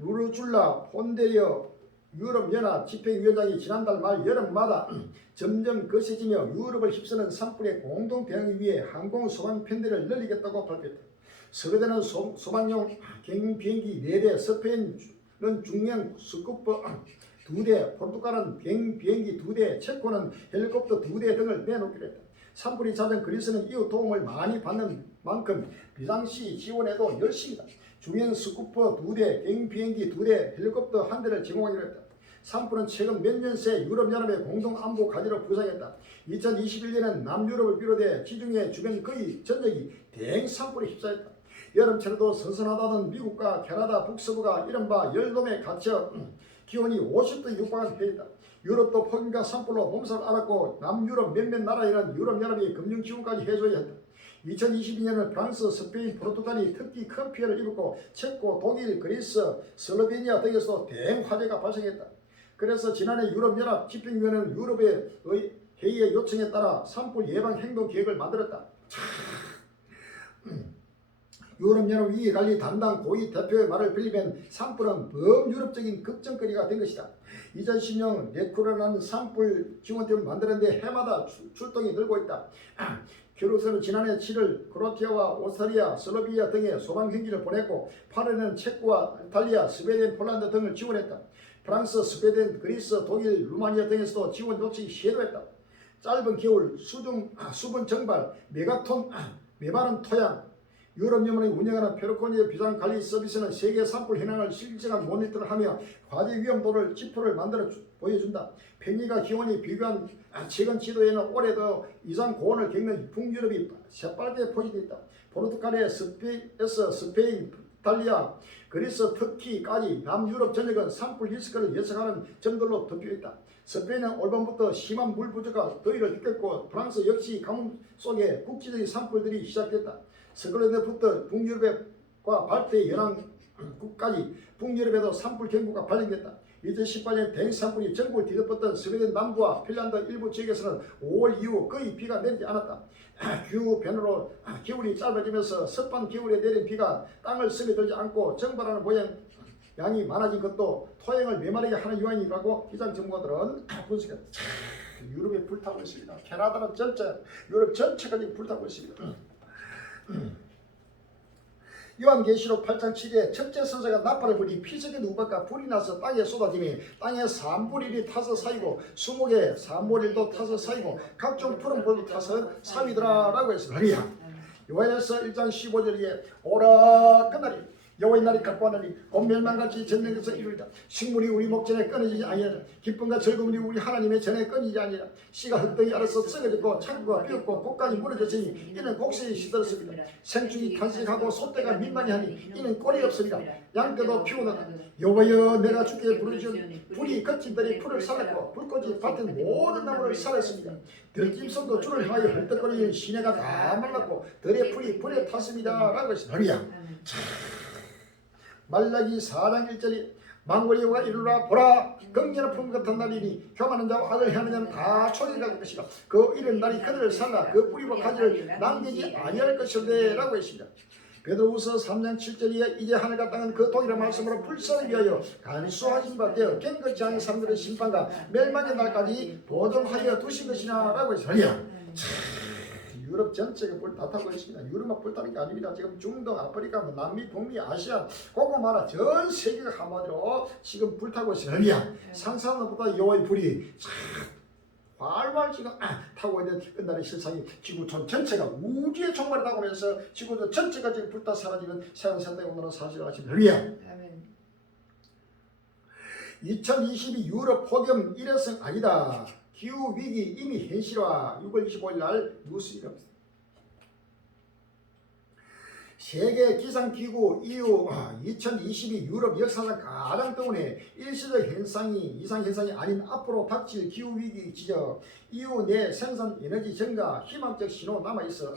우르줄라 폰데리어 유럽연합 집행위원장이 지난달 말 여름마다 점점 거세지며 유럽을 휩쓰는 산불에 공동 대응을 위해 항공 소방 편대를 늘리겠다고 발표했다. 스웨덴은 소방용 경비행기 4대, 스페인은 중량 스쿠퍼 2대, 포르투갈은 비행기 2대, 체코는 헬리콥터 2대 등을 내놓기로 했다. 산불이 잦은 그리스는 이후 도움을 많이 받는 만큼 비상시 지원에도 열심이다. 중형 스쿠퍼 2대, 비행기 2대, 헬리콥터 1대를 제공하기로 했다. 산불은 최근 몇 년 새 유럽연합의 공동안보 과제로 부상했다. 2021년엔 남유럽을 비롯해 지중해 주변 거의 전 지역이 대행산불에 휩싸였다. 여름철에도 선선하다던 미국과 캐나다 북서부가 이른바 열돔에 갇혀 기온이 50도 육박한 해이다. 유럽도 폭염과 산불로 몸살을 앓았고 남유럽 몇몇 나라에는 유럽연합이 금융지원까지 해줘야 했다. 2022년은 프랑스, 스페인, 포르투갈이 특히 큰 피해를 입었고 체코, 독일, 그리스, 슬로베니아 등에서 대형 화재가 발생했다. 그래서 지난해 유럽연합 집행위원회는 유럽의 회의의 요청에 따라 산불 예방 행동 계획을 만들었다. 유럽연합 위기관리 담당 고위 대표의 말을 빌리면 산불은 범유럽적인 걱정거리가 된 것이다. 2010년 네크로라는 산불 지원팀을 만드는데 해마다 출동이 늘고 있다. 결국에는 지난해 7월 크로아티아와 오스트리아, 슬로비아 등에 소방행기를 보냈고 8월에는 체코와 이탈리아, 스웨덴, 폴란드 등을 지원했다. 프랑스, 스웨덴, 그리스, 독일, 루마니아 등에서도 지원 요청이 시도했다. 짧은 겨울, 수분 증발, 메바른 토양, 유럽연합이 운영하는 페르코니아 비상관리 서비스는 세계 산불 현황을 실시간 모니터를 하며 화재 위험도를 지표를 만들어 보여준다. 평년과 기온이 비교한 최근 지도에는 올해도 이상 고온을 겪는 북유럽이 새빨개 포진되어 있다. 포르투갈의 스페인, 이탈리아, 그리스, 터키까지 남유럽 전역은 산불 리스크를 예측하는 점들로 덮여있다. 스페인은 올봄부터 심한 물 부족과 더위를 겪었고 프랑스 역시 가뭄 속에 국지적인 산불들이 시작됐다. 스콜랜드부터 북유럽과 발트 연안국까지 북유럽에도 산불 경보가 발령됐다. 2018년 대형산불이 전국을 뒤덮었던 스웨덴 남부와 핀란드 일부 지역에서는 5월 이후 거의 비가 내리지 않았다. 기후 변화로 겨울이 짧아지면서 습한 겨울에 내린 비가 땅을 스며들지 않고 증발하는 양이 많아진 것도 토양을 메마르게 하는 요인이라고 기상 전문가들은 분석했다. 유럽이 불타고 있습니다. 캐나다는 전체, 유럽 전체까지 불타고 있습니다. 요한계시록 8장 7에 첫째 선자가 나팔을 불이 피석의 누박과 불이 나서 땅에 쏟아지니 땅에 산불일이 타서 사이고 수목에 산불일도 타서 사이고 각종 푸른 불도 타서 사위더라 라고 했습니다. 요한일서 1장 15절에 오라 그날이 여호와의 날이 가까웠나니 곧 멸망같이 전쟁에서 이루리다. 식물이 우리 목전에 끊어지지 아니하라. 기쁨과 즐거움이 우리 하나님의 전에 끊이지 아니하라. 씨가 흙덩이 알아서 썩어졌고 창고가 비었고 곡간이 무너졌으니 이는 곡식이 시들었습니다. 생축이 탄식하고 소떼가 민망해하니 이는 꼴이 없습니다. 양떼도 피곤하다. 여호와여 내가 주께 부르짖은 불이 거친들이 풀을 살랐고 불꽃이 밭은 모든 나무를 살랐습니다. 들짐승도 주를 향하여 헐떡거리는 시내가 다 말랐고 들의 풀이 불에 탔습니다. 라고 했습니다. 말라기 4장 1절이 망고리와 이르라 보라 긍휼한 품 같은 날이니 교만한 자와 악을 행하는 자는 다 초기가 될 것이다. 그 이른 날이 그들을 살라 그 뿌리와 가지를 남기지 아니할 것이되 라고 했습니다. 베드로후서 3장 7절에 이제 하늘과 땅은 그 동일한 말씀으로 불사를 위하여 간수하신 바 되어 깨끗지 않은 사람들의 심판과 멸망의 날까지 보존하여 두신 것이나 라고 했습니다. 유럽 전체가 불 다 타고 있습니다. 유럽만 불 타는 게 아닙니다. 지금 중동, 아프리카, 남미, 북미, 아시아, 고구마라 전 세계가 한마디로 지금 불 타고 있습니다. 상상하는 것보다 여호와의 불이 활활 지금 타고 있는 끝날의 실상이 지구촌 전체가 우주의 총말이 타고 오면서 지구촌 전체가 지금 불타 사라지는 세상생태가 오늘은 사실을 아십니다. 2022 유럽 폭염 일회성 아니다. 기후위기 이미 현실화. 6월 25일 날 뉴스입니다. 세계기상기구 EU 2022 유럽 역사상 가장 때문에 일시적 이상현상이 아닌 앞으로 닥칠 기후위기 지적. EU 내 생산 에너지 증가 희망적 신호 남아있어.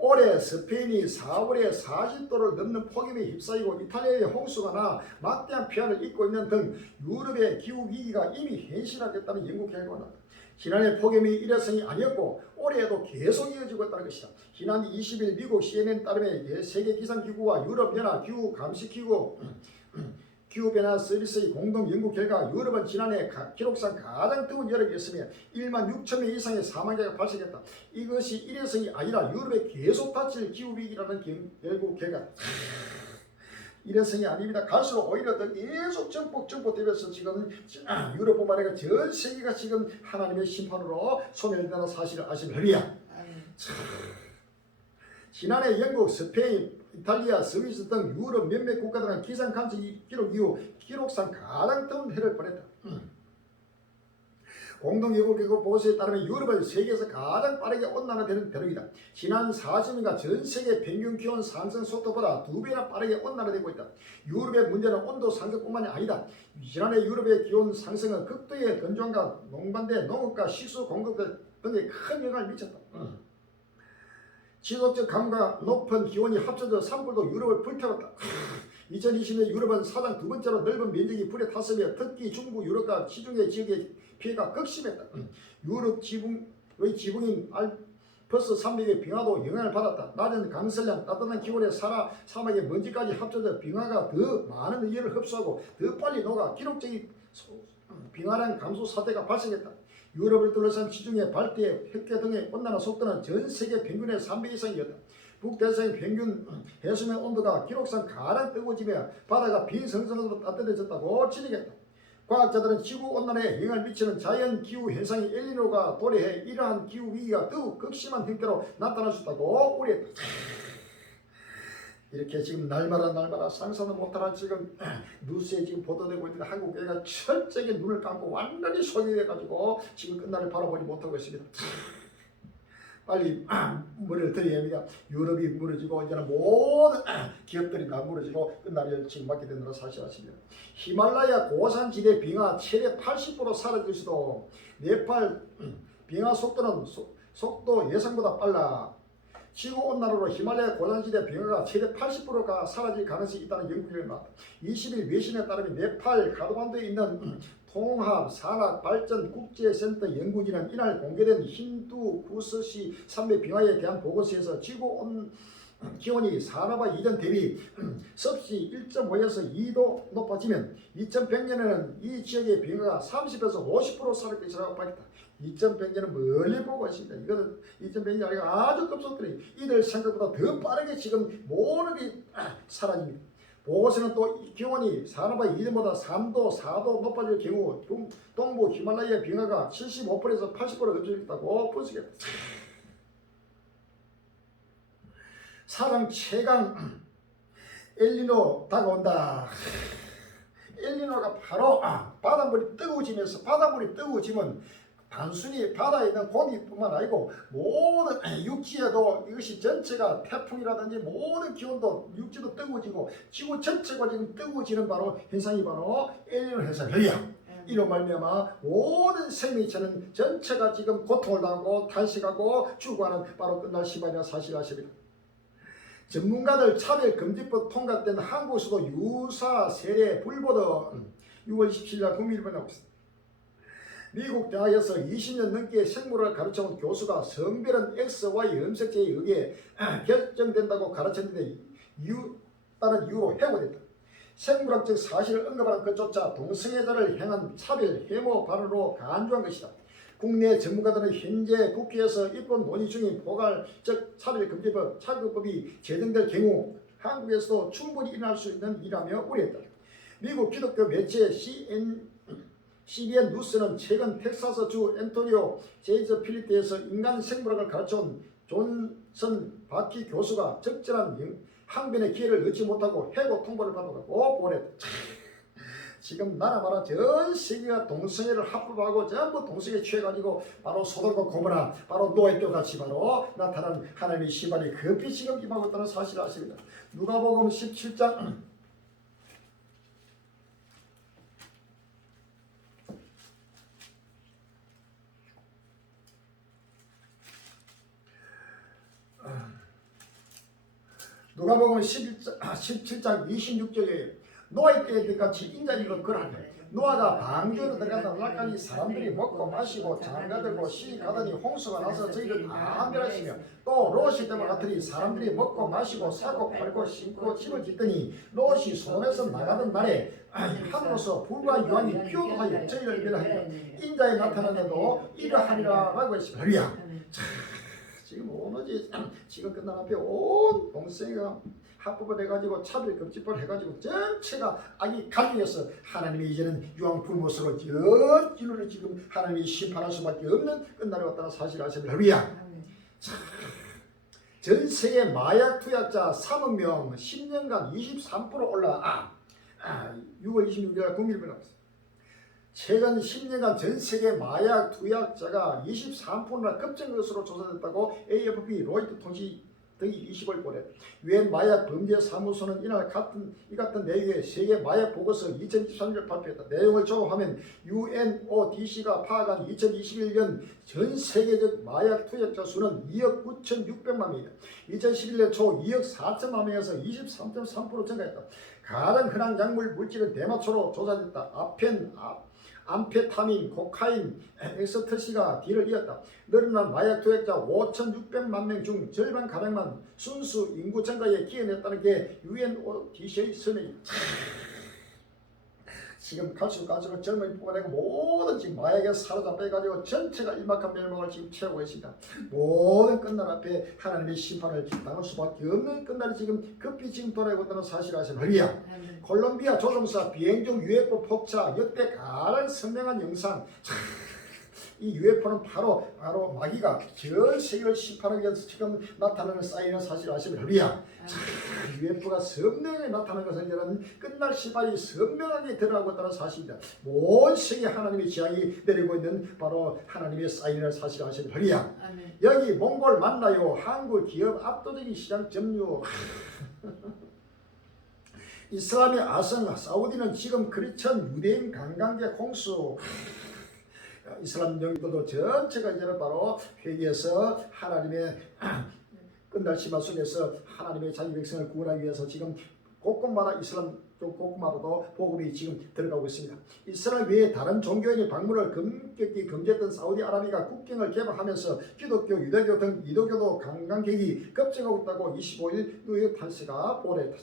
올해 스페인이 4월에 40도를 넘는 폭염에 휩싸이고 이탈리아의 홍수가 나 막대한 피해를 입고 있는 등 유럽의 기후위기가 이미 현실화됐다는 연구 결과가 나왔다. 지난해 폭염이 일회성이 아니었고 올해에도 계속 이어지고 있다는 것이다. 지난 20일 미국 CNN 따름에 세계기상기구와 유럽연합 기후감시기구 기후변화 서비스의 공동 연구 결과 유럽은 지난해 기록상 가장 더운 여름이었으며 1만 6천 명 이상의 사망자가 발생했다. 이것이 일회성이 아니라 유럽에 계속 닥칠 기후위기라는 연구 결과. 일회성이 아닙니다. 갈수록 오히려 더 계속 전폭되면서 지금 유럽뿐만 아니라 전 세계가 지금 하나님의 심판으로 소멸된다는 사실을 아시면 지난해 영국, 스페인, 이탈리아, 스위스 등 유럽 몇몇 국가들은 기상 감시 기록 이후 기록상 가장 더운 해를 보냈다. 공동연구기구 보고서에 따르면 유럽은 세계에서 가장 빠르게 온난화되는 대륙이다. 지난 40년간 전 세계 평균 기온 상승 속도보다 2배나 빠르게 온난화되고 있다. 유럽의 문제는 온도 상승뿐만이 아니다. 지난해 유럽의 기온 상승은 극도의 건조함과 농반대 농업과 식수 공급 등에 큰 영향을 미쳤다. 지속적 강과 높은 기온이 합쳐져 산불도 유럽을 불태웠다. 2020년 유럽은 사상 두 번째로 넓은 면적이 불에 탔으며 특히 중부 유럽과 지중해 지역의 피해가 극심했다. 유럽 지붕인 알프스 산맥의 빙하도 영향을 받았다. 낮은 강설량, 따뜻한 기온에 사막의 먼지까지 합쳐져 빙하가 더 많은 열을 흡수하고 더 빨리 녹아 기록적인 빙하량 감소 사태가 발생했다. 유럽을 둘러싼 지중해, 발대, 흑해 등의 온난화 속도는 전 세계 평균의 3배 이상이었다. 북대서의 평균 해수면 온도가 기록상 가장 뜨거워지며 바다가 비성성으로 따뜻해졌다고 지적했다. 과학자들은 지구온난화에 영향을 미치는 자연기후 현상이 엘니노가 도래해 이러한 기후위기가 더욱 극심한 형태로 나타날 수 있다고 우려했다. 이렇게 지금 날마다 상상도 못하는 지금 뉴스에 지금 보도되고 있는데 한국 애가 철저하게 눈을 감고 완전히 소외돼가지고 지금 끝날을 바라보지 못하고 있습니다. 빨리 머리를 들여야 합니다. 유럽이 무너지고 이제는 모든 기업들이 다 무너지고 끝날을 지금 맞게 되는 사실 아십니다. 히말라야 고산지대 빙하 최대 80% 사라질 수도. 네팔 빙하 속도 예상보다 빨라. 지구온난화로 히말라야 고산지대 빙하가 최대 80%가 사라질 가능성이 있다는 연구결과가 나왔다. 20일 외신에 따르면 네팔 가드만두에 있는 통합 산악 발전 국제센터 연구진은 이날 공개된 힌두쿠스시 산맥 빙하에 대한 보고서에서 지구 기온이 산업화 이전 대비 섭씨 1.5에서 2도 높아지면 2100년에는 이 지역의 빙하가 30에서 50% 사라질 것이라고 밝혔다. 2100년은 멀리 보고 있습니다. 이거는 2100년이 아니라 아주 급속도로 이들 생각보다 더 빠르게 지금 모든 게 사라집니다. 보고서는 또 기온이 산업화 이전보다 3도, 4도 높아질 경우 동부 히말라야 빙하가 75%에서 80% 급증했다고 분석했다. 사상 최강 엘니노 다가온다. 엘니노가 바로 바닷물이 뜨거워지면서 바닷물이 뜨거워지면 단순히 바다에 있는 고기뿐만 아니고 모든 육지에도 이것이 전체가 태풍이라든지 모든 기온도 육지도 뜨거워지고 지구 전체가 지금 뜨거워지는 바로 현상이 바로 엘니노 현상이야. 이로 말미암아 모든 생명체는 전체가 지금 고통을 당하고 탄식하고 죽어가는 바로 끝날 시간이라 사실 아십니다. 전문가들 차별금지법 통과된 한국에서도 유사 세례 불보듯 6월 17일 날 국민일보에 나오고 있습니다. 미국 대학에서 20년 넘게 생물을 가르쳐온 교수가 성별은 XY 염색체에 의해 결정된다고 가르쳤는데 다른 이유로 해고됐다. 생물학적 사실을 언급하는 것조차 동성애자를 향한 차별 혐오 발언으로 간주한 것이다. 국내 전문가들은 현재 국회에서 입법 논의 중인 포괄적 차별금지법 차별법이 제정될 경우 한국에서도 충분히 일어날 수 있는 일이라며 우려했다. 미국 기독교 매체 CBN 뉴스는 최근 텍사스주 앤토니오 제이저 필리피에서 인간 생물학을 가르쳐온 존슨 바키 교수가 적절한 항변의 기회를 얻지 못하고 해고 통보를 받았다고 보냈다. 지금 나라마다 전 세계가 동성애를 합법하고 전부 동성애 취해가지고 바로 소돔과 고모라 바로 노예뼈 같이 바로 나타난 하나님의 심판이 급히 지금 임하고 있다는 사실을 아십니다. 누가복음 17장 누가복음 17장 26절에 노아 때에 같이 인자리로 걸하니 노아가 방주로 들어가다 낙하니 사람들이 먹고 마시고 장가들고 시가더니 홍수가 나서 저희를 다 멸하시며 또 롯이 때와 같으니 사람들이 먹고 마시고 사고 팔고 심고 집을 짓더니 롯이 소돔에서 나가던 날에 하늘로서 불과 유황이 피어나여 저희를 멸하니까 인자에 나타나는데도 이러하리라 라고 했습니다. 할렐루야. 지금 오로지 지금 끝난 앞에 온 동성애가 합법을 해가지고 차별금지법을 해가지고 전체가 악이 가중해서 하나님이 이제는 유황 불못으로 전 인류를 지금 하나님이 심판할 수밖에 없는 끝날이 왔다는 사실을 아십니다. 할렐루야. 전 세계 마약 투약자 3억 명 10년간 23% 올라 6월 26일 국민일보에 나왔습니다. 최근 10년간 전 세계 마약 투약자가 23%나 급증한 것으로 조사됐다고 AFP, 로이터 통신 등이 20일 보냈다. 유엔 마약 범죄 사무소는 이날 이 같은 내용의 세계 마약 보고서 2023년을 발표했다. 내용을 종합하면 UNODC가 파악한 2021년 전 세계적 마약 투약자 수는 2억 9,600만 명이다. 2011년 초 2억 4천만 명에서 23.3% 증가했다. 가장 흔한 약물 물질은 대마초로 조사됐다. 암페타민, 코카인, 엑스터시가 뒤를 이었다. 늘어난 마약 투약자 5,600만 명 중 절반가량만 순수 인구 증가에 기여했다는 게 UNODC의 설명입니다. 지금 갈수록 젊은이 뽑아내고 모든 지금 마약에 사로잡혀가지고 전체가 일막한 멸망을 지금 채우고 있습니다. 모든 끝날 앞에 하나님의 심판을 당할 수밖에 없는 끝날이 지금 급히 지금 돌아오고 있다는 사실을 아시는 할렐루야. 콜롬비아 조종사 비행 중 UFO 폭차 역대 가장 선명한 영상. 이 UFO는 바로 마귀가 전 세계를 심판하기 위해서 지금 나타나는 사인을 사실 아시면 할렐루야. UFO가 선명하게 나타나는 것은 이제는 끝날 시발이 선명하게 드러나고 있다는 사실입니다. 온 세계 하나님의 지향이 내리고 있는 바로 하나님의 사인을 사실 아시면 할렐루야. 여기 몽골 만나요. 한국 기업 압도적인 시장 점유. 이슬람의 아성 사우디는 지금 크리스천 유대인 관광객 홍수. 이슬람 영도도 전체가 이제는 바로 회개해서 하나님의 끝날 시간 속에서 하나님의 자기 백성을 구원하기 위해서 지금 곳곳마다 이슬람 쪽 곳곳마다도 복음이 지금 들어가고 있습니다. 이스라엘 외에 다른 종교인의 방문을 급격히 금지했던 사우디아라비아가 국경을 개방하면서 기독교, 유대교 등 이도교도 관광객이 급증하고 있다고 25일 뉴욕 탄스가 보도했다.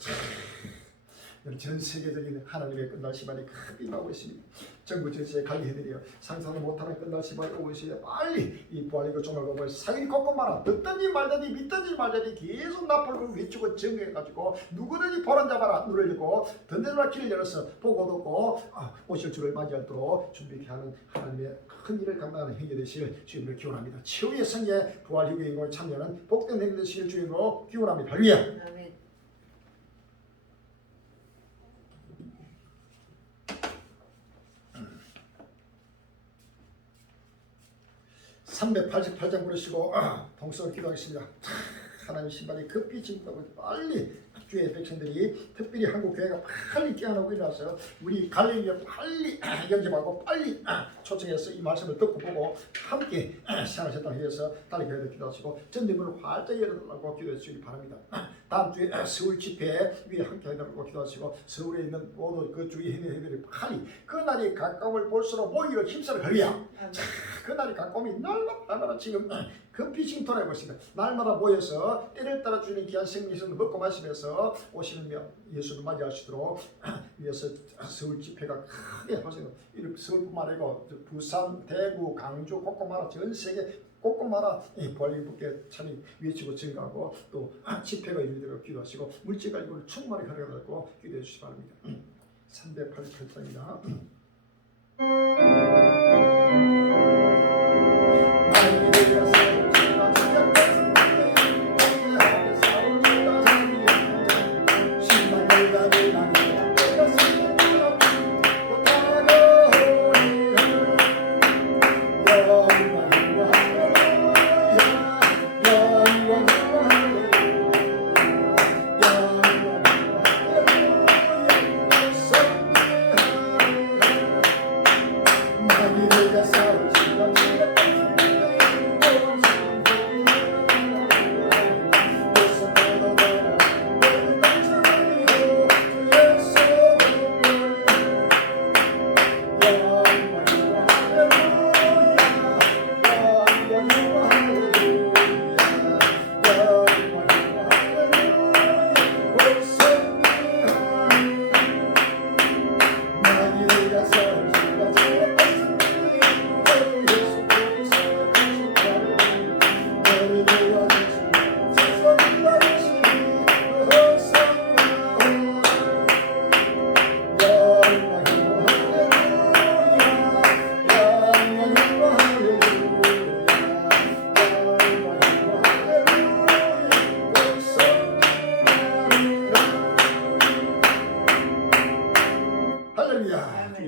전 세계적인 하나님의 끝날 시간이 크게 임하고 있습니다. 정부 전체에 관리해드려 상상도 못하는 끝날 시간이 오고 있으니 빨리 이 부활이고 종말복음을 사일이 곳곳마다 듣든지 말든지 믿든지 말든지 계속 나팔을 외치고 정해가지고 누구든지 보란 잡아라 눈을 열고 든든한 길을 열어서 보고 듣고 오실 주를 맞이하도록 준비케 하는 하나님의 큰 일을 감당하는 행위 되시길 주님을 기원합니다. 최후의 성계 부활 희귀의 인공을 참여하는 복된 행위 되시길 주님으로 기원합니다. 할렐루야. 388장 부르시고 동성을 기도하겠습니다. 하나님 신발이 급히 지금까지 빨리 주의 백성들이 특별히 한국 교회가 빨리 깨어나고 일어나서 우리 갈릴리에 빨리 영접하고 빨리 초청해서 이 말씀을 듣고 보고 함께 생활했다고 해서 다른 교회도 기도하시고 전대문을 활짝 열어달라고 기도해 주시기 바랍니다. 다음 주에 서울 집회 위에 함께 해달라고 기도하시고 서울에 있는 모든 그 주위 행위들이 빨리 그날이 가까움을 볼수록 모이기를 힘쓰는 거야. 그날이 가까움이 날마다 지금 급히 지금 돌아오고 있습니다. 날마다 모여서 때를 따라 주는 귀한 생명을 먹고 마시면서 오시는 예수를 맞이할 수 있도록 위해서 서울 집회가 크게 하시고 이렇게 서울뿐만 아니고 부산, 대구, 강주 곳곳마다 전 세계 곳곳마다 부활복음의 찬이 외치고 증가하고 또 집회가 이루어지도록 기도하시고 물질과 인구를 충만히 가져가고 기도해 주시기 바랍니다. 388장입니다.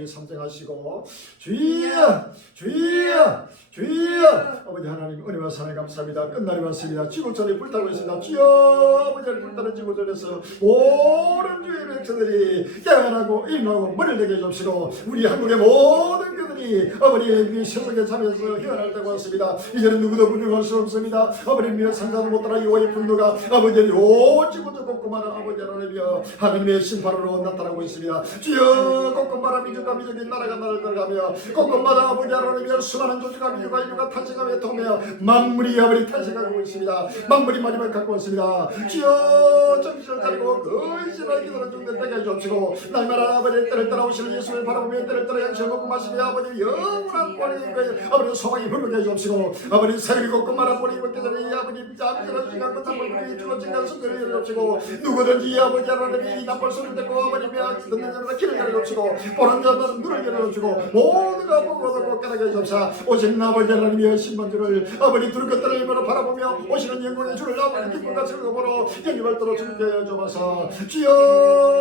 삼정하시고 주여 주여 주여 아버지 하나님 은혜와 사랑에 감사합니다. 끝날이 왔습니다. 지구촌이 불타고 있습니다. 주여 아버지를 불타는 지구촌에서 모든 주의 백성들이 깨어나고 일어나고 머리를 내게 해주시고 우리 한국의 모든 교들이 아버지의 세상에 참여해서 희원할 때가 왔습니다. 이제는 누구도 분명할 수 없습니다. 아버지의 상상도 못하는 여호와의 분노가 아버지의 요 지구촌 곳곳마다 아버지 하나님이여 하나님의 심판으로 나타나고 있습니다. 주여 곳곳마다 민족과 민족이 나라가 나를 들어가며 곳곳마다 아버지 하나님이여 수많은 조직과 민족과 인류가 탄생하며 통하며 만물이 아버지 탄생하고 있습니다. 만물이 마지막에 갖고 있습니다. 주여 정신을 차리고 의심을 기도를 중대 때게 해주시고 날마다 아버지의 때를 따라 오시는 예수를 바라보며 때를 따라 양식을 먹고 마시며 아버지 영원한 권위에 아버지 소망이 흐르게 해주시고 아버지 사유리 곳곳마다 보리 입었기 전에 아버지 잠시라도 지간 것한 물건이 주어진다는 성결을 해주시고 누구든지 아버지 하나님이 이 나쁜 소리를 듣고 아버지며 듣는 자마다 길을 열어주시고 보는 자마다 눈을 열어주시고 모두가 보고 듣고 깨닫게 해주옵사 오신 아버지 하나님의 신번주를 아버지 두른 것들을 바라보며 오시는 영광의 주를 아버지 기쁨과 즐거움으로 영입할 도록 주께 해주옵소서. 주여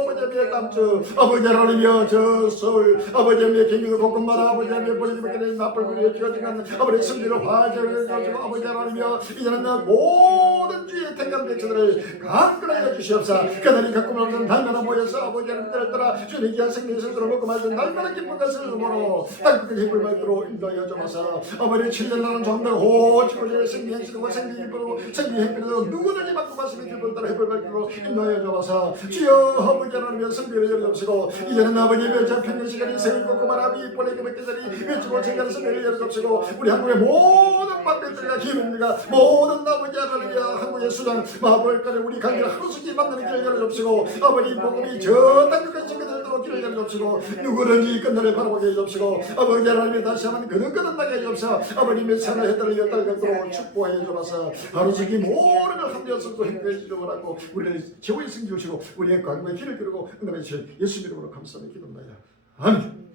아버지의 깜주 아버지 하나님이여 저 서울 아버지의 경기도 곳곳마다 아버지 하나님의 보리지 밖에 나쁜 불이 쥐어지는 아버지 승리를 화제를 해주시고 아버지 하나님이여 이제는 모든 주의 택한 백성들을 강건하게 주시옵사. 그들이 갖고 오는 날마다 모여서 아버지 하나님 때를 따라 주님 귀한 생명의 선수로 먹고 마시는 날마다 기쁨과 즐거움으로 땅끝까지 힘을 받도록 인도하여 주옵소서. 아버지 7년 나는 정말 오직을 생명의 신과 생명의 기쁨으로 생명의 행복으로 누구든지 받고 마시는 기쁨을 따라 힘을 받도록 인도하여 주옵소서. 주여 아버지 하나님의 성비를 열어주시고 이제는 아버지의 평균 시간이 세월 곳곳마다 아비 보내게 먹기들이 외치고 증가하는 성비를 열어주시고 우리 한국의 모든 방배들과 기민들과 모든 아버지 하나님의 한국의 수장 마을까지 우리 관계를 하루씩 만나는 길을 열어주시고 아버지 복음이 저 땅끝까지 증거되도록 길을 열어주시고 누구든지 끝날을 바라보게 해주시고 아버지 하나님의 다시 한번 거듭거듭나게 해주옵소서. 아버님의 생을 해달을 여달것으로 축복해 주옵소서. 하루씩 모든 걸 함께해서 또 행복해 주시고 우리를 최후의 승리 주시고 우리의 관계의 길을 그리고 은혜해 주신 예수 이름으로 감사하며 기도합니다. 아멘.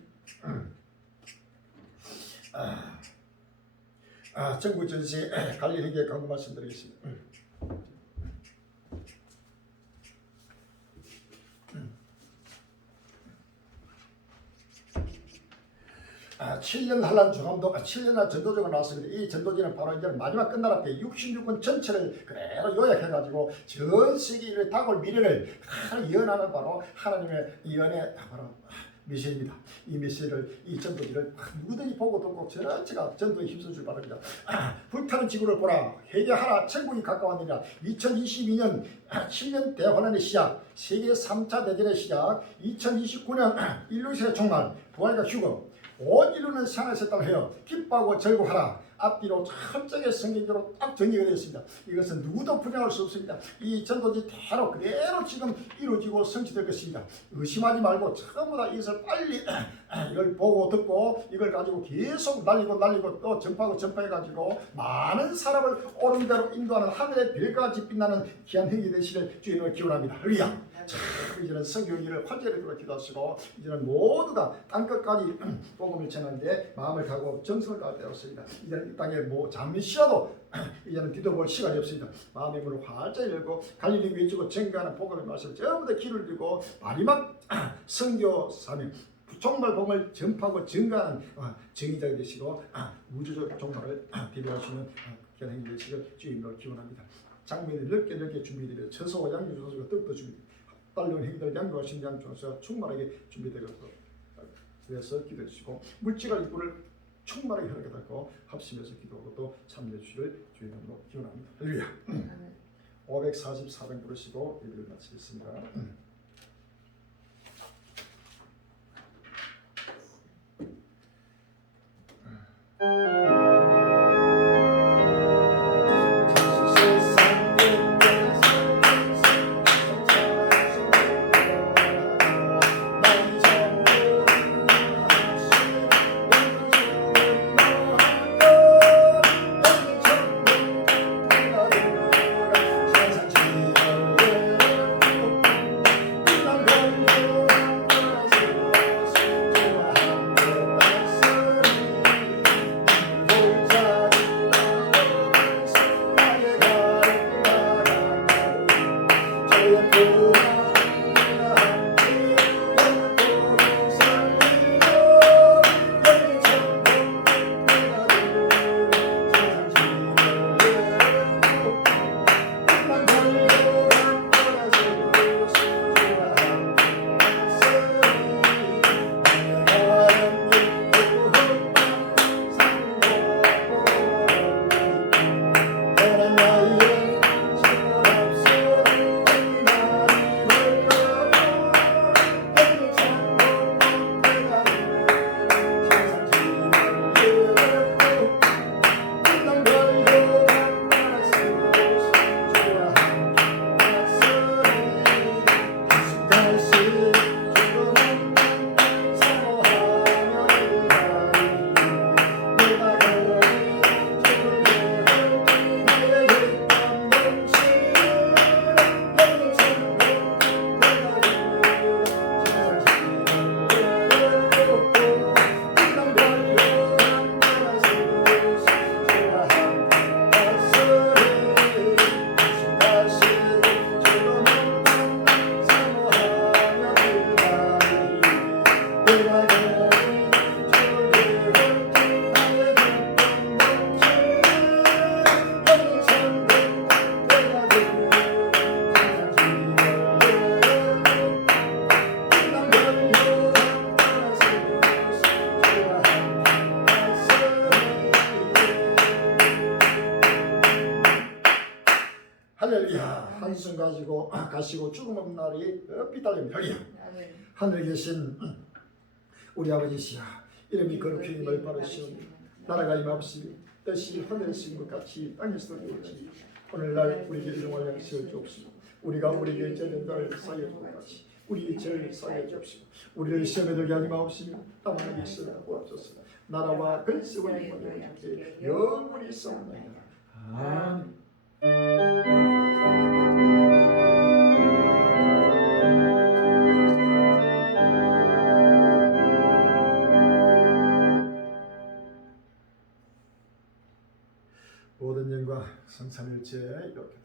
전국 전세 갈릴리에 강구 말씀드리겠습니다. 7년 한란 중함도 7년간 전도조가 나왔습니다. 이 전도지는 바로 이제 마지막 끝날 앞에 66권 전체를 그대로 요약해가지고 전 세계의 다가올 미래를 예언하는 바로 하나님의 예언의 바로 메시지입니다. 이 메시지를 이 전도지를 누구든지 보고 듣고 전체가 전도에 힘써줄 바랍니다. 불타는 지구를 보라. 회개하라. 천국이 가까웠느니라. 2022년 7년 대환란의 시작, 세계 3차 대전의 시작, 2029년 인류세의 종말, 부활과 휴거, 온 인류는 산에서 따라하여 기뻐하고 절구하라. 앞뒤로 철저하게 성경적으로 딱 정리가 되어 있습니다. 이것은 누구도 부정할 수 없습니다. 이 전도지 대로 그대로 지금 이루어지고 성취될 것입니다. 의심하지 말고 전부 다 이것을 빨리 이걸 보고 듣고 이걸 가지고 계속 날리고 또 전파하고 전파해가지고 많은 사람을 옳은 대로 인도하는 하늘의 별같이 빛나는 귀한 행위 되시를 주님을 기원합니다. 할렐루야. 이제는 성경일을 활제로 기도하시고 이제는 모두가 땅끝까지 복음을 전하는데 마음을 가고 정성을 다할 때가 없습니다. 이제는 이 땅에 뭐 잠시라도 이제는 뒤돌아볼 시간이 없습니다. 마음의 문을 활짝 열고 갈릴리 외치고 증거하는 복음의 말씀을 전부 다 귀를 들고 마지막 선교 사명 정말 복음을 전파하고 증거하는 정의자가 되시고 우주적 종말을 대변하시는 귀한 행위 되시길 주님으로 기원합니다. 장면이 넓게 준비되며 처소와 양주 소수가 떡도 준비됩니다. 딸려온 행위들 양도하신 양주소서 충만하게 준비되어서 그래서 기도해 주시고 물질과 입구를 충만하게 허락해달고 합심해서 기도하고 또 참여해 주시를 주님으로 기원합니다. 할렐루야. 544장 부르시고 예배를 마치겠습니다. 할렐루야. 한숨 가지고 가시고 죽음 없는 날이 삐달립니다. 할렐루야. 하늘에 계신 우리 아버지시여, 이름이 거룩히 힘을 바르시오니 나라가 임하옵시며 뜻이 하늘에 쓰인 것 같이 땅에서도 이루어지니 오늘날 우리에게 일용할 양식을 주옵시고 우리가 우리에게 죄된 자를 사하여 줄 것 같이 우리의 죄를 사하여 주옵시고 우리를 시험에 들게 하지 마옵시며 다만 예수를 구하옵소서. 나라와 근세와 영광이 주께 영원히 있사옵나이다. 아멘. 모든 영광 성삼일체 이렇게